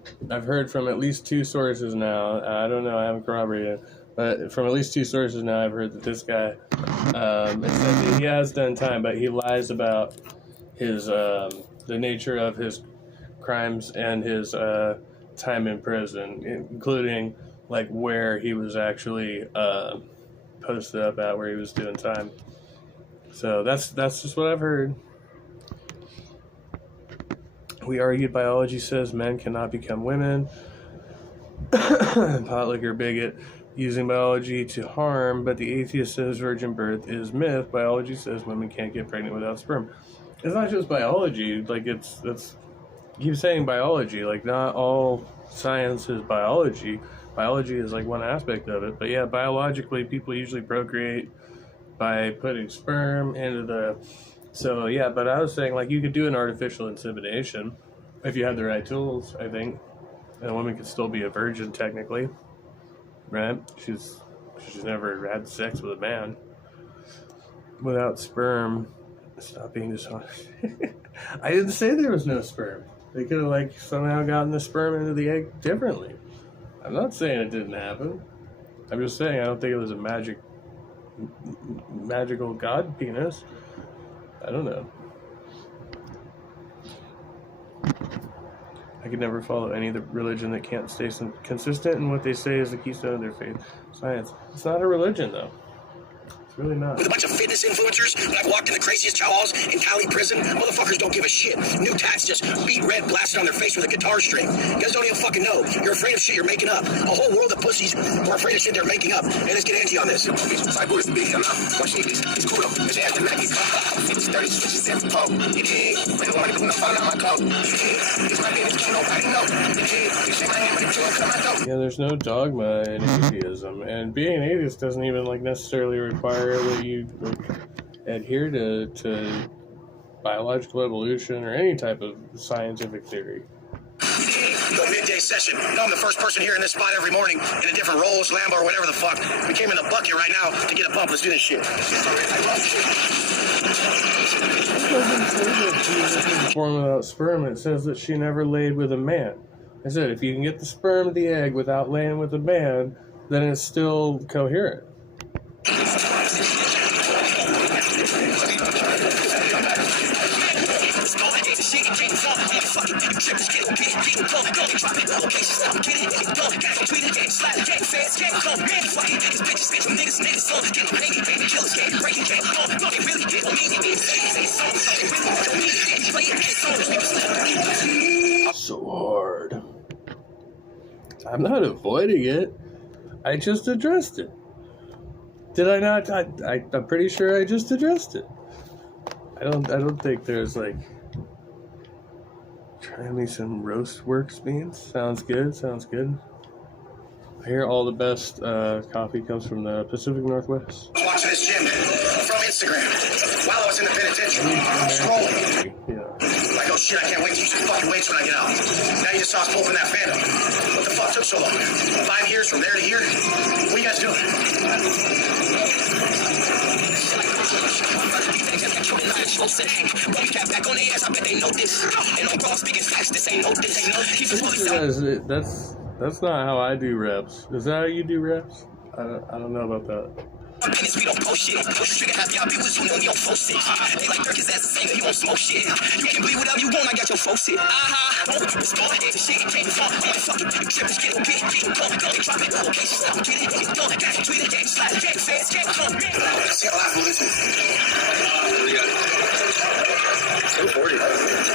from at least 2 sources now. I don't know, I haven't corroborated it. But from at least 2 sources now, I've heard that this guy, it says that he has done time, but he lies about his the nature of his crimes and his time in prison, including like where he was actually posted up at, where he was doing time. So that's just what I've heard. We argued biology says men cannot become women. Potlicker bigot. Using biology to harm, but the atheist says virgin birth is myth. Biology says women can't get pregnant without sperm. It's not just biology. Like it's keep saying biology. Like not all science is biology. Biology is like one aspect of it. But yeah, biologically, people usually procreate by putting sperm into the. So yeah, but I was saying like you could do an artificial insemination if you had the right tools. I think, and a woman could still be a virgin technically. Right? She's never had sex with a man without sperm. Stop being dishonest. I didn't say there was no sperm. They could have like somehow gotten the sperm into the egg differently. I'm not saying it didn't happen. I'm just saying I don't think it was a magical god penis. I don't know. I could never follow any religion that can't stay consistent in what they say is the keystone of their faith. Science. It's not a religion, though. It's really not. With a bunch of fitness influencers, when I've walked in the craziest chow halls in Cali prison, motherfuckers don't give a shit. New tats just beat red blasted on their face with a guitar string. You guys don't even fucking know. You're afraid of shit you're making up. A whole world of pussies who are afraid of shit they're making up. And let's get Angie on this. Yeah, there's no dogma in atheism, and being an atheist doesn't even like necessarily require that you like, adhere to biological evolution or any type of scientific theory. The midday session. No, I'm the first person here in this spot every morning in a different Rolls, Lambo, or whatever the fuck. We came in the bucket right now to get a bump. Let's do this shit. It doesn't say that she was born without sperm. It says that she never laid with a man. I said if you can get the sperm of the egg without laying with a man, then it's still coherent. So hard. I'm not avoiding it. I just addressed it. Did I not? I'm pretty sure I just addressed it. I don't think there's like. Try me some roast works beans. Sounds good. Sounds good. I hear all the best coffee comes from the Pacific Northwest. I was watching this gym from Instagram while I was in the penitentiary. Scrolling. Yeah. Like, oh shit, I can't wait to use some fucking weights when I get out. Now you just saw us pull from that Phantom. What the fuck took so long? 5 years from there to here? What are you guys doing? That's not how I do reps. Is that how you do reps? I don't know about that. We don't post shit. Push trigger, have y'all people who know you don't post it. They like Dirk is ass the same, you won't smoke shit. You can bleed whatever you want, I got your folks it. Don't respond, the shit came from. I'm like, fuck it, trip is getting big, go, drop it, location, stop, get it, go, got it, tweet it, get slide, get fast, get come. Let's see how loud we'll listen. What do you got? 240.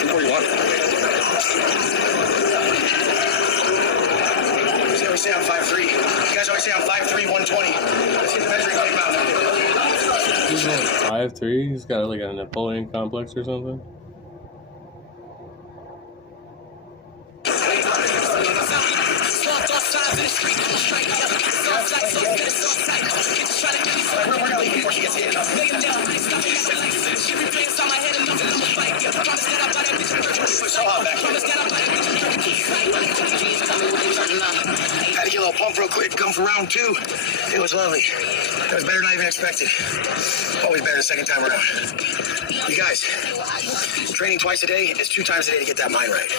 241. See how we say I'm 5'3". You guys always say I'm 5'3", 120. Let's get the measuring tape out. He's like 5'3". He's got like a Napoleon complex or something. Had to get a little pump real quick, come for round 2. It was lovely. It was better than I even expected. Always better the second time around. You guys, training twice a day is 2 times a day to get that mind right.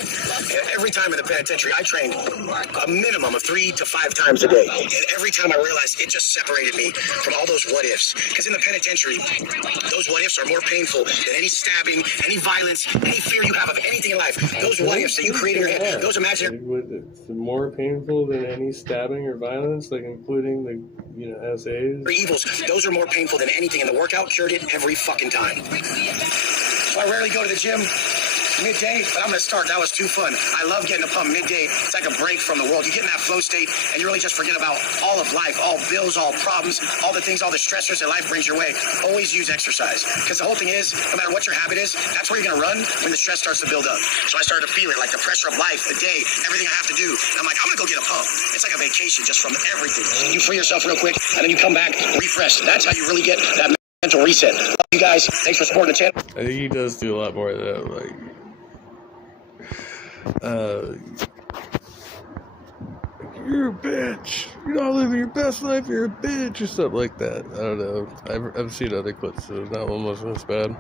Every time in the penitentiary, I trained a minimum of 3 to 5 times a day. And every time I realized it just separated me from all those what ifs. Because in the penitentiary, those what ifs are more painful than any stabbing, any violence, any fear you have of anything in life. Those what ifs that you create in your head, those imaginary. It's more painful than any stabbing or violence, like including the essays. Evils, those are more painful than anything, and the workout cured it every fucking time. So I rarely go to the gym midday, but I'm going to start. That was too fun. I love getting a pump midday. It's like a break from the world. You get in that flow state, and you really just forget about all of life, all bills, all problems, all the things, all the stressors that life brings your way. Always use exercise. Because the whole thing is, no matter what your habit is, that's where you're going to run when the stress starts to build up. So I started to feel it, like the pressure of life, the day, everything I have to do. And I'm like, I'm going to go get a pump. It's like a vacation just from everything. You free yourself real quick, and then you come back refreshed. That's how you really get that mental reset. Love you guys. Thanks for supporting the channel. I think he does do a lot more of that, like you're a bitch. You're not living your best life. You're a bitch, or something like that. I don't know. I've seen other clips, so that one wasn't as bad.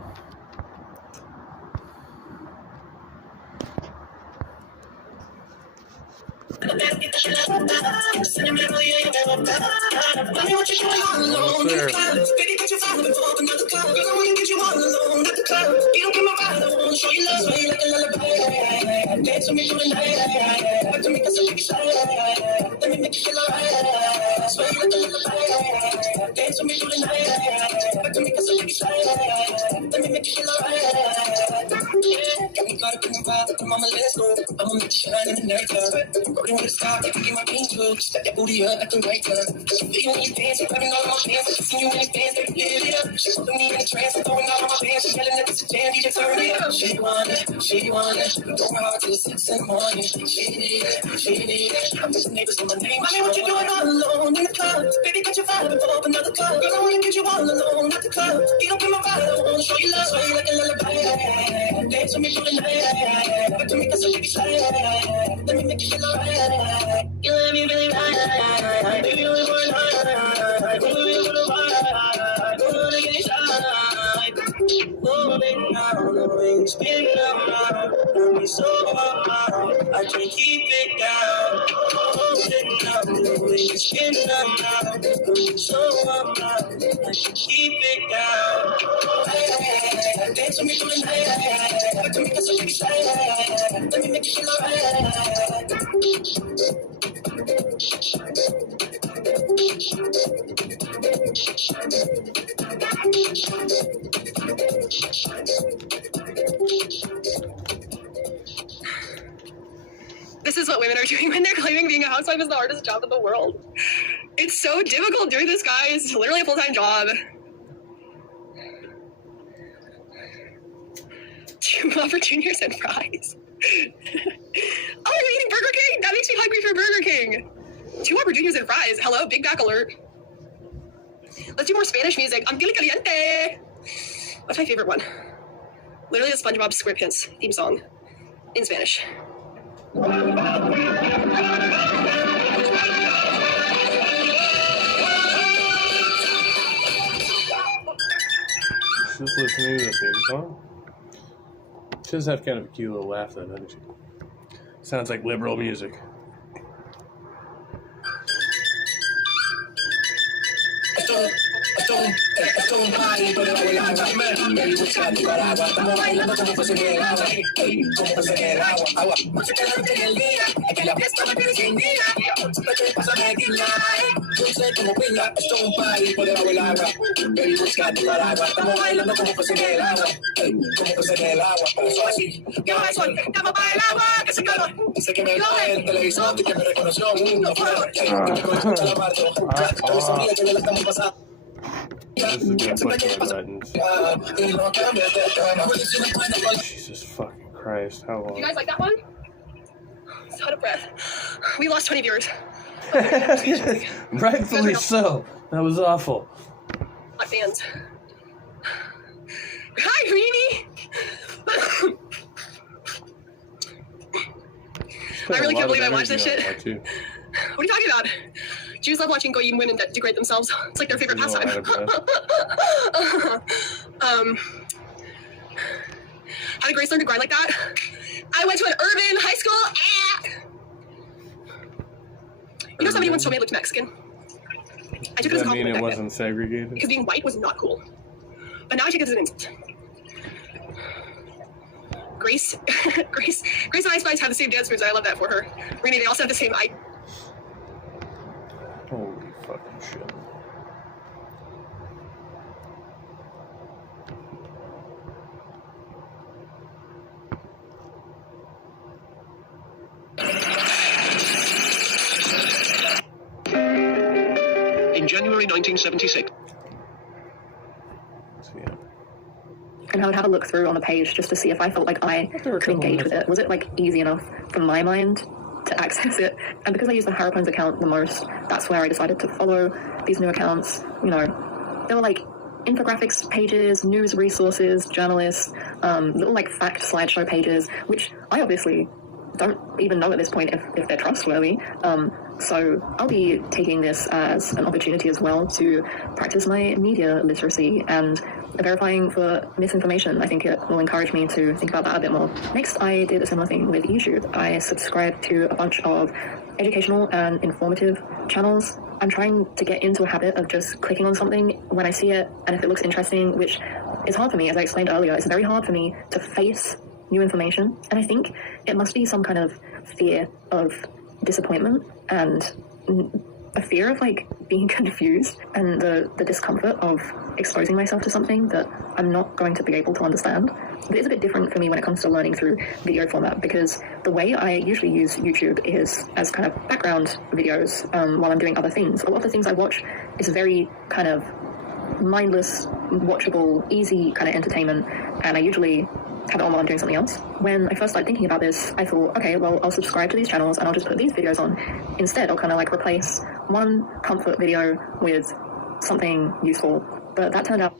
sunshine in the nighttime. I'm rolling with a stop, I can get my pink too. Step that booty up like a right time. She feeling when you dance, I'm grabbing all of my pants. I see you in advance, they live it up. She's putting me in a trance, I'm throwing all of my pants. She's yelling at this jam, DJ turn it up. She wanna, throw her heart till 6 in the morning. She need it. I'm just neighbors on my name. Mommy, what you doing all alone in the club? Baby, got your vibe and pull up another club. Girl, I wanna get you all alone at the club. Get up in my vibe, I wanna show you love. Sway like a lullaby. Dance with me through the night. But to make us a baby slide. Let me make you feel alright. You let me really right. Baby, only for a night. Baby, for the vibe. Gonna get inside. Rolling down the wing, spin it up now. Got me so hard, I can't keep it down. Rolling down the wing, spin it up now. Got me so hard, I can't keep it down. Hey, dance with me through the night. But to make us a baby slide. Let me make you feel alright. This is what women are doing when they're claiming being a housewife is the hardest job in the world. It's so difficult doing this, guys. It's literally a full-time job. 2 Whopper Juniors and fries. Oh, you're eating Burger King? That makes me hungry for Burger King. 2 Whopper Juniors and fries. Hello, Big Mac alert. Let's do more Spanish music. Antil Caliente. What's my favorite one? Literally the SpongeBob SquarePants theme song in Spanish. Just listening to the theme song. She does have kind of a cute little laugh though, doesn't she? Sounds like liberal music. This is a good push my buttons. Jesus fucking Christ, how long? You guys like that one? So out of breath. We lost 20 viewers. Rightfully so. That was awful. My fans. Hi, Reenie! I really can't believe I watched this shit. What are you talking about? Jews love watching Goyim women degrade themselves. It's like their favorite pastime. How did Grace learn to grind like that? I went to an urban high school. You know, somebody once told me I looked Mexican. I took it as a compliment. Does that mean it back wasn't then. segregated? Because being white was not cool. But now I take it as an insult. Grace and Ice Spice have the same dance moves, and I love that for her. Renee, they also have the same Holy fucking shit. In January 1976. And I would have a look through on the page just to see if I felt like I could engage with it. Was it like easy enough for my mind to access it? And because I use the Harapones account the most, that's where I decided to follow these new accounts. You know, there were like infographics pages, news resources, journalists, little like fact slideshow pages, which I obviously don't even know at this point if they're trustworthy. So I'll be taking this as an opportunity as well to practice my media literacy and verifying for misinformation. I think it will encourage me to think about that a bit more. Next, I did a similar thing with YouTube. I subscribed to a bunch of educational and informative channels. I'm trying to get into a habit of just clicking on something when I see it, and if it looks interesting, which is hard for me, as I explained earlier. It's very hard for me to face new information, and I think it must be some kind of fear of disappointment and a fear of like being confused and the discomfort of exposing myself to something that I'm not going to be able to understand. But it's a bit different for me when it comes to learning through video format, because the way I usually use YouTube is as kind of background videos while I'm doing other things. A lot of the things I watch is very kind of mindless, watchable, easy kind of entertainment, and I usually have it on while I'm doing something else. When I first started thinking about this, I thought, okay, well, I'll subscribe to these channels and I'll just put these videos on. Instead, I'll kind of like replace one comfort video with something useful. But that turned out...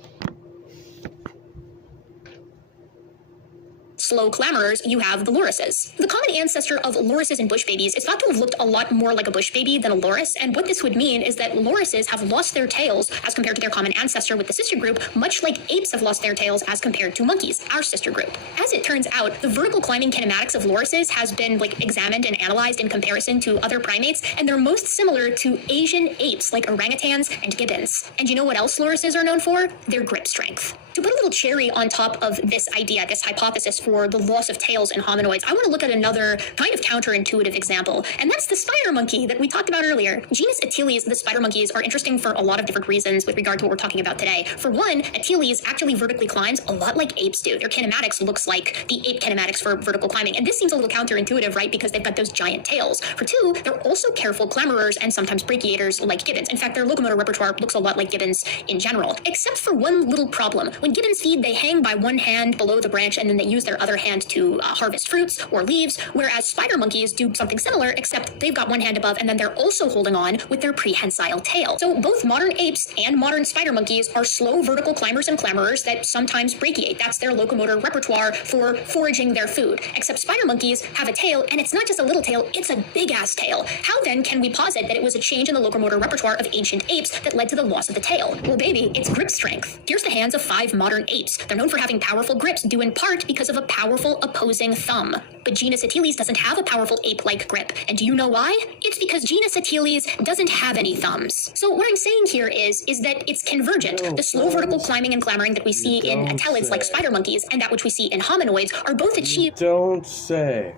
Slow clamorers, you have the lorises. The common ancestor of lorises and bush babies is thought to have looked a lot more like a bush baby than a loris, and what this would mean is that lorises have lost their tails as compared to their common ancestor with the sister group, much like apes have lost their tails as compared to monkeys, our sister group. As it turns out, the vertical climbing kinematics of lorises has been examined and analyzed in comparison to other primates, and they're most similar to Asian apes like orangutans and gibbons. And you know what else lorises are known for? Their grip strength. To put a little cherry on top of this idea, this hypothesis for the loss of tails in hominoids, I want to look at another kind of counterintuitive example, and that's the spider monkey that we talked about earlier. Genus Ateles, the spider monkeys, are interesting for a lot of different reasons with regard to what we're talking about today. For one, Ateles actually vertically climbs a lot like apes do. Their kinematics looks like the ape kinematics for vertical climbing, and this seems a little counterintuitive, right, because they've got those giant tails. For two, they're also careful clamorers and sometimes brachiators like gibbons. In fact, their locomotor repertoire looks a lot like gibbons in general, except for one little problem. When gibbons feed, they hang by one hand below the branch and then they use their other hand to harvest fruits or leaves, whereas spider monkeys do something similar, except they've got one hand above and then they're also holding on with their prehensile tail. So both modern apes and modern spider monkeys are slow vertical climbers and clamorers that sometimes brachiate. That's their locomotor repertoire for foraging their food. Except spider monkeys have a tail, and it's not just a little tail, it's a big-ass tail. How then can we posit that it was a change in the locomotor repertoire of ancient apes that led to the loss of the tail? Well, baby, it's grip strength. Here's the hands of 5 modern apes. They're known for having powerful grips, due in part because of a powerful opposing thumb. But genus Ateles doesn't have a powerful ape-like grip. And do you know why? It's because genus Ateles doesn't have any thumbs. So what I'm saying here is that it's convergent. The slow vertical climbing and clamoring that we see in atelids like spider monkeys and that which we see in hominoids are both achieved. Don't say.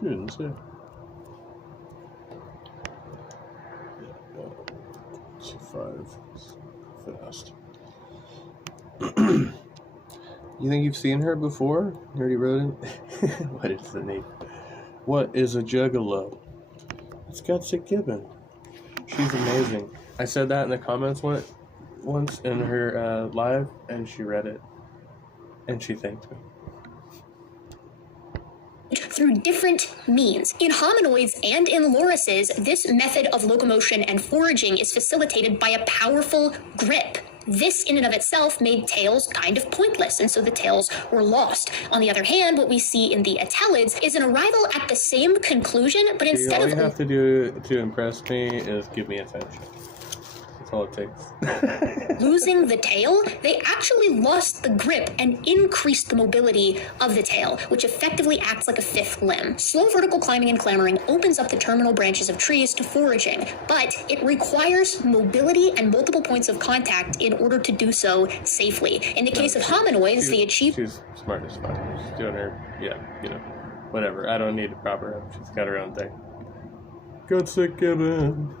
You didn't say. Yeah, 5 fast. You think you've seen her before? You already wrote it? What is the name? What is a juggalo? It's Gutsy Gibbon. She's amazing. I said that in the comments once in her live, and she read it. And she thanked me. Through different means. In hominoids and in lorises, this method of locomotion and foraging is facilitated by a powerful grip. This in and of itself made tails kind of pointless, and so the tails were lost. On the other hand, what we see in the atelids is an arrival at the same conclusion, but instead all of... you have to do to impress me is give me attention. That's all it takes. Losing the tail, they actually lost the grip and increased the mobility of the tail, which effectively acts like a 5th limb. Slow vertical climbing and clamoring opens up the terminal branches of trees to foraging, but it requires mobility and multiple points of contact in order to do so safely. In the case of hominoids, they achieve... She's smart as fuck. She's doing her, whatever. I don't need to prop her up. She's got her own thing. Gutsy Gibbon.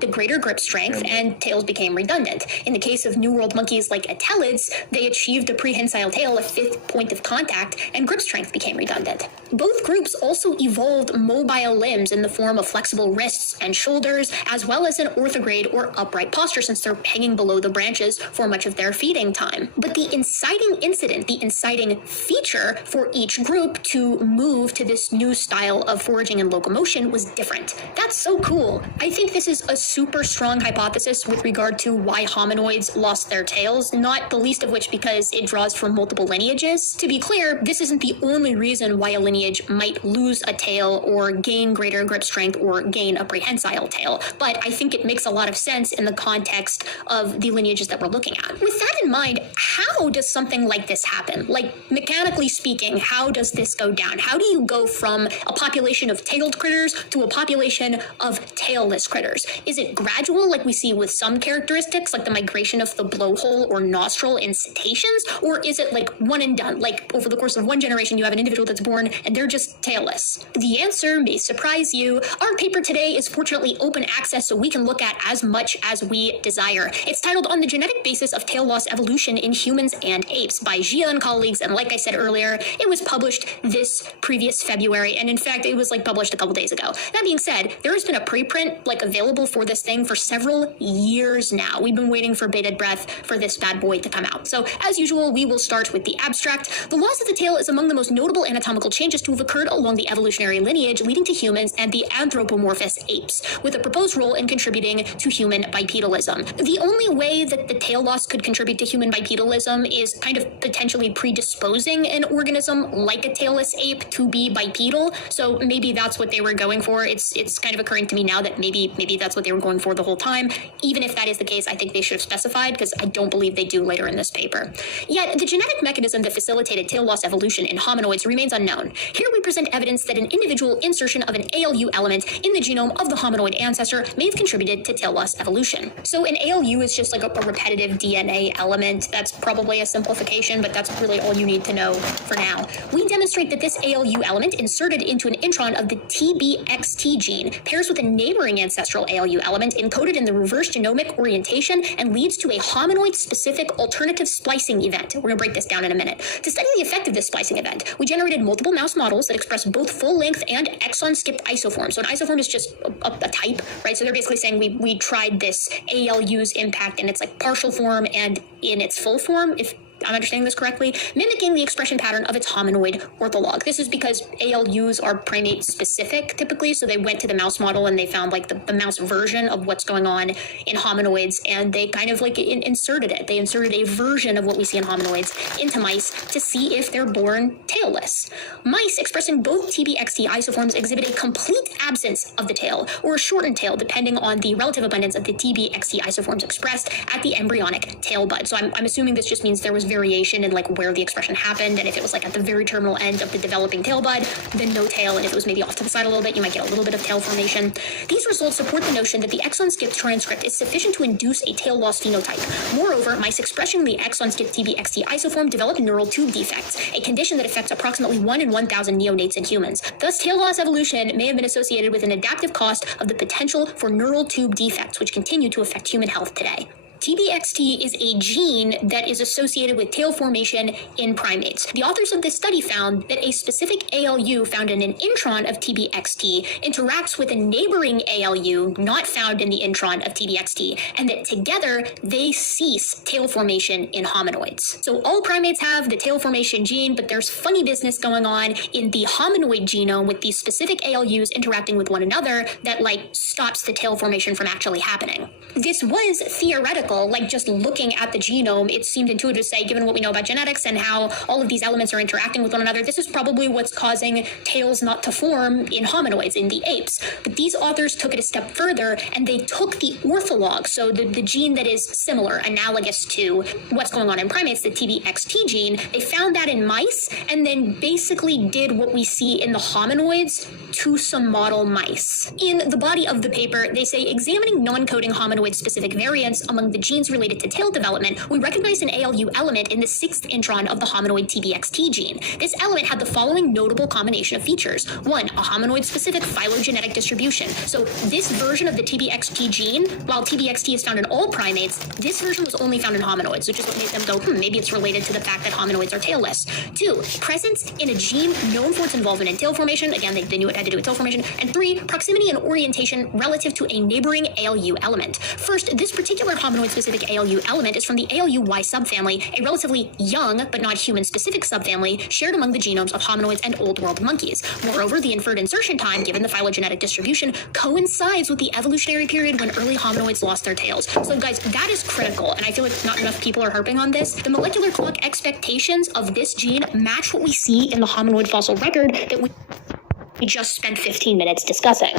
The greater grip strength, and tails became redundant. In the case of New World monkeys like atelids, they achieved a prehensile tail, a 5th point of contact, and grip strength became redundant. Both groups also evolved mobile limbs in the form of flexible wrists and shoulders, as well as an orthograde or upright posture, since they're hanging below the branches for much of their feeding time. But the inciting incident, the inciting feature for each group to move to this new style of foraging and locomotion was different. That's so cool. I think this is a super strong hypothesis with regard to why hominoids lost their tails, not the least of which because it draws from multiple lineages. To be clear, this isn't the only reason why a lineage might lose a tail or gain greater grip strength or gain a prehensile tail, but I think it makes a lot of sense in the context of the lineages that we're looking at. With that in mind, how does something like this happen? Like, mechanically speaking, how does this go down? How do you go from a population of tailed critters to a population of tailless critters? Is it gradual, like we see with some characteristics, like the migration of the blowhole or nostril in cetaceans? Or is it like one and done, like over the course of one generation you have an individual that's born and they're just tailless? The answer may surprise you. Our paper today is fortunately open access, so we can look at as much as we desire. It's titled On the Genetic Basis of Tail Loss Evolution in Humans and Apes by Gia and colleagues, and like I said earlier, it was published this previous February, and in fact it was like published a couple days ago. That being said, there has been a preprint like available for this thing for several years now. We've been waiting for bated breath for this bad boy to come out. So as usual, we will start with the abstract. The loss of the tail is among the most notable anatomical changes to have occurred along the evolutionary lineage leading to humans and the anthropomorphous apes, with a proposed role in contributing to human bipedalism. The only way that the tail loss could contribute to human bipedalism is kind of potentially predisposing an organism like a tailless ape to be bipedal. So maybe that's what they were going for. It's kind of occurring to me now that maybe that's what they were going for the whole time. Even if that is the case, I think they should have specified, because I don't believe they do later in this paper. Yet the genetic mechanism that facilitated tail loss evolution in hominoids remains unknown. Here we present evidence that an individual insertion of an ALU element in the genome of the hominoid ancestor may have contributed to tail loss evolution. So an ALU is just like a repetitive DNA element. That's probably a simplification, but that's really all you need to know for now. We demonstrate that this ALU element inserted into an intron of the TBXT gene pairs with a neighboring ancestral ALU element encoded in the reverse genomic orientation and leads to a hominoid-specific alternative splicing event. We're going to break this down in a minute. To study the effect of this splicing event, we generated multiple mouse models that express both full-length and exon-skipped isoforms. So an isoform is just a type, right? So they're basically saying we tried this ALU's impact in its like partial form and in its full form, if I'm understanding this correctly, mimicking the expression pattern of its hominoid ortholog. This is because ALUs are primate specific typically, so they went to the mouse model and they found like the mouse version of what's going on in hominoids, and they kind of like inserted it. They inserted a version of what we see in hominoids into mice to see if they're born tailless. Mice expressing both TBXT isoforms exhibit a complete absence of the tail, or a shortened tail, depending on the relative abundance of the TBXT isoforms expressed at the embryonic tail bud. So I'm assuming this just means there was variation in like where the expression happened, and if it was like at the very terminal end of the developing tail bud, then no tail, and if it was maybe off to the side a little bit, you might get a little bit of tail formation. These results support the notion that the exon-skipped transcript is sufficient to induce a tail loss phenotype. Moreover, mice expressing the exon-skipped TBXT isoform develop neural tube defects, a condition that affects approximately 1 in 1,000 neonates in humans. Thus, tail loss evolution may have been associated with an adaptive cost of the potential for neural tube defects, which continue to affect human health today. TBXT is a gene that is associated with tail formation in primates. The authors of this study found that a specific ALU found in an intron of TBXT interacts with a neighboring ALU not found in the intron of TBXT, and that together they cease tail formation in hominoids. So all primates have the tail formation gene, but there's funny business going on in the hominoid genome with these specific ALUs interacting with one another that like stops the tail formation from actually happening. This was theoretical. Like just looking at the genome, it seemed intuitive to say, given what we know about genetics and how all of these elements are interacting with one another, this is probably what's causing tails not to form in hominoids, in the apes. But these authors took it a step further, and they took the ortholog, so the gene that is similar, analogous to what's going on in primates, the TBXT gene, they found that in mice, and then basically did what we see in the hominoids to some model mice. In the body of the paper, they say, examining non-coding hominoid-specific variants among the genes related to tail development, we recognized an ALU element in the 6th intron of the hominoid TBXT gene. This element had the following notable combination of features. 1, a hominoid-specific phylogenetic distribution. So this version of the TBXT gene, while TBXT is found in all primates, this version was only found in hominoids, which is what made them go, maybe it's related to the fact that hominoids are tailless. 2, presence in a gene known for its involvement in tail formation. Again, they knew it had to do with tail formation. And 3, proximity and orientation relative to a neighboring ALU element. First, this particular hominoid-specific ALU element is from the ALU-Y subfamily, a relatively young but not human-specific subfamily shared among the genomes of hominoids and old-world monkeys. Moreover, the inferred insertion time, given the phylogenetic distribution, coincides with the evolutionary period when early hominoids lost their tails. So guys, that is critical, and I feel like not enough people are harping on this. The molecular clock expectations of this gene match what we see in the hominoid fossil record that we just spent 15 minutes discussing.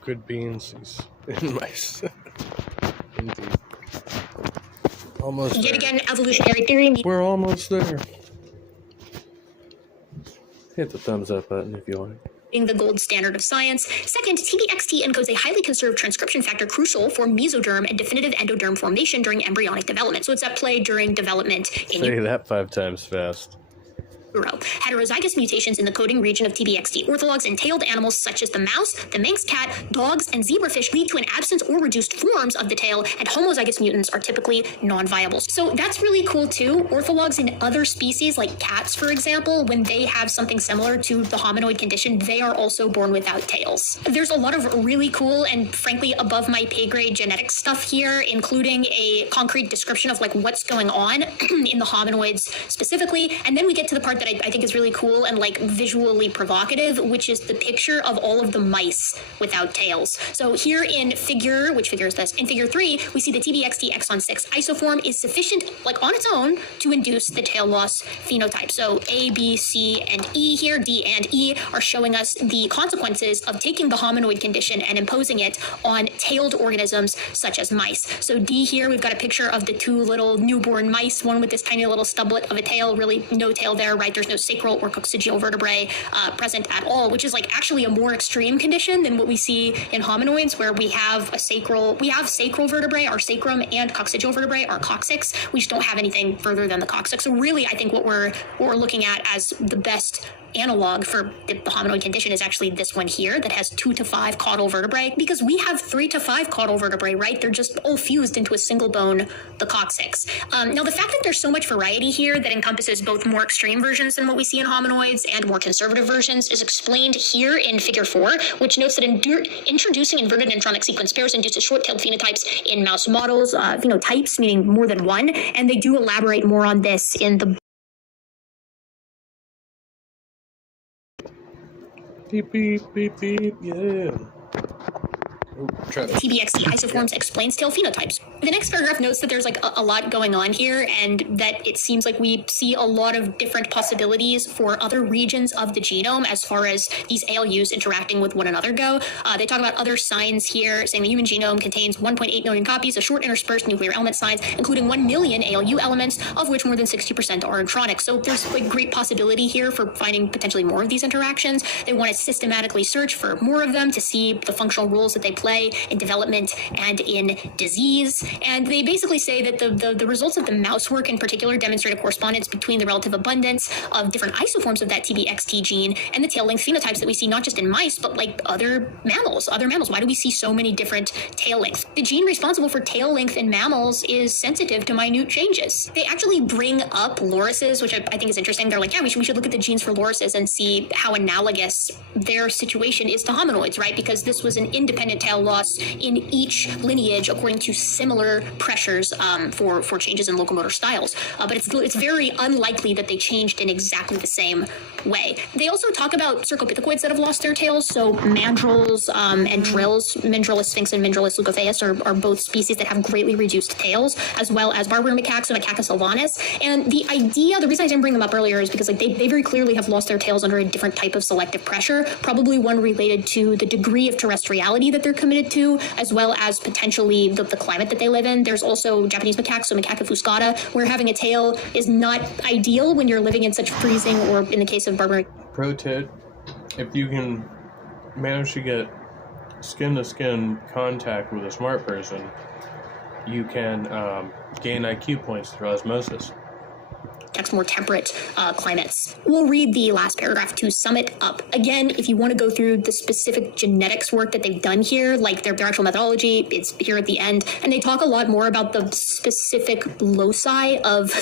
Good beans in mice. Indeed. Almost Yet there. again, evolutionary theory. We're almost there. Hit the thumbs up button if you like. being the gold standard of science. Second, TBXT encodes a highly conserved transcription factor crucial for mesoderm and definitive endoderm formation during embryonic development. So it's at play during development in Say that 5 times fast. Heterozygous mutations in the coding region of TBXT orthologs in tailed animals such as the mouse, the Manx cat, dogs, and zebrafish lead to an absence or reduced forms of the tail, and homozygous mutants are typically non-viable. So that's really cool too. Orthologs in other species, like cats, for example, when they have something similar to the hominoid condition, they are also born without tails. There's a lot of really cool and frankly above my pay grade genetic stuff here, including a concrete description of like what's going on in the hominoids specifically. And then we get to the part that I think is really cool and like visually provocative, which is the picture of all of the mice without tails. So here in figure, which figure is this? In figure 3, we see the TBXT exon 6 isoform is sufficient, like on its own, to induce the tail loss phenotype. So A, B, C, and E here, D and E, are showing us the consequences of taking the hominoid condition and imposing it on tailed organisms such as mice. So D here, we've got a picture of the 2 little newborn mice, one with this tiny little stublet of a tail, really no tail there, right? There's no sacral or coccygeal vertebrae present at all, which is like actually a more extreme condition than what we see in hominoids, where we have sacral vertebrae, our sacrum, and coccygeal vertebrae, our coccyx. We just don't have anything further than the coccyx. So really, I think what we're looking at as the best analog for the hominoid condition is actually this one here that has 2 to 5 caudal vertebrae, because we have 3 to 5 caudal vertebrae, right? They're just all fused into a single bone, the coccyx. Now, the fact that there's so much variety here that encompasses both more extreme versions than what we see in hominoids and more conservative versions is explained here in figure 4, which notes that introducing inverted intronic sequence pairs induces short-tailed phenotypes in mouse models, phenotypes meaning more than one, and they do elaborate more on this in the Beep, beep, beep, beep, yeah. TBXT isoforms explains tail phenotypes. The next paragraph notes that there's like a lot going on here, and that it seems like we see a lot of different possibilities for other regions of the genome as far as these ALUs interacting with one another go. They talk about other signs here, saying the human genome contains 1.8 million copies of short interspersed nuclear element signs, including 1 million ALU elements, of which more than 60% are intronic. So there's like great possibility here for finding potentially more of these interactions. They want to systematically search for more of them to see the functional roles that they play in development and in disease. And they basically say that the results of the mouse work in particular demonstrate a correspondence between the relative abundance of different isoforms of that TBXT gene and the tail length phenotypes that we see not just in mice, but like other mammals. Why do we see so many different tail lengths? The gene responsible for tail length in mammals is sensitive to minute changes. They actually bring up lorises, which I think is interesting. They're like, yeah, we should look at the genes for lorises and see how analogous their situation is to hominoids, right? Because this was an independent tail loss in each lineage according to similar pressures for changes in locomotor styles. But it's very unlikely that they changed in exactly the same way. They also talk about cercopithecoids that have lost their tails. So mandrills and drills, Mandrillus sphinx and Mandrillus leucophaeus are both species that have greatly reduced tails, as well as Barbary macaques and Macaca sylvanus. And the reason I didn't bring them up earlier is because like they very clearly have lost their tails under a different type of selective pressure, probably one related to the degree of terrestriality that they're committed to, as well as potentially the climate that they live in. There's also Japanese macaques, so Macaca fuscata, where having a tail is not ideal when you're living in such freezing, or in the case of Barbary. Pro tip, if you can manage to get skin-to-skin contact with a smart person, you can gain IQ points through osmosis. More temperate climates. We'll read the last paragraph to sum it up. Again, if you want to go through the specific genetics work that they've done here, like their actual methodology, it's here at the end, and they talk a lot more about the specific loci of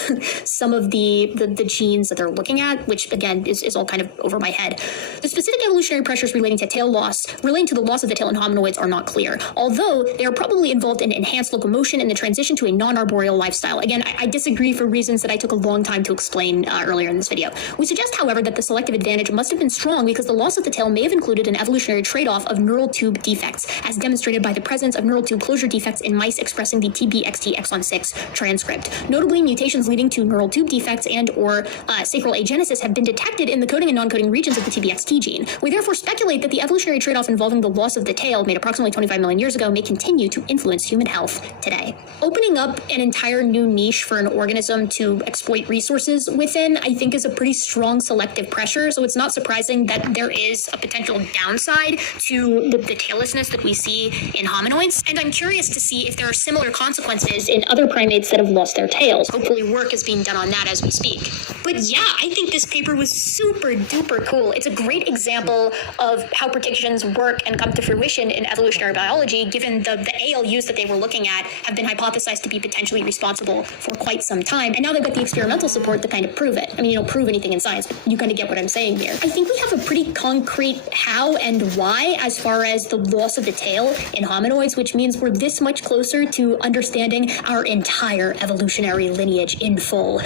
some of the genes that they're looking at, which again is all kind of over my head. The specific evolutionary pressures relating to tail loss, relating to the loss of the tail in hominoids, are not clear, although they are probably involved in enhanced locomotion and the transition to a non-arboreal lifestyle. Again, I disagree for reasons that I took a long time to explain earlier in this video. We suggest, however, that the selective advantage must have been strong because the loss of the tail may have included an evolutionary trade-off of neural tube defects, as demonstrated by the presence of neural tube closure defects in mice expressing the TBXT exon 6 transcript. Notably, mutations leading to neural tube defects and or sacral agenesis have been detected in the coding and non-coding regions of the TBXT gene. We therefore speculate that the evolutionary trade-off involving the loss of the tail made approximately 25 million years ago may continue to influence human health today. Opening up an entire new niche for an organism to exploit research resources within, I think is a pretty strong selective pressure. So it's not surprising that there is a potential downside to the taillessness that we see in hominoids. And I'm curious to see if there are similar consequences in other primates that have lost their tails. Hopefully work is being done on that as we speak. But yeah, I think this paper was super duper cool. It's a great example of how predictions work and come to fruition in evolutionary biology, given the ALUs that they were looking at have been hypothesized to be potentially responsible for quite some time. And now they've got the experimental support to kind of prove it. I mean, you don't prove anything in science, but you kind of get what I'm saying here. I think we have a pretty concrete how and why as far as the loss of the tail in hominoids, which means we're this much closer to understanding our entire evolutionary lineage in full.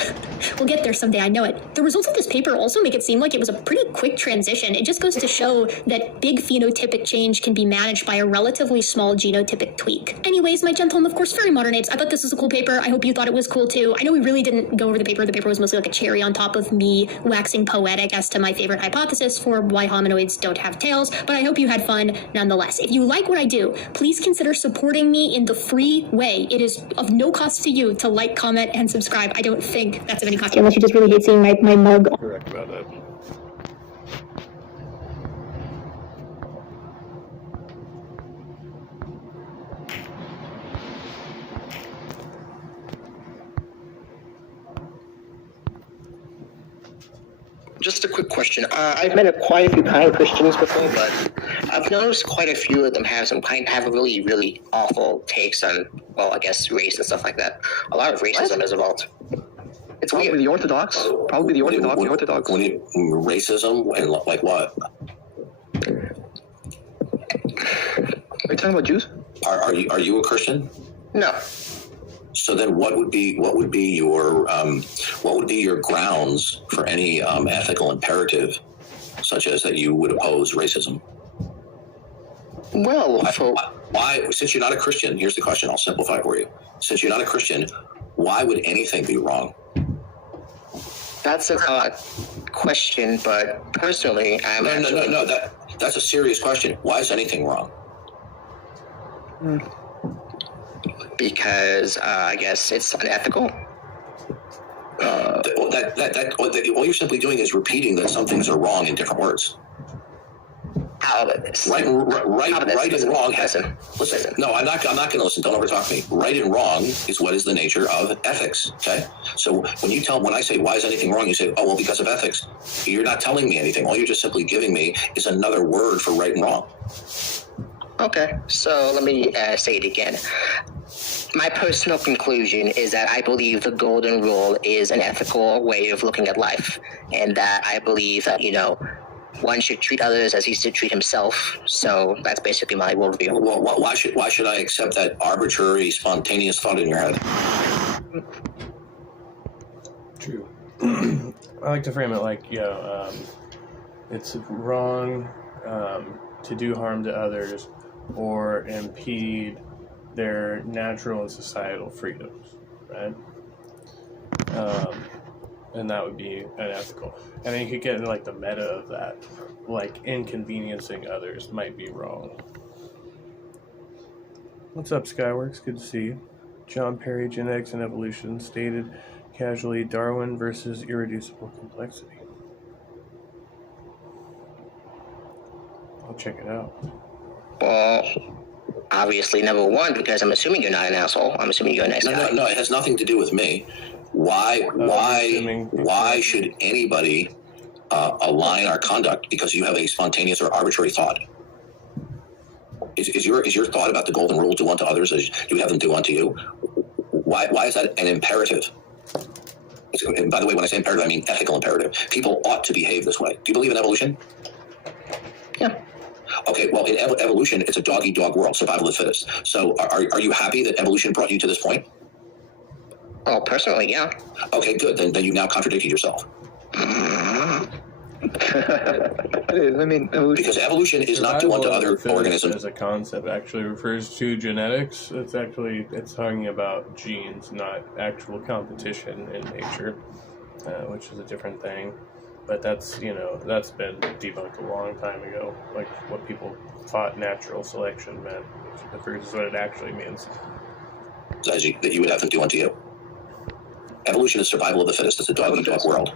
We'll get there someday, I know it. The results of this paper also make it seem like it was a pretty quick transition. It just goes to show that big phenotypic change can be managed by a relatively small genotypic tweak. Anyways, my gentle and of course very modern apes, I thought this was a cool paper. I hope you thought it was cool too. I know we really didn't go over the paper. The paper was mostly like a cherry on top of me waxing poetic as to my favorite hypothesis for why hominoids don't have tails, but I hope you had fun nonetheless. If you like what I do, please consider supporting me in the free way. It is of no cost to you to like, comment, and subscribe. I don't think that's of any cost to you, unless you just really hate seeing my mug. Correct about that. Just a quick question. I've met quite a few kind Christians before, but I've noticed quite a few of them have a really, really awful takes on, well, I guess race and stuff like that. A lot of racism is involved. It's Probably weird. the Orthodox. Probably the Orthodox. Racism and like what? Are you talking about Jews? Are you a Christian? No. So then, what would be your grounds for any ethical imperative, such as that you would oppose racism? Well, why? Since you're not a Christian, here's the question. I'll simplify for you. Since you're not a Christian, why would anything be wrong? That's a question, but personally, I'm no. That's a serious question. Why is anything wrong? Because I guess it's unethical. All you're simply doing is repeating that some things are wrong in different words. How about this? Right and wrong. Listen. No, I'm not going to listen. Don't overtalk me. Right and wrong is what is the nature of ethics. Okay. So when I say why is anything wrong, you say, oh well, because of ethics. You're not telling me anything. All you're just simply giving me is another word for right and wrong. Okay. So let me say it again. My personal conclusion is that I believe the golden rule is an ethical way of looking at life, and that I believe that, one should treat others as he should treat himself. So that's basically my worldview. Well, why should I accept that arbitrary, spontaneous thought in your head? True. I like to frame it like, it's wrong to do harm to others or impede their natural and societal freedoms, right? And that would be unethical. And then you could get into like the meta of that, like inconveniencing others might be wrong. What's up, Skyworks? Good to see you. John Perry, Genetics and Evolution, stated casually, Darwin versus irreducible complexity. I'll check it out. Obviously, number one, because I'm assuming you're not an asshole. I'm assuming you're a nice guy. No, it has nothing to do with me. Why should anybody align our conduct because you have a spontaneous or arbitrary thought? Is your thought about the golden rule, do unto others as you have them do unto you? Why is that an imperative? And by the way, when I say imperative, I mean ethical imperative. People ought to behave this way. Do you believe in evolution? Yeah. Okay, well, in evolution, it's a dog-eat-dog world, survival of the fittest. So are you happy that evolution brought you to this point? Oh, personally, yeah. Okay, good. Then you now contradicted yourself. Because evolution is not do unto other organisms. As a concept actually refers to genetics. It's talking about genes, not actual competition in nature, which is a different thing. But that's been debunked a long time ago, like what people thought natural selection meant, which is what it actually means. That you would have them do unto you. Evolution is survival of the fittest. It's a dog-eat-dog world.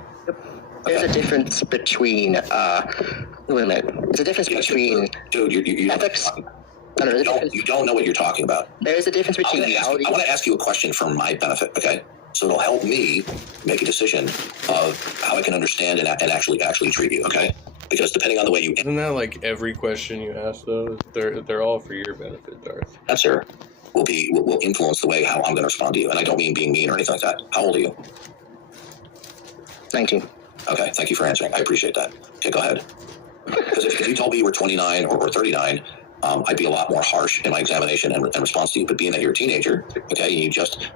There's a difference between, wait a minute. There's a difference between dude, you ethics. No, you don't know what you're talking about. There is a difference between reality. I want to ask you a question for my benefit, okay? So it'll help me make a decision of how I can understand and actually treat you, okay? Because depending on the way you... Isn't that like every question you ask, though? They're all for your benefit, Darth. Answer will influence the way how I'm going to respond to you. And I don't mean being mean or anything like that. How old are you? 19. Okay, thank you for answering. I appreciate that. Okay, go ahead. Because if you told me you were 29 or 39, I'd be a lot more harsh in my examination and response to you. But being that you're a teenager, okay, and you just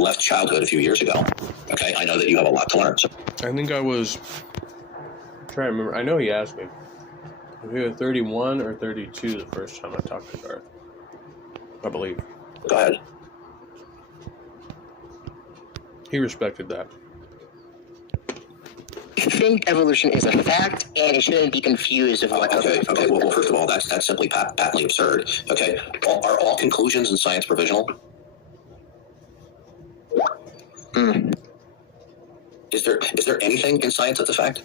left childhood a few years ago, okay, I know that you have a lot to learn. So. I think I was trying to remember. I know he asked me if he was 31 or 32 the first time I talked to Darth. I believe. Go ahead. He respected that. I think evolution is a fact, and it shouldn't be confused with what. Okay. Well, first of all, that's simply patently absurd. Okay. Are all conclusions in science provisional? Is there anything in science that's a fact?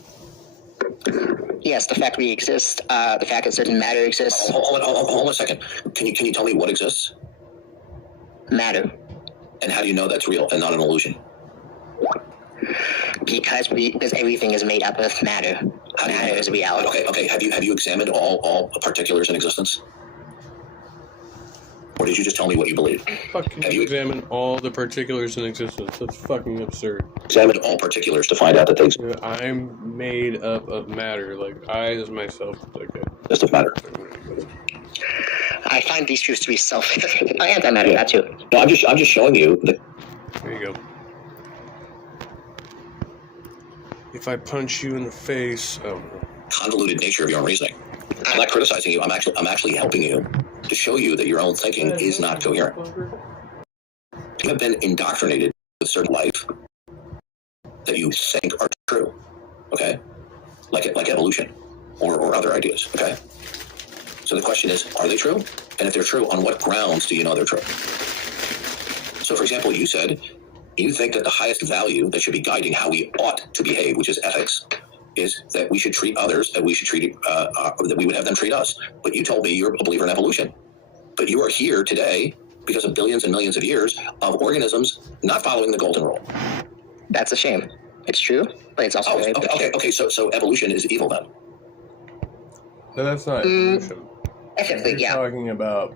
Yes, the fact we exist, the fact that certain matter exists. Hold on a second. Can you tell me what exists? Matter. And how do you know that's real and not an illusion? Because everything is made up of matter. Matter is reality. Okay. Have you examined all particulars in existence? Or did you just tell me what you believe? Have you examined all the particulars in existence? That's fucking absurd. Examined all particulars to find out that they exist. I'm made up of matter. Like, I as myself, okay. Just of matter. I find these truths to be self-evident. Antimatter, that too. No, I'm just showing you that. There you go. If I punch you in the face, convoluted nature of your own reasoning. I'm not criticizing you. I'm actually helping you to show you that your own thinking is not coherent. You have been indoctrinated with certain life that you think are true. Okay, like evolution or other ideas. Okay. So the question is, are they true? And if they're true, on what grounds do you know they're true? So, for example, you said you think that the highest value that should be guiding how we ought to behave, which is ethics, is that we should treat others, that we should treat, that we would have them treat us. But you told me you're a believer in evolution. But you are here today because of billions and millions of years of organisms not following the golden rule. That's a shame. It's true, but it's also very okay. So evolution is evil then. No, that's not evolution. Ethically, You're talking about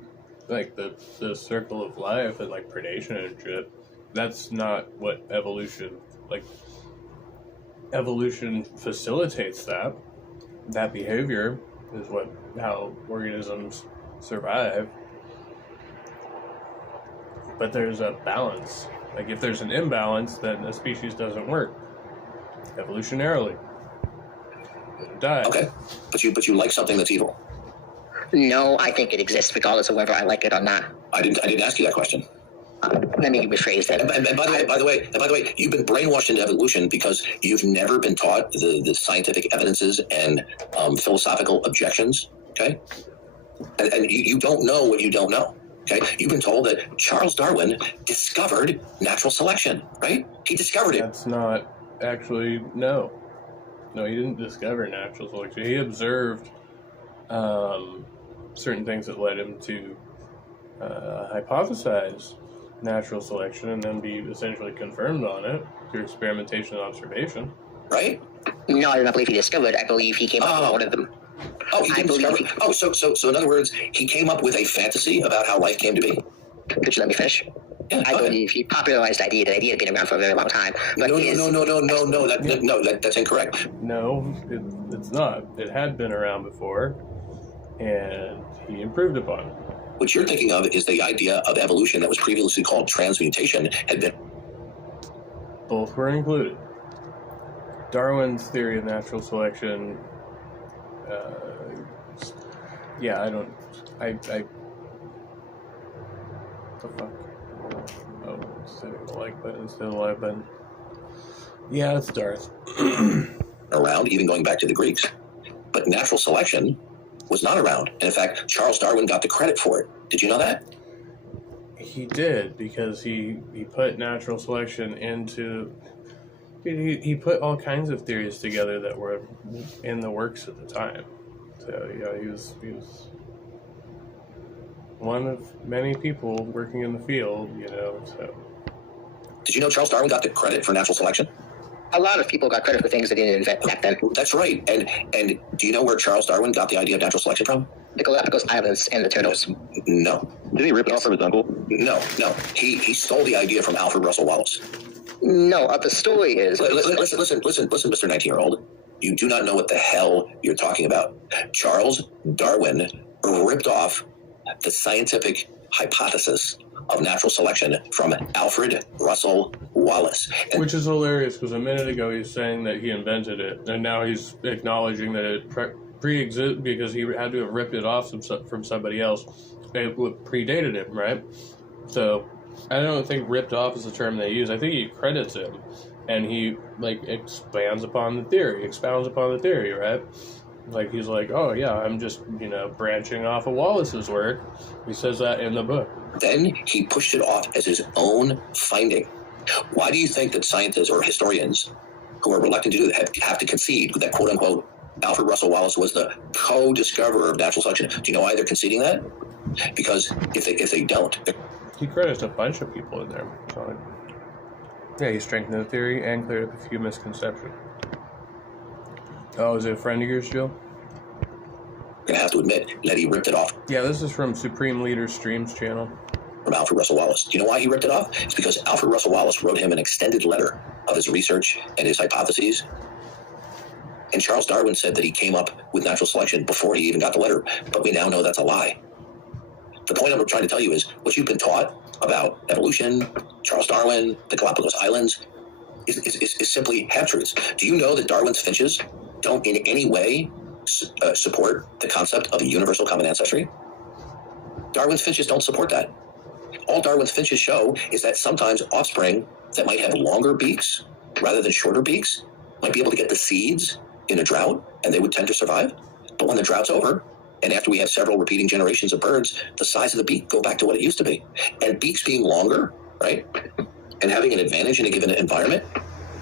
like the circle of life and like predation and shit. That's not what evolution, like, evolution facilitates that. That behavior is how organisms survive. But there's a balance. Like, if there's an imbalance, then a species doesn't work. Evolutionarily. It dies. Okay. But you like something that's evil. No, I think it exists regardless of whether I like it or not. I didn't ask you that question. Let me rephrase that. And by the way, you've been brainwashed into evolution because you've never been taught the scientific evidences and philosophical objections. Okay, and you don't know what you don't know. Okay, you've been told that Charles Darwin discovered natural selection. Right? He discovered it. That's not actually no. No, he didn't discover natural selection. He observed certain things that led him to hypothesize natural selection and then be essentially confirmed on it through experimentation and observation. Right? No, I do not believe he discovered. I believe he came up with one of them. Oh, he didn't discover. So in other words, he came up with a fantasy about how life came to be. Could you let me finish? Yeah, I believe he popularized the idea. The idea had been around for a very long time. But No. That's incorrect. No, it's not. It had been around before, and he improved upon it. What you're thinking of is the idea of evolution that was previously called transmutation had been. Both were included. Darwin's theory of natural selection. The fuck? Oh, it's hitting the like button instead of the live button. Yeah, it's Darth. Around, even going back to the Greeks. But natural selection was not around. And in fact, Charles Darwin got the credit for it. Did you know that? He did, because he put natural selection into... He put all kinds of theories together that were in the works at the time. So, yeah, he was one of many people working in the field, so... Did you know Charles Darwin got the credit for natural selection? A lot of people got credit for things they didn't invent back then. That's right. And do you know where Charles Darwin got the idea of natural selection from? The Galapagos Islands and the turtles. No. Did he rip it off from his uncle? No. He stole the idea from Alfred Russel Wallace. No, the story is... Listen, Mr. 19-year-old. You do not know what the hell you're talking about. Charles Darwin ripped off the scientific hypothesis of natural selection from Alfred Russel Wallace. Which is hilarious, because a minute ago he's saying that he invented it, and now he's acknowledging that it pre-exists because he had to have ripped it off from somebody else. It predated him, right? So I don't think ripped off is the term they use. I think he credits him, and he expounds upon the theory, right? Like, he's like, oh yeah, I'm just, branching off of Wallace's work. He says that in the book. Then he pushed it off as his own finding. Why do you think that scientists or historians who are reluctant to do that have to concede that, quote unquote, Alfred Russel Wallace was the co-discoverer of natural selection? Do you know why they're conceding that? Because if they don't... He credits a bunch of people in there. So, yeah, he strengthened the theory and cleared up a few misconceptions. Oh, is it a friend of yours, Jill? You're going to have to admit that he ripped it off. Yeah, this is from Supreme Leader Streams channel. From Alfred Russel Wallace. Do you know why he ripped it off? It's because Alfred Russel Wallace wrote him an extended letter of his research and his hypotheses. And Charles Darwin said that he came up with natural selection before he even got the letter. But we now know that's a lie. The point I'm trying to tell you is what you've been taught about evolution, Charles Darwin, the Galapagos Islands, is simply half-truths. Do you know that Darwin's finches don't in any way support the concept of a universal common ancestry? Darwin's finches don't support that. All Darwin's finches show is that sometimes offspring that might have longer beaks rather than shorter beaks might be able to get the seeds in a drought, and they would tend to survive. But when the drought's over, and after we have several repeating generations of birds, the size of the beak go back to what it used to be. And beaks being longer, right, and having an advantage in a given environment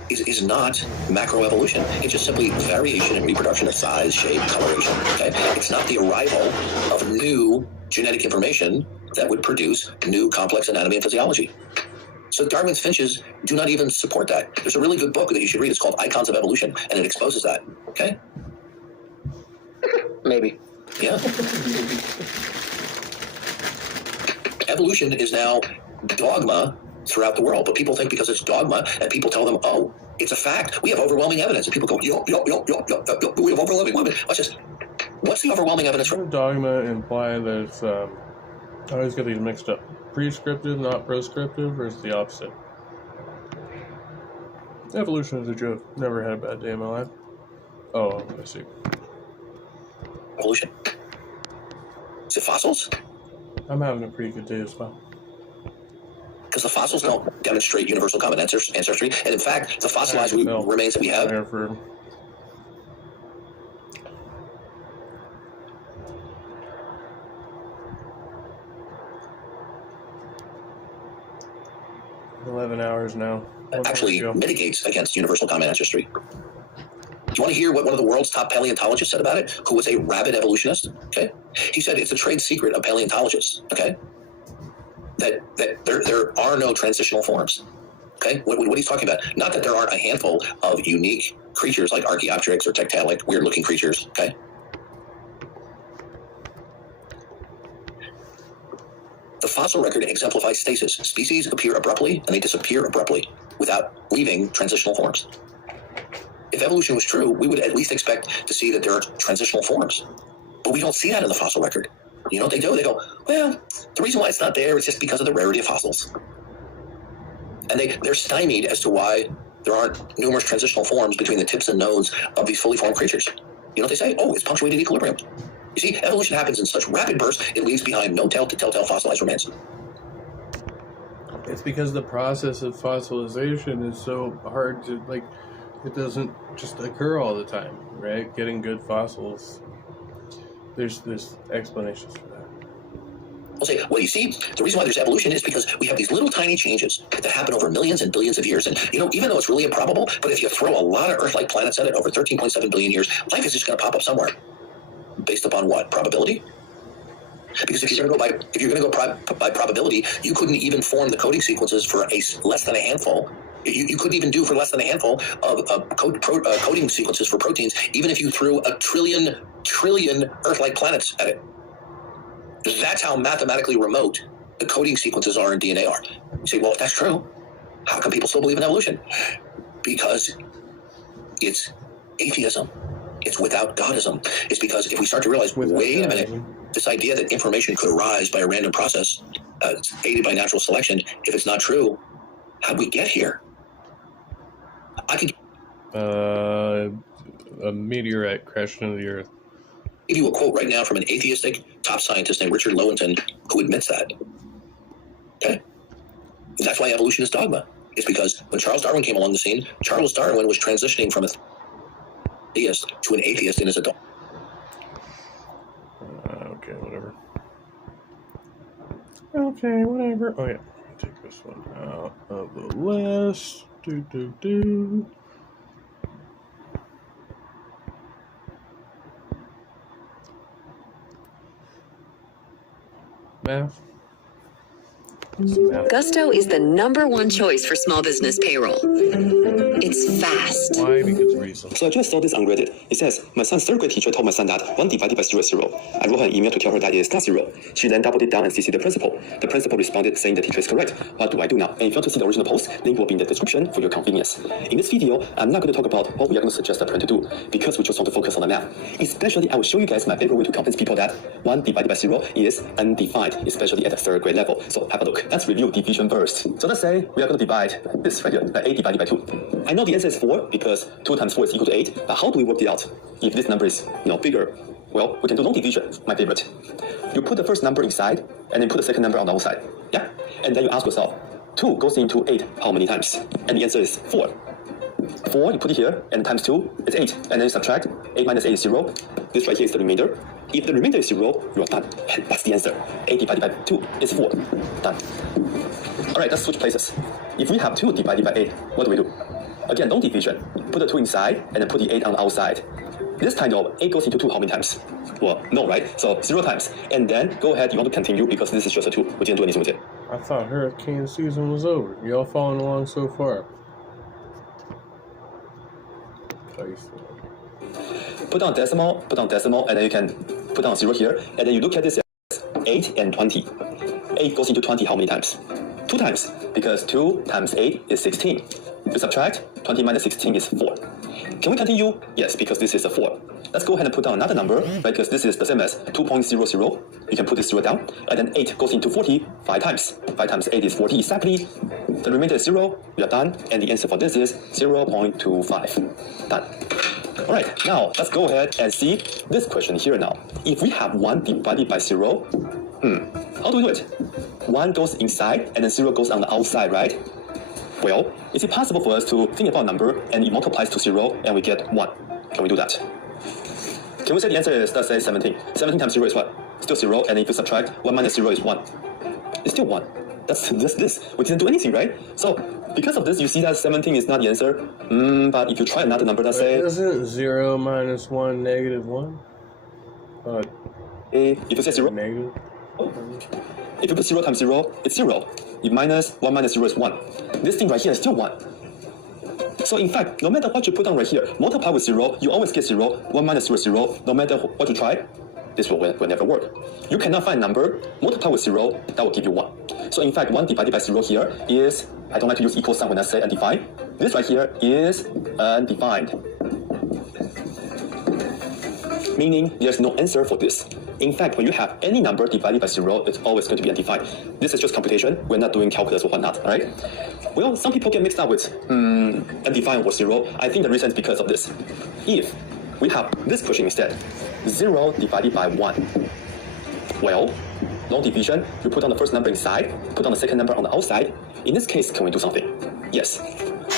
is not macroevolution. It's just simply variation in reproduction of size, shape, coloration. Okay, it's not the arrival of new genetic information that would produce new complex anatomy and physiology. So Darwin's finches do not even support that. There's a really good book that you should read. It's called Icons of Evolution, and it exposes that. Okay? Maybe. Yeah. Evolution is now dogma throughout the world, but people think because it's dogma, and people tell them, oh, it's a fact. We have overwhelming evidence. And people go, yo, we have overwhelming evidence. Watch this. What's the overwhelming evidence for? Dogma imply that it's, I always get these mixed up. Prescriptive, not proscriptive, or is it the opposite? Evolution is a joke. Never had a bad day in my life. Oh, I see. Evolution. Is it fossils? I'm having a pretty good day as well. Because the fossils don't demonstrate universal common ancestry, and in fact, the fossilized remains that we have. For 11 hours now. Actually mitigates against universal common ancestry. Do you want to hear what one of the world's top paleontologists said about it, who was a rabid evolutionist? Okay, he said it's a trade secret of paleontologists. Okay, that there are no transitional forms. Okay, what he's talking about, not that there aren't a handful of unique creatures like Archaeopteryx or Tiktaalik, weird-looking creatures. Okay. The fossil record exemplifies stasis. Species appear abruptly, and they disappear abruptly without leaving transitional forms. If evolution was true, we would at least expect to see that there are transitional forms. But we don't see that in the fossil record. You know what they do? They go, well, the reason why it's not there is just because of the rarity of fossils. And they're stymied as to why there aren't numerous transitional forms between the tips and nodes of these fully formed creatures. You know what they say? Oh, it's punctuated equilibrium. You see, evolution happens in such rapid bursts, it leaves behind no telltale fossilized remains. It's because the process of fossilization is so hard to, like, it doesn't just occur all the time, right? Getting good fossils, there's explanations for that. We'll say, well, you see, the reason why there's evolution is because we have these little tiny changes that happen over millions and billions of years. And, you know, even though it's really improbable, but if you throw a lot of Earth-like planets at it over 13.7 billion years, life is just going to pop up somewhere. Based upon what? Probability? Because if you're going to go by probability, you couldn't even form the coding sequences for less than a handful. You couldn't even do for less than a handful of coding sequences for proteins, even if you threw a trillion Earth-like planets at it. That's how mathematically remote the coding sequences are in DNA are. You say, well, if that's true, how come people still believe in evolution? Because it's atheism. It's without Godism. It's because if we start to realize, wait a minute, this idea that information could arise by a random process, aided by natural selection, if it's not true, how'd we get here? I could a meteorite crashed into the Earth. Give you a quote right now from an atheistic top scientist named Richard Lewontin, who admits that. Okay? That's why evolution is dogma. It's because when Charles Darwin came along the scene, Charles Darwin was transitioning from a theist to an atheist in his adult. Okay, whatever. Okay, whatever. Oh yeah, take this one out of the list. Math. Gusto is the #1 choice for small business payroll. It's fast. Why? Because reason. So I just saw this ungraded. It says, my son's third grade teacher told my son that 1 divided by 0 is 0. I wrote her an email to tell her that it is not 0. She then doubled it down and CC'd the principal. The principal responded saying the teacher is correct. What do I do now? And if you want to see the original post, link will be in the description for your convenience. In this video, I'm not going to talk about what we are going to suggest the parent to do, because we just want to focus on the math. Especially, I will show you guys my favorite way to convince people that 1 divided by 0 is undefined, especially at the third grade level. So have a look. Let's review division first. So let's say we are going to divide this right here, 8 divided by 2. I know the answer is 4 because 2 times 4 is equal to 8, but how do we work it out? If this number is, bigger, well, we can do long division, my favorite. You put the first number inside, and then put the second number on the outside. Yeah? And then you ask yourself, 2 goes into 8 how many times? And the answer is 4. 4, you put it here, and times 2 is 8. And then you subtract, 8 minus 8 is 0. This right here is the remainder. If the remainder is 0, you are done. And that's the answer. 8 divided by 2 is 4. Done. Alright, let's switch places. If we have 2 divided by 8, what do we do? Again, long division. Put the 2 inside, and then put the 8 on the outside. This time though, 8 goes into 2 how many times? Well, no, right? So 0 times. And then go ahead, you want to continue because this is just a 2. We didn't do anything with it. I thought hurricane season was over. Y'all following along so far? Put down decimal, and then you can put down 0 here. And then you look at this as 8 and 20. 8 goes into 20 how many times? 2 times, because 2 times 8 is 16. You subtract, 20 minus 16 is 4. Can we continue? Yes, because this is a 4. Let's go ahead and put down another number, right? Because this is the same as 2.00. You can put this 0 down. And then 8 goes into 40 5 times. 5 times 8 is 40 exactly. The remainder is 0. We are done. And the answer for this is 0.25. Done. Alright, now let's go ahead and see this question here now. If we have 1 divided by 0, how do we do it? 1 goes inside and then 0 goes on the outside, right? Well, is it possible for us to think about a number and it multiplies to 0 and we get 1? Can we do that? Can we say the answer is, let's say 17. 17 times 0 is what? Still 0, and if you subtract, 1 minus 0 is 1. It's still 1. That's this. We didn't do anything, right? So, because of this, you see that 17 is not the answer. But if you try another number, let's say... Isn't 0 minus 1 negative 1? If you say 0... Negative. If you put 0 times 0, it's 0. If minus 1 minus 0 is 1. This thing right here is still 1. So in fact, no matter what you put down right here, multiply with 0, you always get 0. 1 minus 0 is 0. No matter what you try, this will never work. You cannot find a number, multiply with 0, that will give you 1. So in fact, 1 divided by 0 here is, I don't like to use equal sign when I say undefined. This right here is undefined. Meaning there's no answer for this. In fact, when you have any number divided by 0, it's always going to be undefined. This is just computation. We're not doing calculus or whatnot, alright? Well, some people get mixed up with undefined or 0. I think the reason is because of this. If we have this question instead, 0 divided by 1. Well, long division, you put on the first number inside, put on the second number on the outside. In this case, can we do something? Yes.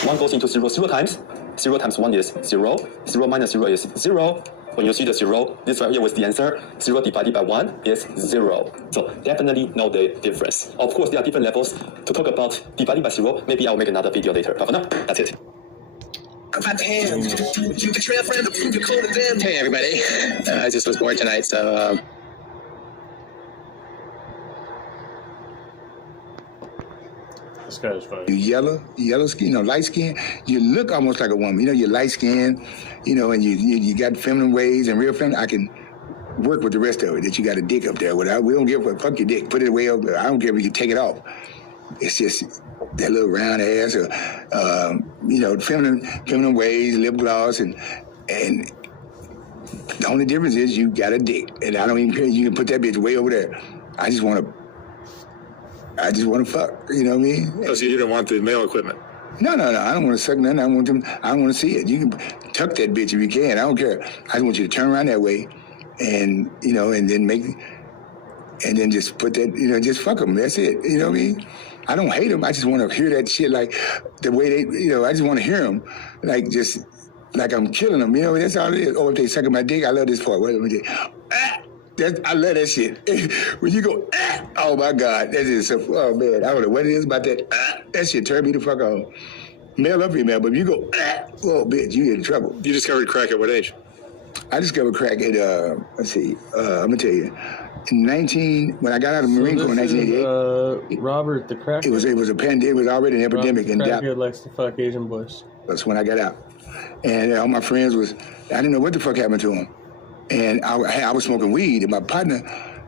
1 goes into 0 0 times. 0 times 1 is 0. 0 minus 0 is 0. When you see the 0, this one here was the answer. 0 divided by 1 is 0. So definitely know the difference. Of course, there are different levels. To talk about dividing by 0, maybe I'll make another video later. But for now, that's it. Hey everybody, I just was bored tonight, so This guy's funny. You yellow skin, light skin, you look almost like a woman. You're light skinned, and you got feminine ways and real feminine. I can work with the rest of it, that you got a dick up there. We don't give a fuck your dick. Put it away up there. I don't care if you take it off. It's just that little round ass or, feminine ways, lip gloss, and the only difference is you got a dick. And I don't even care. You can put that bitch way over there. I just want to fuck. You know what I mean? Oh, so you didn't want the male equipment? No. I don't want to suck nothing. I don't want to see it. You can tuck that bitch if you can. I don't care. I just want you to turn around that way, and and then just put that. Just fuck them. That's it. You know what I mean? I don't hate them. I just want to hear that shit like the way they. I just want to hear them like I'm killing them. That's all it is. Oh, if they sucking my dick, I love this part. Wait a minute. I love that shit. When you go, oh my God, that is so, oh man, I don't know what it is about that. That shit turned me the fuck on. Male or female, but if you go, oh bitch, you in trouble. You discovered crack at what age? I discovered crack at, let's see, I'm gonna tell you. When I got out of the Marine Corps in 1988. Robert the crackhead. It was a pandemic, it was already an epidemic in Dallas. Crackhead likes to fuck Asian boys. That's when I got out. And all my friends I didn't know what the fuck happened to them. And I was smoking weed, and my partner,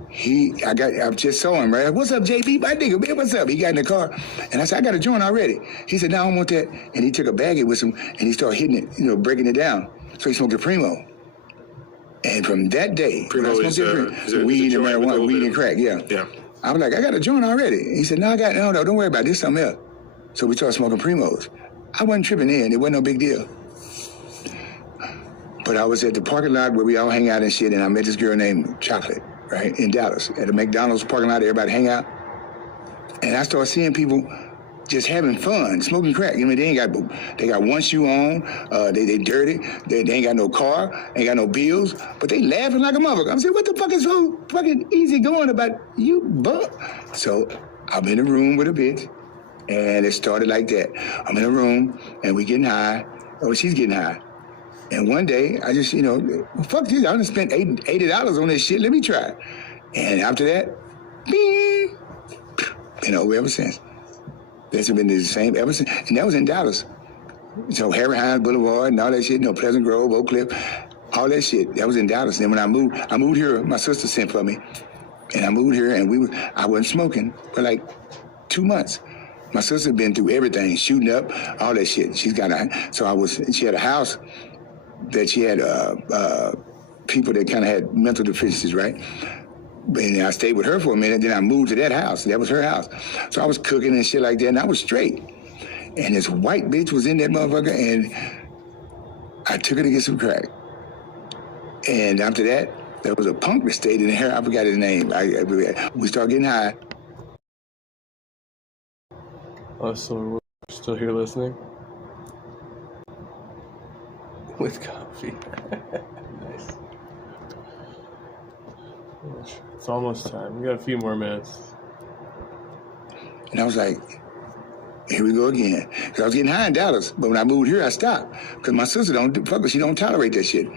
I just saw him, right? What's up, JB? My nigga, man, what's up? He got in the car, and I said, I got a joint already. He said, no, I don't want that. And he took a baggie with him, and he started hitting it, breaking it down. So he smoked a Primo. And from that day, Primo is weed and marijuana, weed and crack, yeah. I was like, I got a joint already. He said, no, don't worry about it. This is something else. So we started smoking Primos. I wasn't tripping in. It wasn't no big deal. But I was at the parking lot where we all hang out and shit, and I met this girl named Chocolate, right, in Dallas. At the McDonald's parking lot, everybody hang out. And I started seeing people just having fun, smoking crack. they got one shoe on, they dirty, they ain't got no car, ain't got no bills, but they laughing like a motherfucker. I'm saying, what the fuck is so fucking easy going about you, buck? So I'm in a room with a bitch, and it started like that. I'm in a room, and we getting high. Oh, she's getting high. And one day, I just, fuck this, I done spent $80 on this shit, let me try. And after that, bing, ever since. That's been the same ever since. And that was in Dallas. So Harry Hines Boulevard and all that shit, Pleasant Grove, Oak Cliff, all that shit, that was in Dallas. Then when I moved here, my sister sent for me. And I moved here, and I wasn't smoking for like 2 months. My sister been through everything, shooting up, all that shit. She had a house that she had people that kind of had mental deficiencies, right? And I stayed with her for a minute, then I moved to that house. That was her house. So I was cooking and shit like that, and I was straight. And this white bitch was in that motherfucker, and I took her to get some crack. And after that, there was a punk that stayed in her, I forgot his name. We started getting high. Oh, so we're still here listening? With coffee. Nice. It's almost time. We got a few more minutes. And I was like, here we go again. Because I was getting high in Dallas, but when I moved here, I stopped. Because my sister she don't tolerate that shit.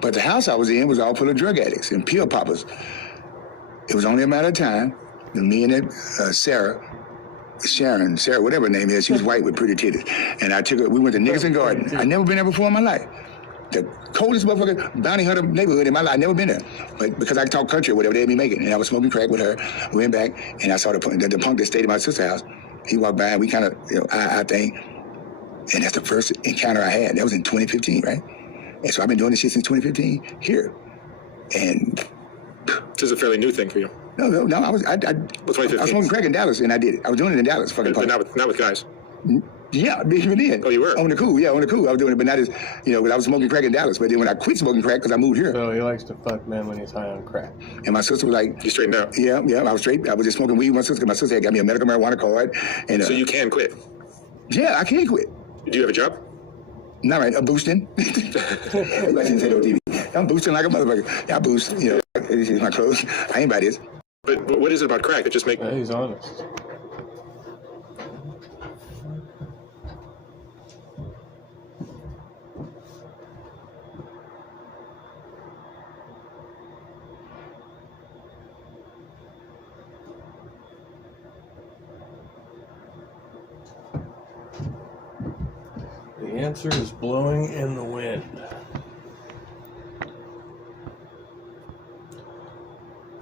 But the house I was in was all full of drug addicts and pill poppers. It was only a matter of time. And me and that Sarah, whatever her name is, she was white with pretty titties. And I took her, we went to Nickerson Garden. I'd never been there before in my life. The coldest motherfucking bounty hunter neighborhood in my life. I'd never been there. But because I talk country or whatever, they'd be making. And I was smoking crack with her. We went back, and I saw the punk that stayed at my sister's house. He walked by, and we kind of, I think. And that's the first encounter I had. That was in 2015, right? And so I've been doing this shit since 2015 here. And this is a fairly new thing for you. No. I was smoking crack in Dallas, and I did it. I was doing it in Dallas. But not with guys. Yeah, even then. Oh, you were? On the cool. I was doing it, but not as, because I was smoking crack in Dallas. But then when I quit smoking crack, because I moved here. So he likes to fuck men when he's high on crack. And my sister was like... You straightened out? Yeah, I was straight. I was just smoking weed with my sister, because my sister had got me a medical marijuana card. And so you can quit? Yeah, I can quit. Do you have a job? Not right, I'm boosting. I shouldn't say no TV. I'm boosting like a motherfucker. I boost, you know, it's my clothes. I ain't buy this. But what is it about crack that just makes... Yeah, he's honest. The answer is blowing in the wind.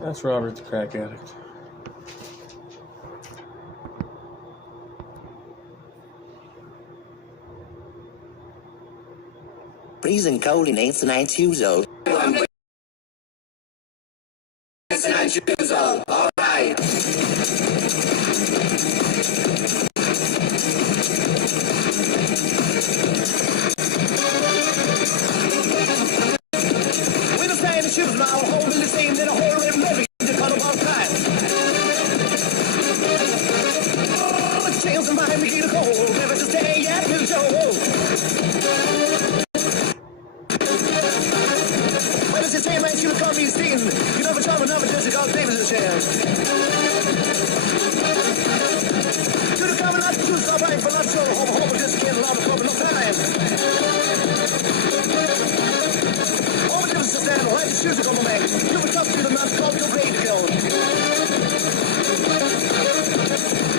That's Robert the crack addict. Freezing cold in Ancient Tuzo. Ancient Tuzo, all right. When I stand in shoes now, holding the same in a whole rim movie. The color of time. Oh, the chains of mine begin to cold. Never to stay at New Joe. When it's the same as you come these things, you never try another just to cause Davis a chance. To the common not to choose stop right for not sure. Home just can't allow the problem no time. All the difference is stand, like the shoes are coming back. You will come to the mouth, call your blade to go.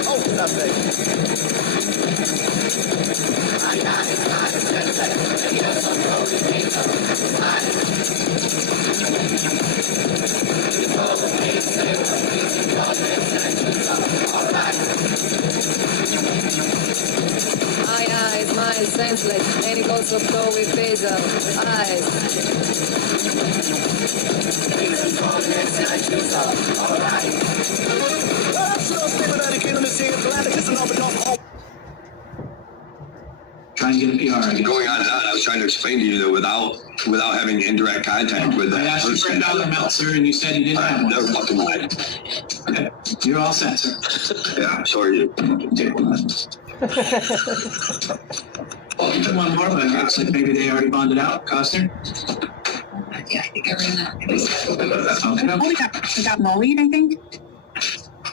Oh, that's right. Eyes, mind, senseless. Any goes of flow with basil. Eyes. Trying to get a PR. Going on and on, I was trying to explain to you that without having indirect contact with that I asked you for person. $1 amount, sir, and you said you didn't have one. Never fucking mind. Okay, you're all set, sir. Yeah, so are you. Take one. One more, but it looks like maybe they already bonded out. Costner? Yeah, I think I ran that. Okay. We got Molly, I think.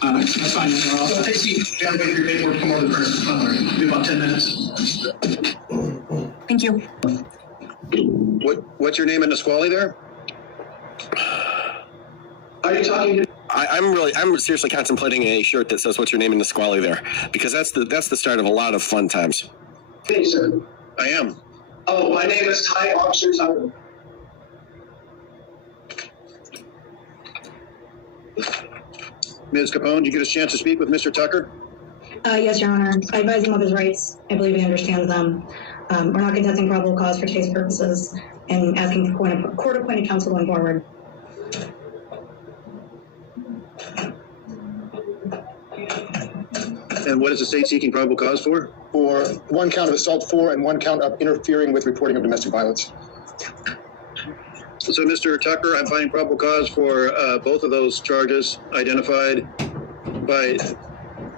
That's fine. We're all set. Stacy, gotta wait for your paperwork, come over first. Be about 10 minutes. Thank you. What's your name in Nisqually there? Are you talking to? I'm seriously contemplating a shirt that says "What's your name in Nisqually" there, because that's the start of a lot of fun times. Hey, sir. I am. Oh, my name is Ty Officer Tucker. Ms. Capone, did you get a chance to speak with Mr. Tucker? Yes, Your Honor. I advise him of his rights. I believe he understands them. We're not contesting probable cause for today's purposes and asking for court-appointed counsel going forward. And what is the state seeking probable cause for? For one count of assault and one count of interfering with reporting of domestic violence. So, Mr. Tucker, I'm finding probable cause for both of those charges identified by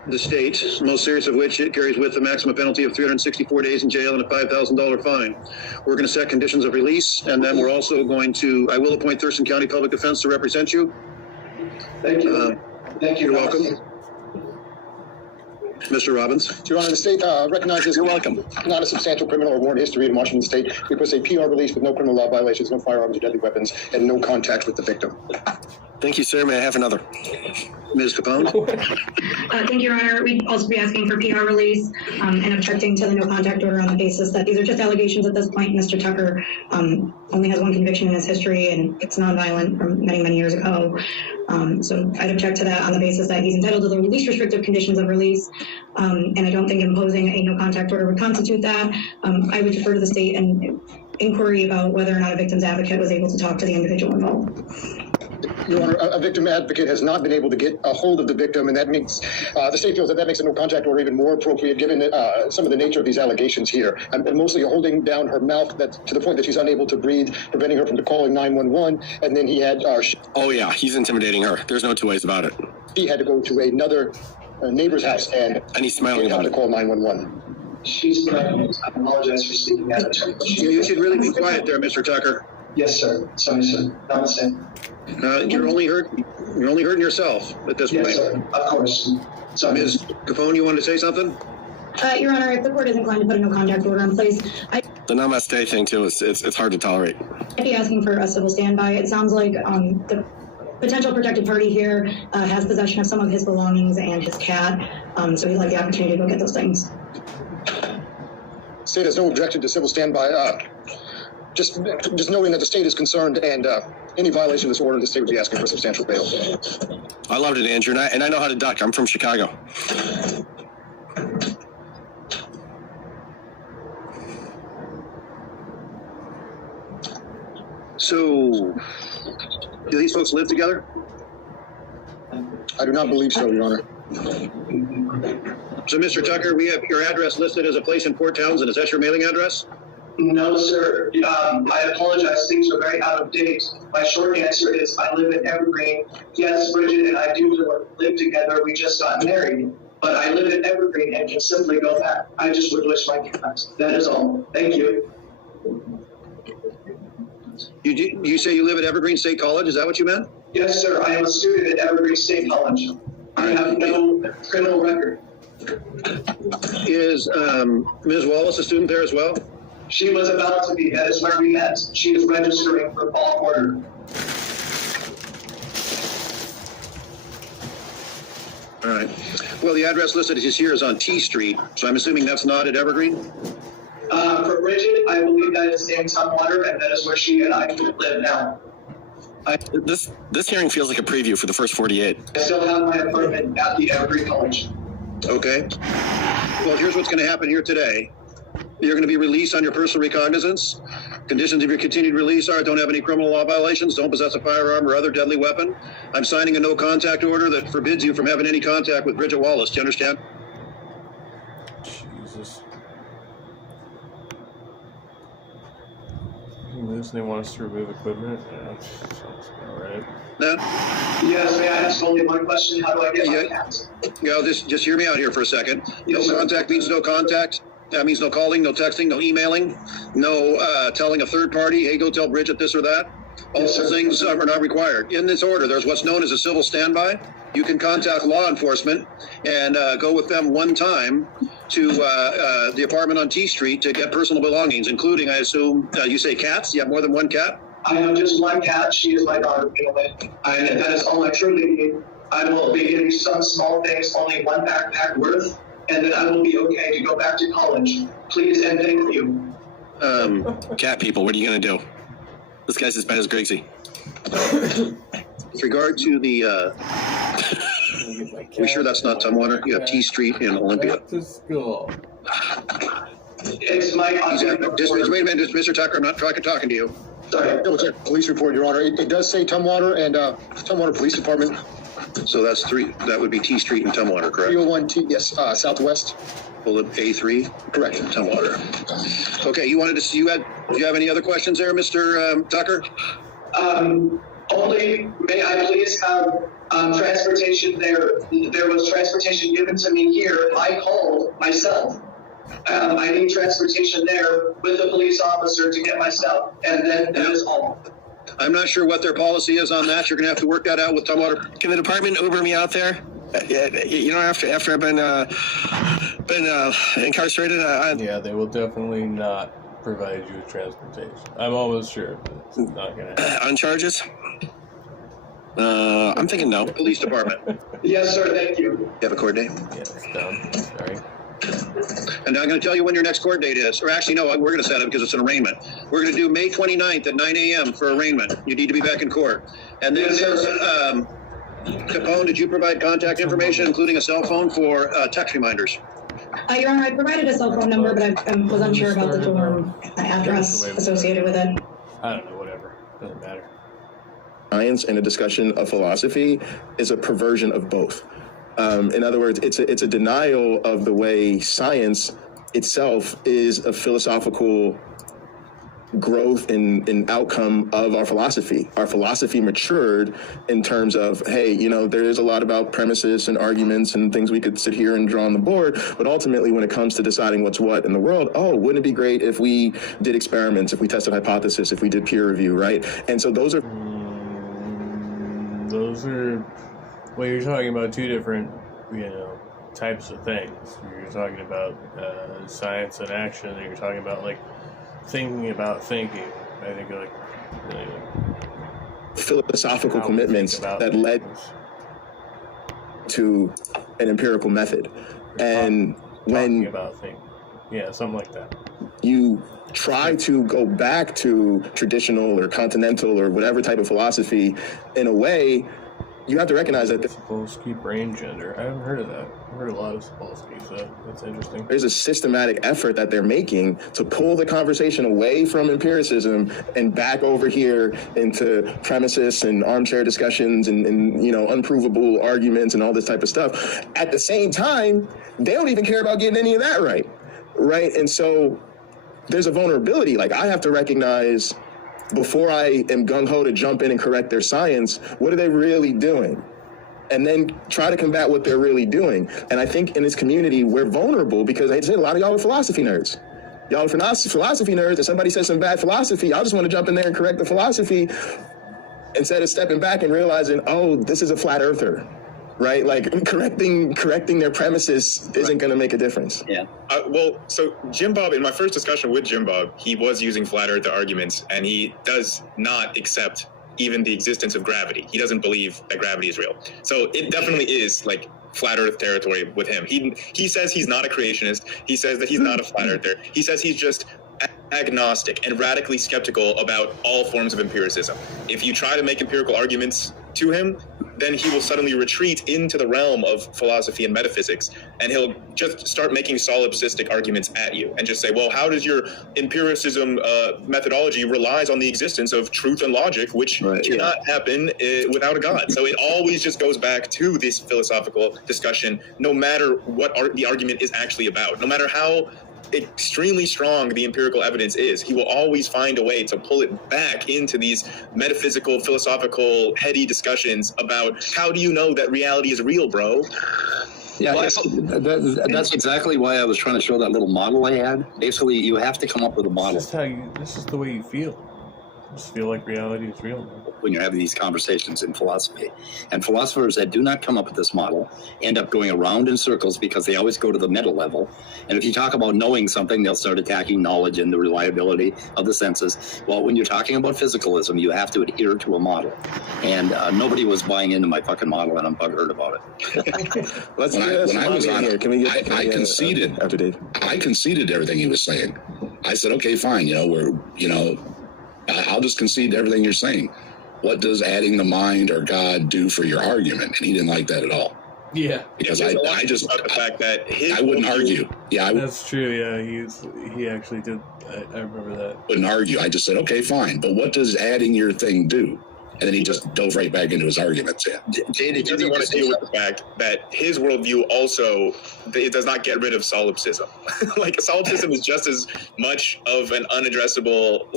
the state, most serious of which it carries with the maximum penalty of 364 days in jail and a $5,000 fine. We're going to set conditions of release, and then we're also going to, I will appoint Thurston County Public Defense to represent you. Thank you. Thank you. You're welcome. Mr. Robbins. Your Honor, the state recognizes You're welcome. Not a substantial criminal or warrant history in Washington State. We request a PR release with no criminal law violations, no firearms or deadly weapons, and no contact with the victim. Thank you, sir. May I have another? Ms. Capone? Thank you, Your Honor. We'd also be asking for PR release and objecting to the no contact order on the basis that these are just allegations at this point. Mr. Tucker only has one conviction in his history, and it's nonviolent from many, many years ago. So I'd object to that on the basis that he's entitled to the least restrictive conditions of release, and I don't think imposing a no contact order would constitute that. I would defer to the state and inquiry about whether or not a victim's advocate was able to talk to the individual involved. Your Honor, a victim advocate has not been able to get a hold of the victim, and that makes the state feels that makes a no contact order even more appropriate given some of the nature of these allegations here. And mostly holding down her mouth to the point that she's unable to breathe, preventing her from calling 911. And then he had. Oh yeah, he's intimidating her. There's no two ways about it. He had to go to another neighbor's house and he's smiling about to it. call 911. She's pregnant. I apologize for speaking out of turn. You should really be quiet there, Mr. Tucker. Yes, sir. Sorry, sir. Namaste. You're only hurting yourself at this point. Yes, sir. Of course. Sorry. Ms. Capone, you wanted to say something? Your Honor, if the court is inclined to put a no contact order in place, The namaste thing too is it's hard to tolerate. I'd be asking for a civil standby. It sounds like the potential protected party here has possession of some of his belongings and his cat, so he'd like the opportunity to go get those things. State has no objection to civil standby. Just knowing that the state is concerned and any violation of this order, the state would be asking for substantial bail. I loved it, Andrew, and I know how to duck. I'm from Chicago. So, do these folks live together? I do not believe so, Your Honor. So, Mr. Tucker, we have your address listed as a place in Port Townsend. Is that your mailing address? No, sir. I apologize. Things are very out of date. My short answer is I live in Evergreen. Yes, Bridget and I do live together. We just got married. But I live in Evergreen and can simply go back. I just would wish my cat. That is all. Thank you. You say you live at Evergreen State College? Is that what you meant? Yes, sir. I am a student at Evergreen State College. I have no criminal record. Is Ms. Wallace a student there as well? She was about to be. That is where we met. She is registering for fall quarter. All right. Well, the address listed is here is on T Street, so I'm assuming that's not at Evergreen? For Bridget, I believe that is in Tumwater, and that is where she and I live now. This hearing feels like a preview for the first 48. I still have my apartment at the Evergreen College. Okay. Well, here's what's going to happen here today. You're going to be released on your personal recognizance. Conditions of your continued release are don't have any criminal law violations, don't possess a firearm or other deadly weapon. I'm signing a no contact order that forbids you from having any contact with Bridget Wallace. Do you understand? Jesus. They want us to remove equipment? Yeah, sounds about right. Yes, may I ask only one question? How do I get my cat? Yeah, just hear me out here for a second. No contact means no contact. That means no calling, no texting, no emailing, no telling a third party, hey, go tell Bridget this or that. All those things are not required. In this order, there's what's known as a civil standby. You can contact law enforcement and go with them one time to the apartment on T Street to get personal belongings, including, I assume, you say cats? You have more than one cat? I have just one cat. She is my daughter, and that is all I truly need. I will be getting some small things, only one backpack worth, and then I will be okay to go back to college. Please and thank you. Cat people, what are you going to do? This guy's as bad as Griggsy. With regard to the, we sure that's not Tumwater? You have T Street in Olympia. Back to school. It's my wait a minute, Mr. Tucker, I'm not talking to you. Sorry. Double check police report, Your Honor. It does say Tumwater and Tumwater Police Department. So that's that would be T Street in Tumwater, correct? 301 T, yes, Southwest. Well, A3? Correct. Tumwater. Okay, you wanted to see, do you have any other questions there, Mr. Tucker? Only, may I please have transportation there? There was transportation given to me here. I called myself. I need transportation there with a police officer to get my stuff, and then that is all. I'm not sure what their policy is on that. You're going to have to work that out with Tumwater. Can the department Uber me out there? You know, after I've been incarcerated, yeah, they will definitely not provide you with transportation. I'm almost sure, but it's not going to happen. On charges? I'm thinking no. Police department. Yes, sir. Thank you. You have a court date? Yeah, it's done. Sorry. And I'm going to tell you when your next court date is. Or actually, no, we're going to set it because it's an arraignment. We're going to do May 29th at 9 a.m. for arraignment. You need to be back in court. And then there's Capone, did you provide contact information, including a cell phone for text reminders? Your Honor, I provided a cell phone number, but I was unsure about the dorm address associated with it. I don't know, whatever. Doesn't matter. Science and a discussion of philosophy is a perversion of both. In other words, it's a denial of the way science itself is a philosophical growth in outcome of our philosophy. Our philosophy matured in terms of, hey, you know, there is a lot about premises and arguments and things we could sit here and draw on the board, but ultimately when it comes to deciding what's what in the world, oh, wouldn't it be great if we did experiments, if we tested hypothesis, if we did peer review, right? And so those are... Well, you're talking about two different, types of things. You're talking about science and action, and you're talking about, like, thinking about thinking. I think, like, philosophical commitments that led to an empirical method. And when about thinking. Yeah, something like that. You try to go back to traditional or continental or whatever type of philosophy, in a way, you have to recognize that Sapolsky brain gender. I haven't heard of that. I've heard a lot of Sapolsky, so that's interesting. There's a systematic effort that they're making to pull the conversation away from empiricism and back over here into premises and armchair discussions and unprovable arguments and all this type of stuff. At the same time, they don't even care about getting any of that right? And so there's a vulnerability. Like, I have to recognize, before I am gung-ho to jump in and correct their science, what are they really doing? And then try to combat what they're really doing. And I think in this community, we're vulnerable because, I say, a lot of y'all are philosophy nerds. Y'all are philosophy nerds, and somebody says some bad philosophy, y'all just want to jump in there and correct the philosophy instead of stepping back and realizing, oh, this is a flat earther. Right, like correcting their premises isn't going to make a difference. Yeah. So Jim Bob, in my first discussion with Jim Bob, he was using flat Earth arguments, and he does not accept even the existence of gravity. He doesn't believe that gravity is real. So it definitely is like flat Earth territory with him. He says he's not a creationist. He says that he's not a flat earther. He says he's just agnostic and radically skeptical about all forms of empiricism. If you try to make empirical arguments to him, then he will suddenly retreat into the realm of philosophy and metaphysics, and he'll just start making solipsistic arguments at you and just say, well, how does your empiricism methodology relies on the existence of truth and logic, which cannot happen without a God? So it always just goes back to this philosophical discussion, no matter what the argument is actually about, no matter how extremely strong the empirical evidence is, he will always find a way to pull it back into these metaphysical, philosophical, heady discussions about how do you know that reality is real, bro? Yeah, that's exactly why I was trying to show that little model I had. Basically, you have to come up with a model. This is the way you feel. You just feel like reality is real, man. When you're having these conversations in philosophy. And philosophers that do not come up with this model end up going around in circles because they always go to the meta level. And if you talk about knowing something, they'll start attacking knowledge and the reliability of the senses. Well, when you're talking about physicalism, you have to adhere to a model. And nobody was buying into my fucking model, and I'm buggered about it. When I was on it, I conceded. After Dave, I conceded everything he was saying. I said, okay, fine. I'll just concede to everything you're saying. What does adding the mind or God do for your argument? And he didn't like that at all. Yeah, because I just the fact that I wouldn't argue. Yeah, that's true. Yeah, he actually did. I remember that. Wouldn't argue. I just said, okay, fine. But what does adding your thing do? And then he just dove right back into his arguments. Yeah. He doesn't want to deal with the fact that his worldview also it does not get rid of solipsism. Like solipsism is just as much of an unaddressable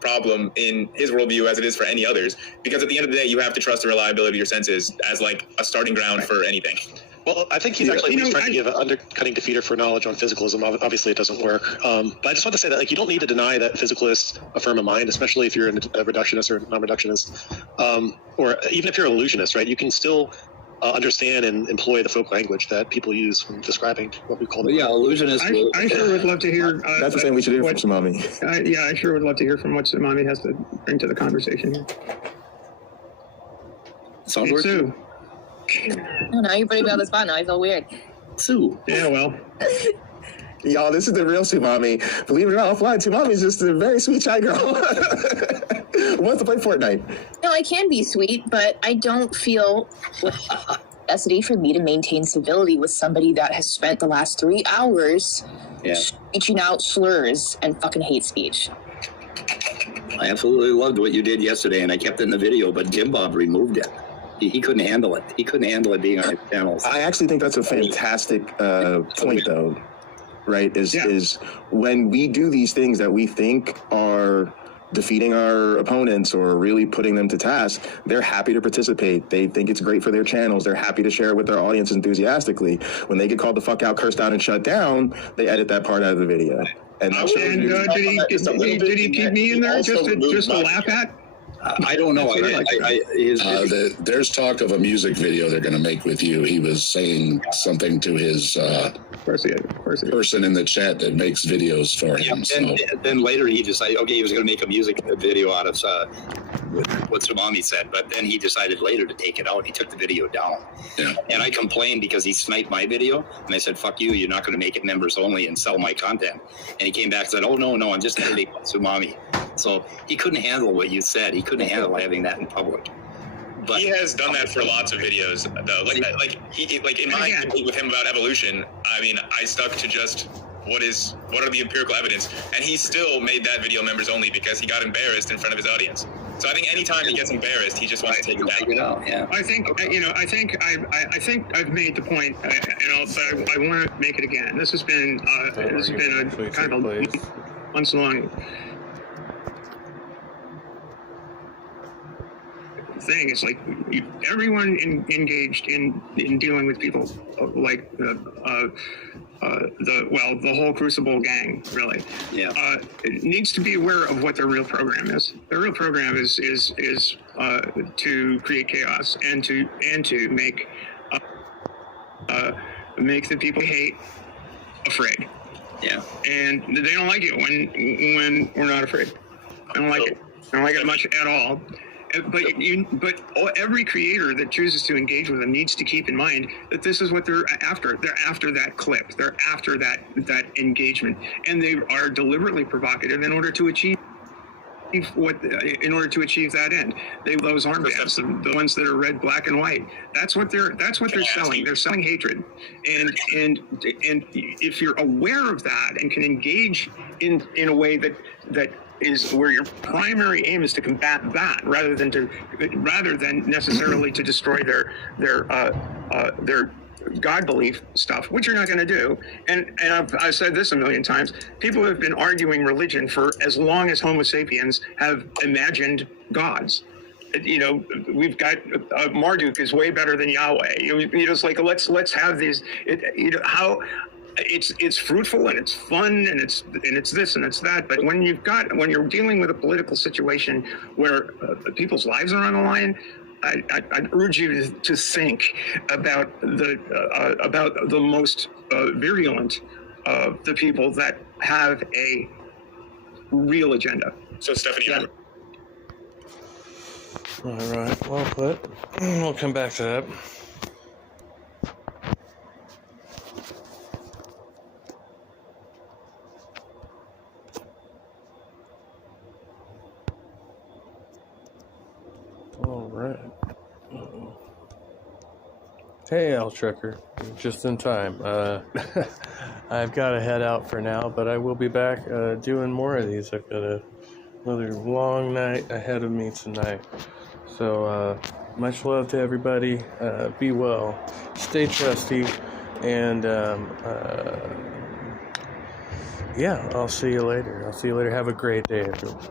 problem in his worldview as it is for any others. Because at the end of the day, you have to trust the reliability of your senses as a starting ground for anything. Well, I think he's actually trying to give an undercutting defeater for knowledge on physicalism. Obviously, it doesn't work. But I just want to say that you don't need to deny that physicalists affirm a mind, especially if you're a reductionist or non-reductionist, or even if you're an illusionist, right? You can still understand and employ the folk language that people use when describing what we call the illusionist. I sure would love to hear. That's the thing we should hear from Tsunami. I sure would love to hear from what Tsunami has to bring to the conversation here. Sounds hey, Sue. Oh, now you're putting me on the spot. Now I feel weird. Sue. Yeah, well. Y'all, this is the real Tsunami. Believe it or not, offline, Tsunami is just a very sweet shy girl. Wants to play Fortnite. No, I can be sweet, but I don't feel necessity for me to maintain civility with somebody that has spent the last 3 hours reaching out slurs and fucking hate speech. I absolutely loved what you did yesterday, and I kept it in the video, but Jim Bob removed it. He couldn't handle it. He couldn't handle it being on his channels. I actually think that's a fantastic point, though. right? Is when we do these things that we think are defeating our opponents or really putting them to task, they're happy to participate. They think it's great for their channels. They're happy to share it with their audience enthusiastically. When they get called the fuck out, cursed out, and shut down, they edit that part out of the video. And that shows you. Did he keep me in there just to laugh at? I don't know. There's talk of a music video they're going to make with you. He was saying something to his person in the chat that makes videos for him. Then later he decided, okay, he was going to make a music video out of what Tsunami said, but then he decided later to take it out. He took the video down. Yeah. And I complained because he sniped my video, and I said, fuck you, you're not going to make it members only and sell my content. And he came back and said, oh, no, I'm just editing Tsunami. So he couldn't handle what you said. He couldn't handle having that in public. But he has done that for lots of videos, though. Like in my debate with him about evolution, I mean, I stuck to just what are the empirical evidence, and he still made that video members only because he got embarrassed in front of his audience. So I think anytime he gets embarrassed, he just wants to take it back. I think I think I've made the point, but I want to make it again. This has been a kind of a months long thing. It's like everyone engaged in dealing with people like the whole Crucible gang, really. Yeah. Needs to be aware of what their real program is. Their real program is to create chaos and to make the people they hate afraid. Yeah. And they don't like it when we're not afraid. I don't like it. I don't like it much at all. But every creator that chooses to engage with them needs to keep in mind that this is what they're after. They're after that clip. They're after that engagement, and they are deliberately provocative in order to achieve that end. Those armbands, the ones that are red, black, and white. That's what they're selling. They're selling hatred, and if you're aware of that and can engage in a way that is where your primary aim is to combat that rather than necessarily to destroy their God belief stuff, which you're not going to do. And I've said this a million times. People have been arguing religion for as long as Homo sapiens have imagined gods. We've got Marduk is way better than Yahweh. It's like let's have these. It's fruitful and it's fun and it's this and it's that. But when you're dealing with a political situation where people's lives are on the line, I'd urge you to think about the most virulent of the people that have a real agenda. So Stephanie. All right, well put. We'll come back to that. All right. Hey, Al Trucker, just in time. I've got to head out for now, but I will be back doing more of these. I've got another long night ahead of me tonight. So much love to everybody. Be well, stay trusty, and yeah, I'll see you later. Have a great day, everyone.